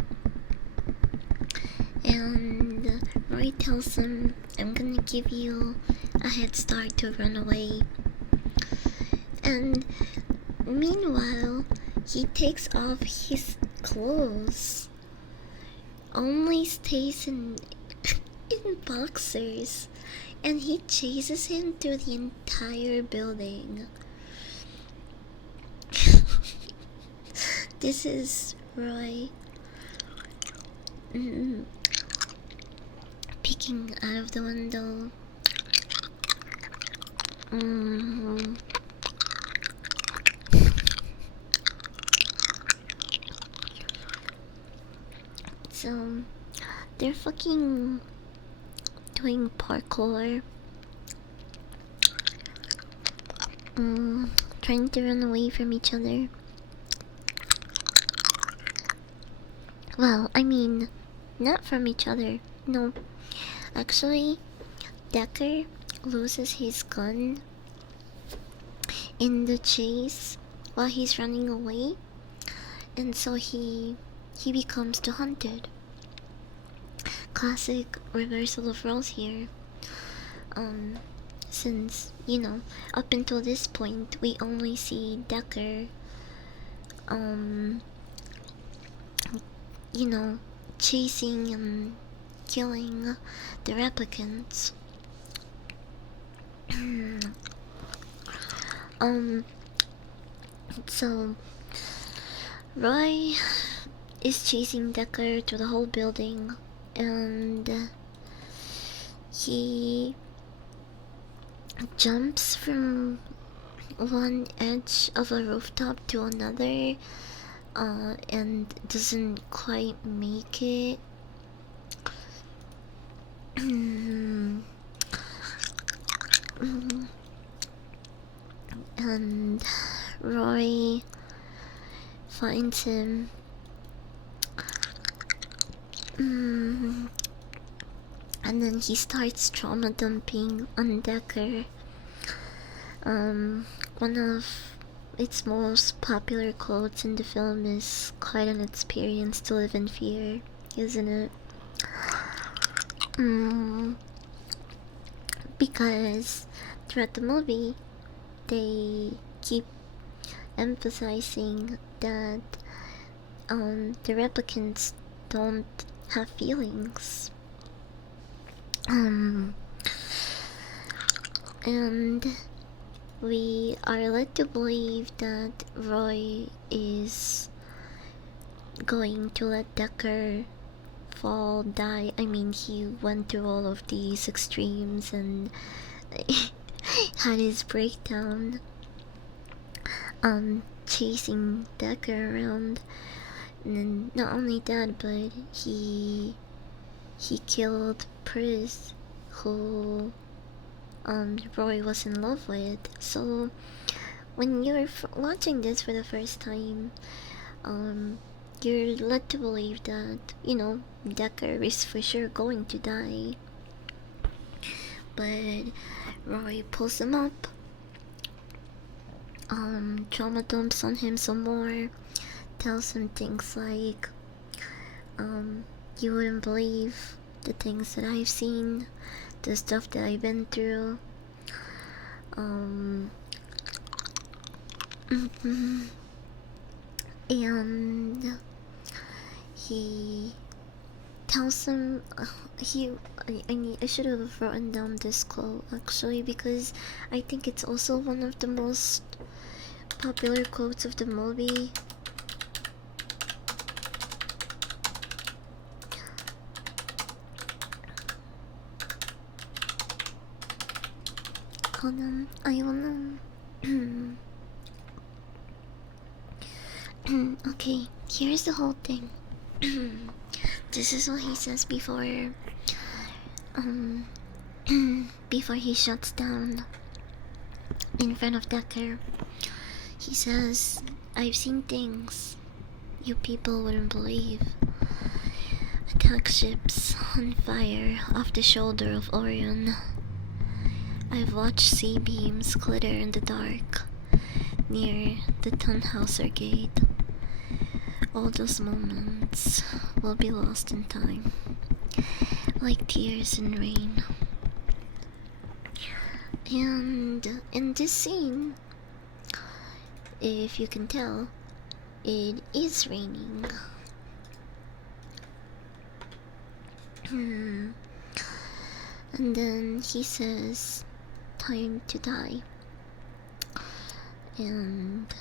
and Roy tells him, "I'm gonna give you a head start to run away." And meanwhile, he takes off his clothes, only stays in boxers, and he chases him through the entire building. This is Roy peeking out of the window. So they're fucking doing parkour, trying to run away from each other. Well, I mean, not from each other. No, actually, Decker loses his gun in the chase while he's running away, and so he becomes the hunted. Classic reversal of roles here. Since, up until this point, we only see Decker, chasing and killing the replicants. So Roy is chasing Decker to the whole building, and he jumps from one edge of a rooftop to another, and doesn't quite make it. And Roy finds him. And then he starts trauma dumping on Decker. One of its most popular quotes in the film is "Quite an experience to live in fear," isn't it? Because throughout the movie, they keep emphasizing that the replicants don't have feelings. And we are led to believe that Roy is going to let Decker die. I mean, he went through all of these extremes and had his breakdown, chasing Decker around. And not only that, but he killed Pris, who Roy was in love with. So when you're watching this for the first time, you're led to believe that, Decker is for sure going to die. But Roy pulls him up, trauma dumps on him some more, tells him things like, you wouldn't believe the things that I've seen, the stuff that I've been through. Um, and he tells him I should have written down this quote actually, because I think it's also one of the most popular quotes of the movie. Hold on, I wanna. Okay, here's the whole thing. This is what he says um, before he shuts down in front of Decker. He says, "I've seen things you people wouldn't believe. Attack ships on fire off the shoulder of Orion. I've watched sea beams glitter in the dark near the Tannhauser Gate. All those moments will be lost in time, like tears in rain." And in this scene, if you can tell, it is raining. And then he says, "Time to die." And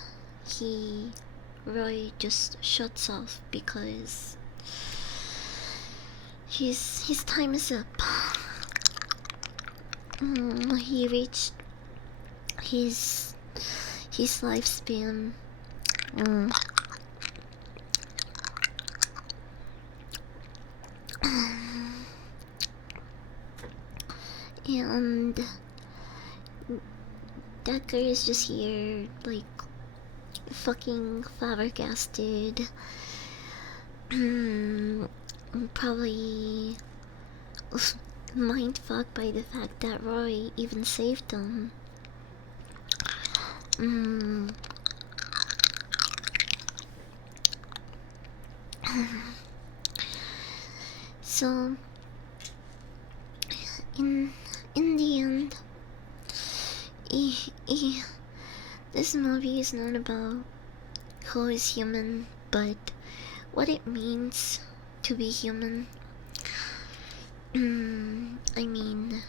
Roy just shuts off because his time is up. He reached his lifespan. And Decker is just here, like, fucking flabbergasted. Probably mind fucked by the fact that Roy even saved them. So in the end, this movie is not about who is human, but what it means to be human. I mean,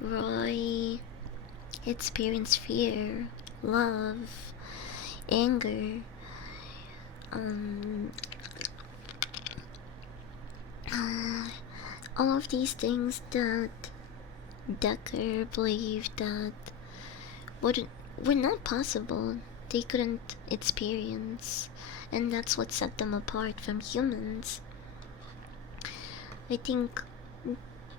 Roy experienced fear, love, anger, all of these things that Decker believed that were not possible. They couldn't experience, and that's what set them apart from humans. I think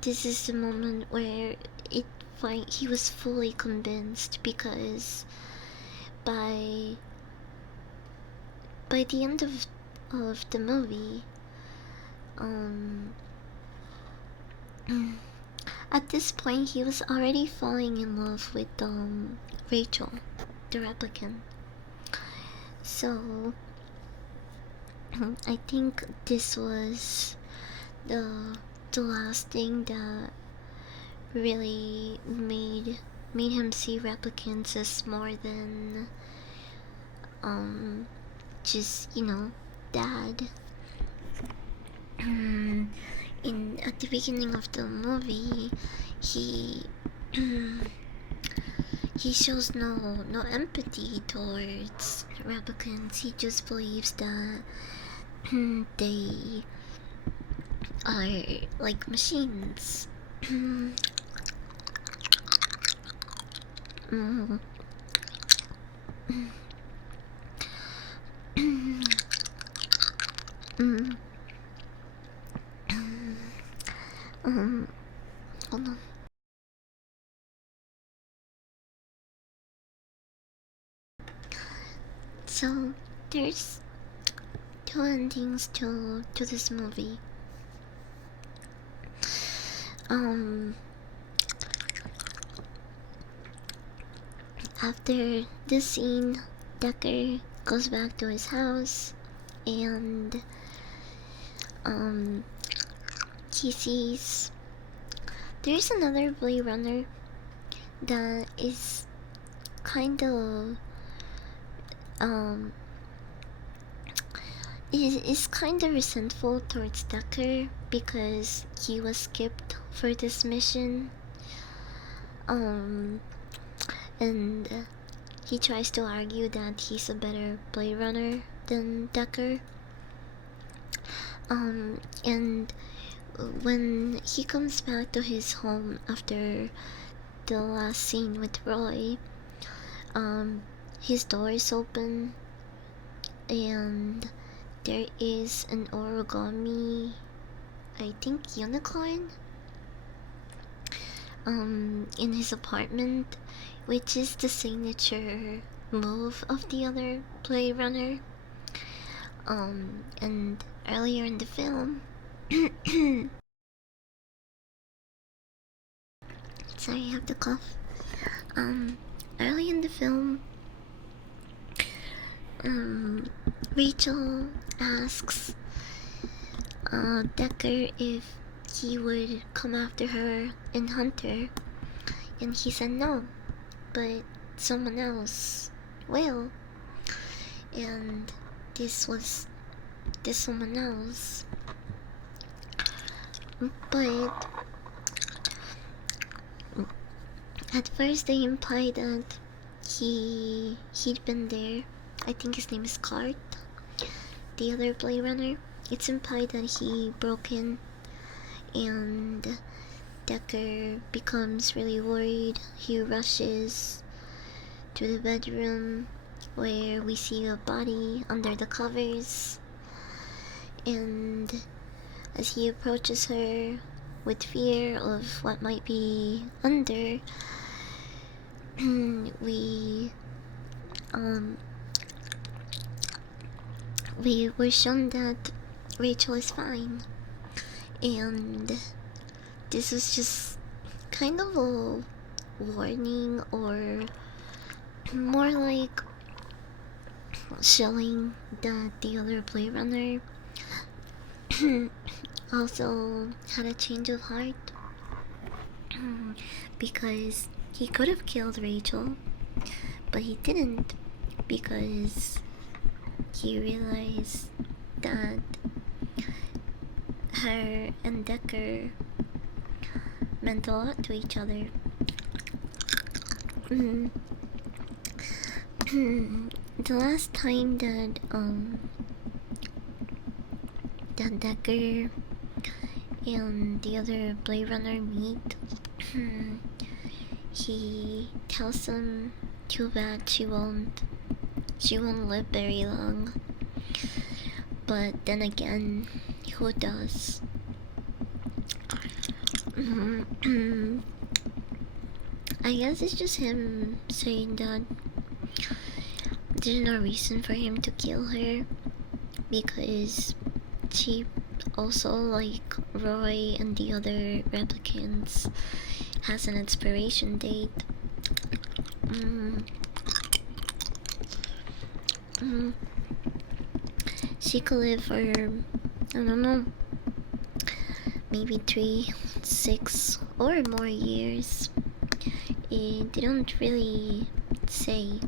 this is the moment where he was fully convinced, because by the end of the movie, at this point he was already falling in love with Rachel, the replicant. So I think this was the last thing that really made him see replicants as more than just, dad. At the beginning of the movie, he he shows no empathy towards replicants. He just believes that they are like machines. Hold on. So there's two endings to this movie. After this scene, Decker goes back to his house, and he sees there's another Blade Runner that is kind of um is kind of resentful towards Decker because he was skipped for this mission. Um, and he tries to argue that he's a better Blade Runner than Decker. And when he comes back to his home after the last scene with Roy, his door is open and there is an origami, I think unicorn, in his apartment, which is the signature move of the other Blade Runner. And earlier in the film, sorry, I have the cough. Early in the film, Rachel asks Decker if he would come after her and hunt her, and he said no, but someone else will. And this was this someone else. But at first they implied that he'd been there. I think his name is Cart, the other Blade Runner. It's implied that he broke in, and Decker becomes really worried. He rushes to the bedroom where we see a body under the covers, and as he approaches her with fear of what might be under, we were shown that Rachel is fine, and this was just kind of a warning, or more like showing that the other Blade Runner also had a change of heart, because he could have killed Rachel, but he didn't, because he realized that her and Decker meant a lot to each other. The last time that Decker and the other Blade Runner meet, he tells him too bad she won't live very long. But then again, who does? I guess it's just him saying that there's no reason for him to kill her, because she also, like Roy and the other replicants, has an expiration date. She could live for, I don't know, maybe 3, 6, or more years. They don't really say,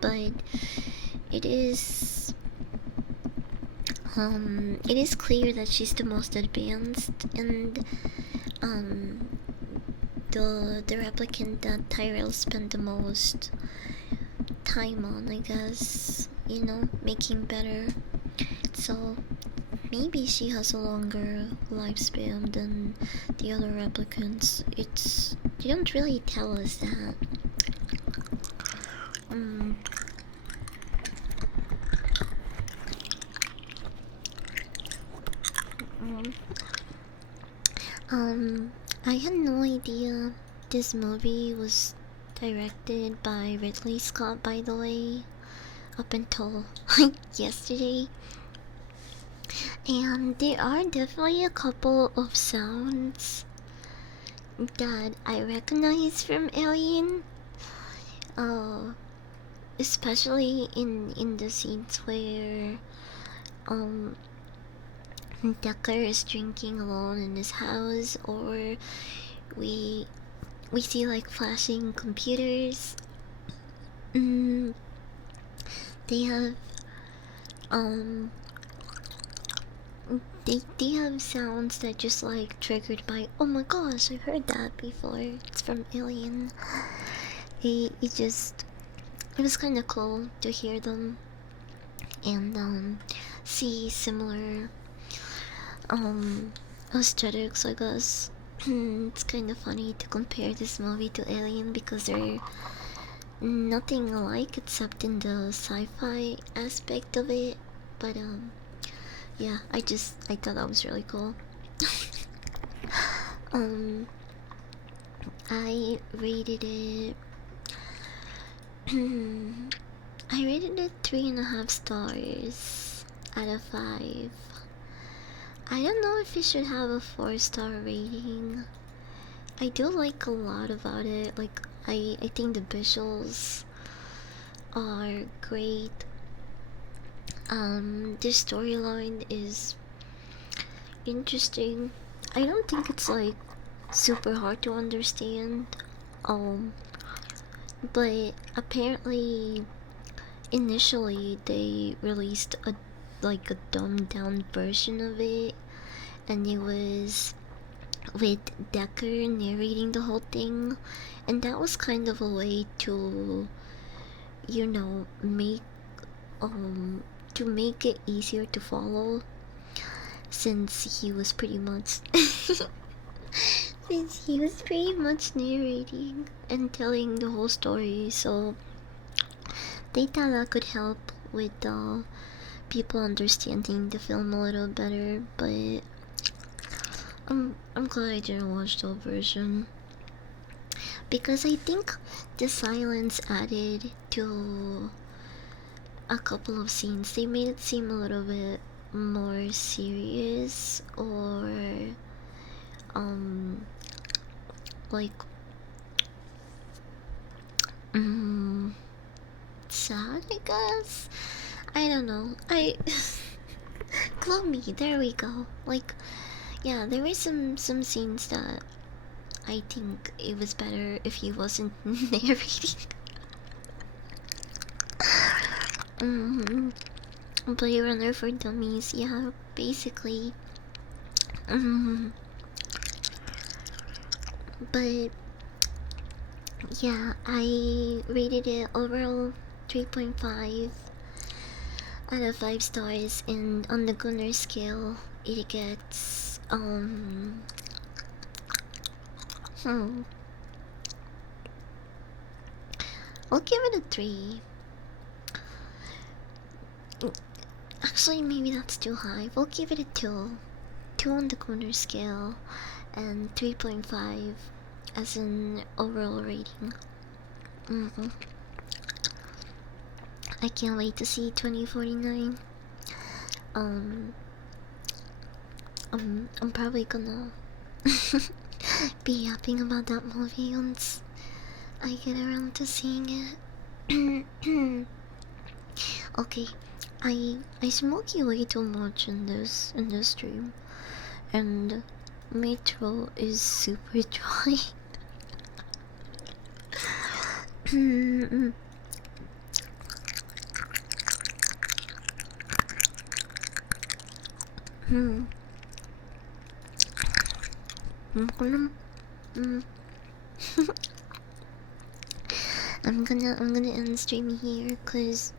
but it is clear that she's the most advanced, and the replicant that Tyrell spent the most time on, I guess, making better. So maybe she has a longer lifespan than the other replicants. They don't really tell us that. I had no idea this movie was directed by Ridley Scott, by the way, up until like yesterday. And there are definitely a couple of sounds that I recognize from Alien. Especially in the scenes where Decker is drinking alone in his house, or we see like flashing computers. mm, they have um they have sounds that just like triggered by, oh my gosh, I've heard that before. It's from Alien. It just, it was kind of cool to hear them and see similar aesthetics, I guess. It's kind of funny to compare this movie to Alien because they're nothing alike except in the sci-fi aspect of it. But yeah, I thought that was really cool. um, I rated it. I rated it 3.5 stars out of 5. I don't know if it should have a 4-star rating. I do like a lot about it. Like I think the visuals are great. The storyline is interesting. I don't think it's like super hard to understand. Um, but apparently initially they released a like a dumbed down version of it, and it was with Decker narrating the whole thing, and that was kind of a way to, you know, um make it easier to follow, since he was pretty much since he was pretty much narrating and telling the whole story. So they thought that could help with people understanding the film a little better. But I'm glad I didn't watch the version, because I think the silence added to a couple of scenes. They made it seem a little bit more serious, or um like mm, sad, I guess. I don't know. I gloomy. There we go. Like, yeah, there were some scenes that I think it was better if he wasn't narrating. Blade Runner for Dummies, yeah, basically. But yeah, I rated it overall 3.5 out of 5 stars, and on the Gunner scale, it gets I'll give it a 3. Actually, maybe that's too high. We'll give it a 2. 2 on the Gunner scale, and 3.5 as an overall rating. I can't wait to see 2049. I'm probably gonna be yapping about that movie once I get around to seeing it. Okay, I smoke way too much in this stream, and my throat is super dry. I'm gonna end streaming here, cause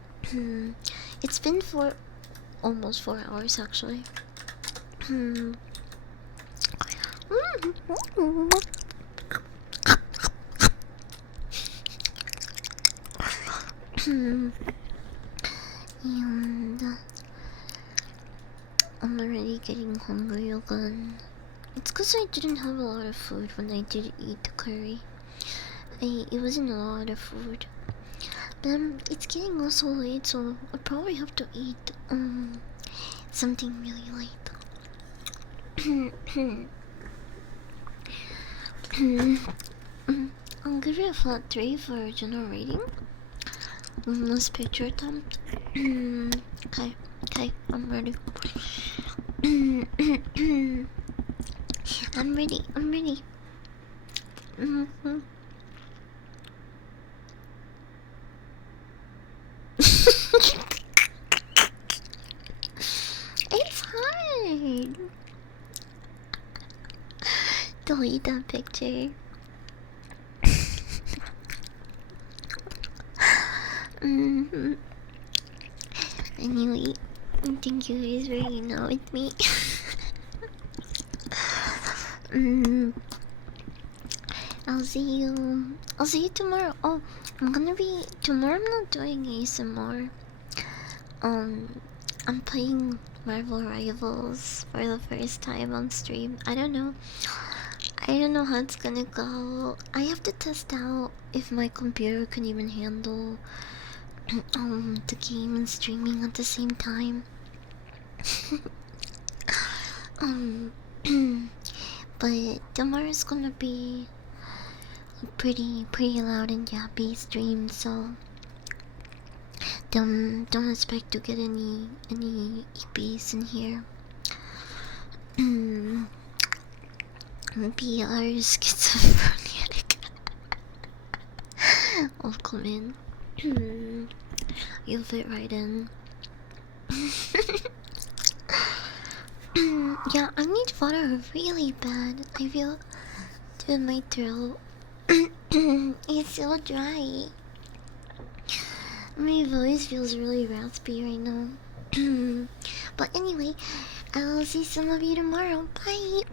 it's been for almost 4 hours actually. And I'm already getting hungry again. It's cause I didn't have a lot of food when I did eat the curry. It wasn't a lot of food. But it's getting also late, so I probably have to eat something really late. I'll give it a flat 3 for general rating. Let's picture time. Okay, I'm ready. I'm ready. delete that picture. mm Anyway, thank you guys for hanging out with me. mm, I'll see you. I'll see you tomorrow. Oh, tomorrow. I'm not doing ASMR. I'm playing Marvel Rivals for the first time on stream. I don't know. I don't know how it's gonna go. I have to test out if my computer can even handle the game and streaming at the same time. um but tomorrow's gonna be a pretty loud and yappy stream, so don't expect to get any EPs in here. PR schizophrenic. I'll come in. You'll fit right in. Yeah, I need water really bad. I feel, dude, my throat is so dry. My voice feels really raspy right now. But anyway, I'll see some of you tomorrow. Bye.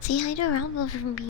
Say hi to Rambo from me.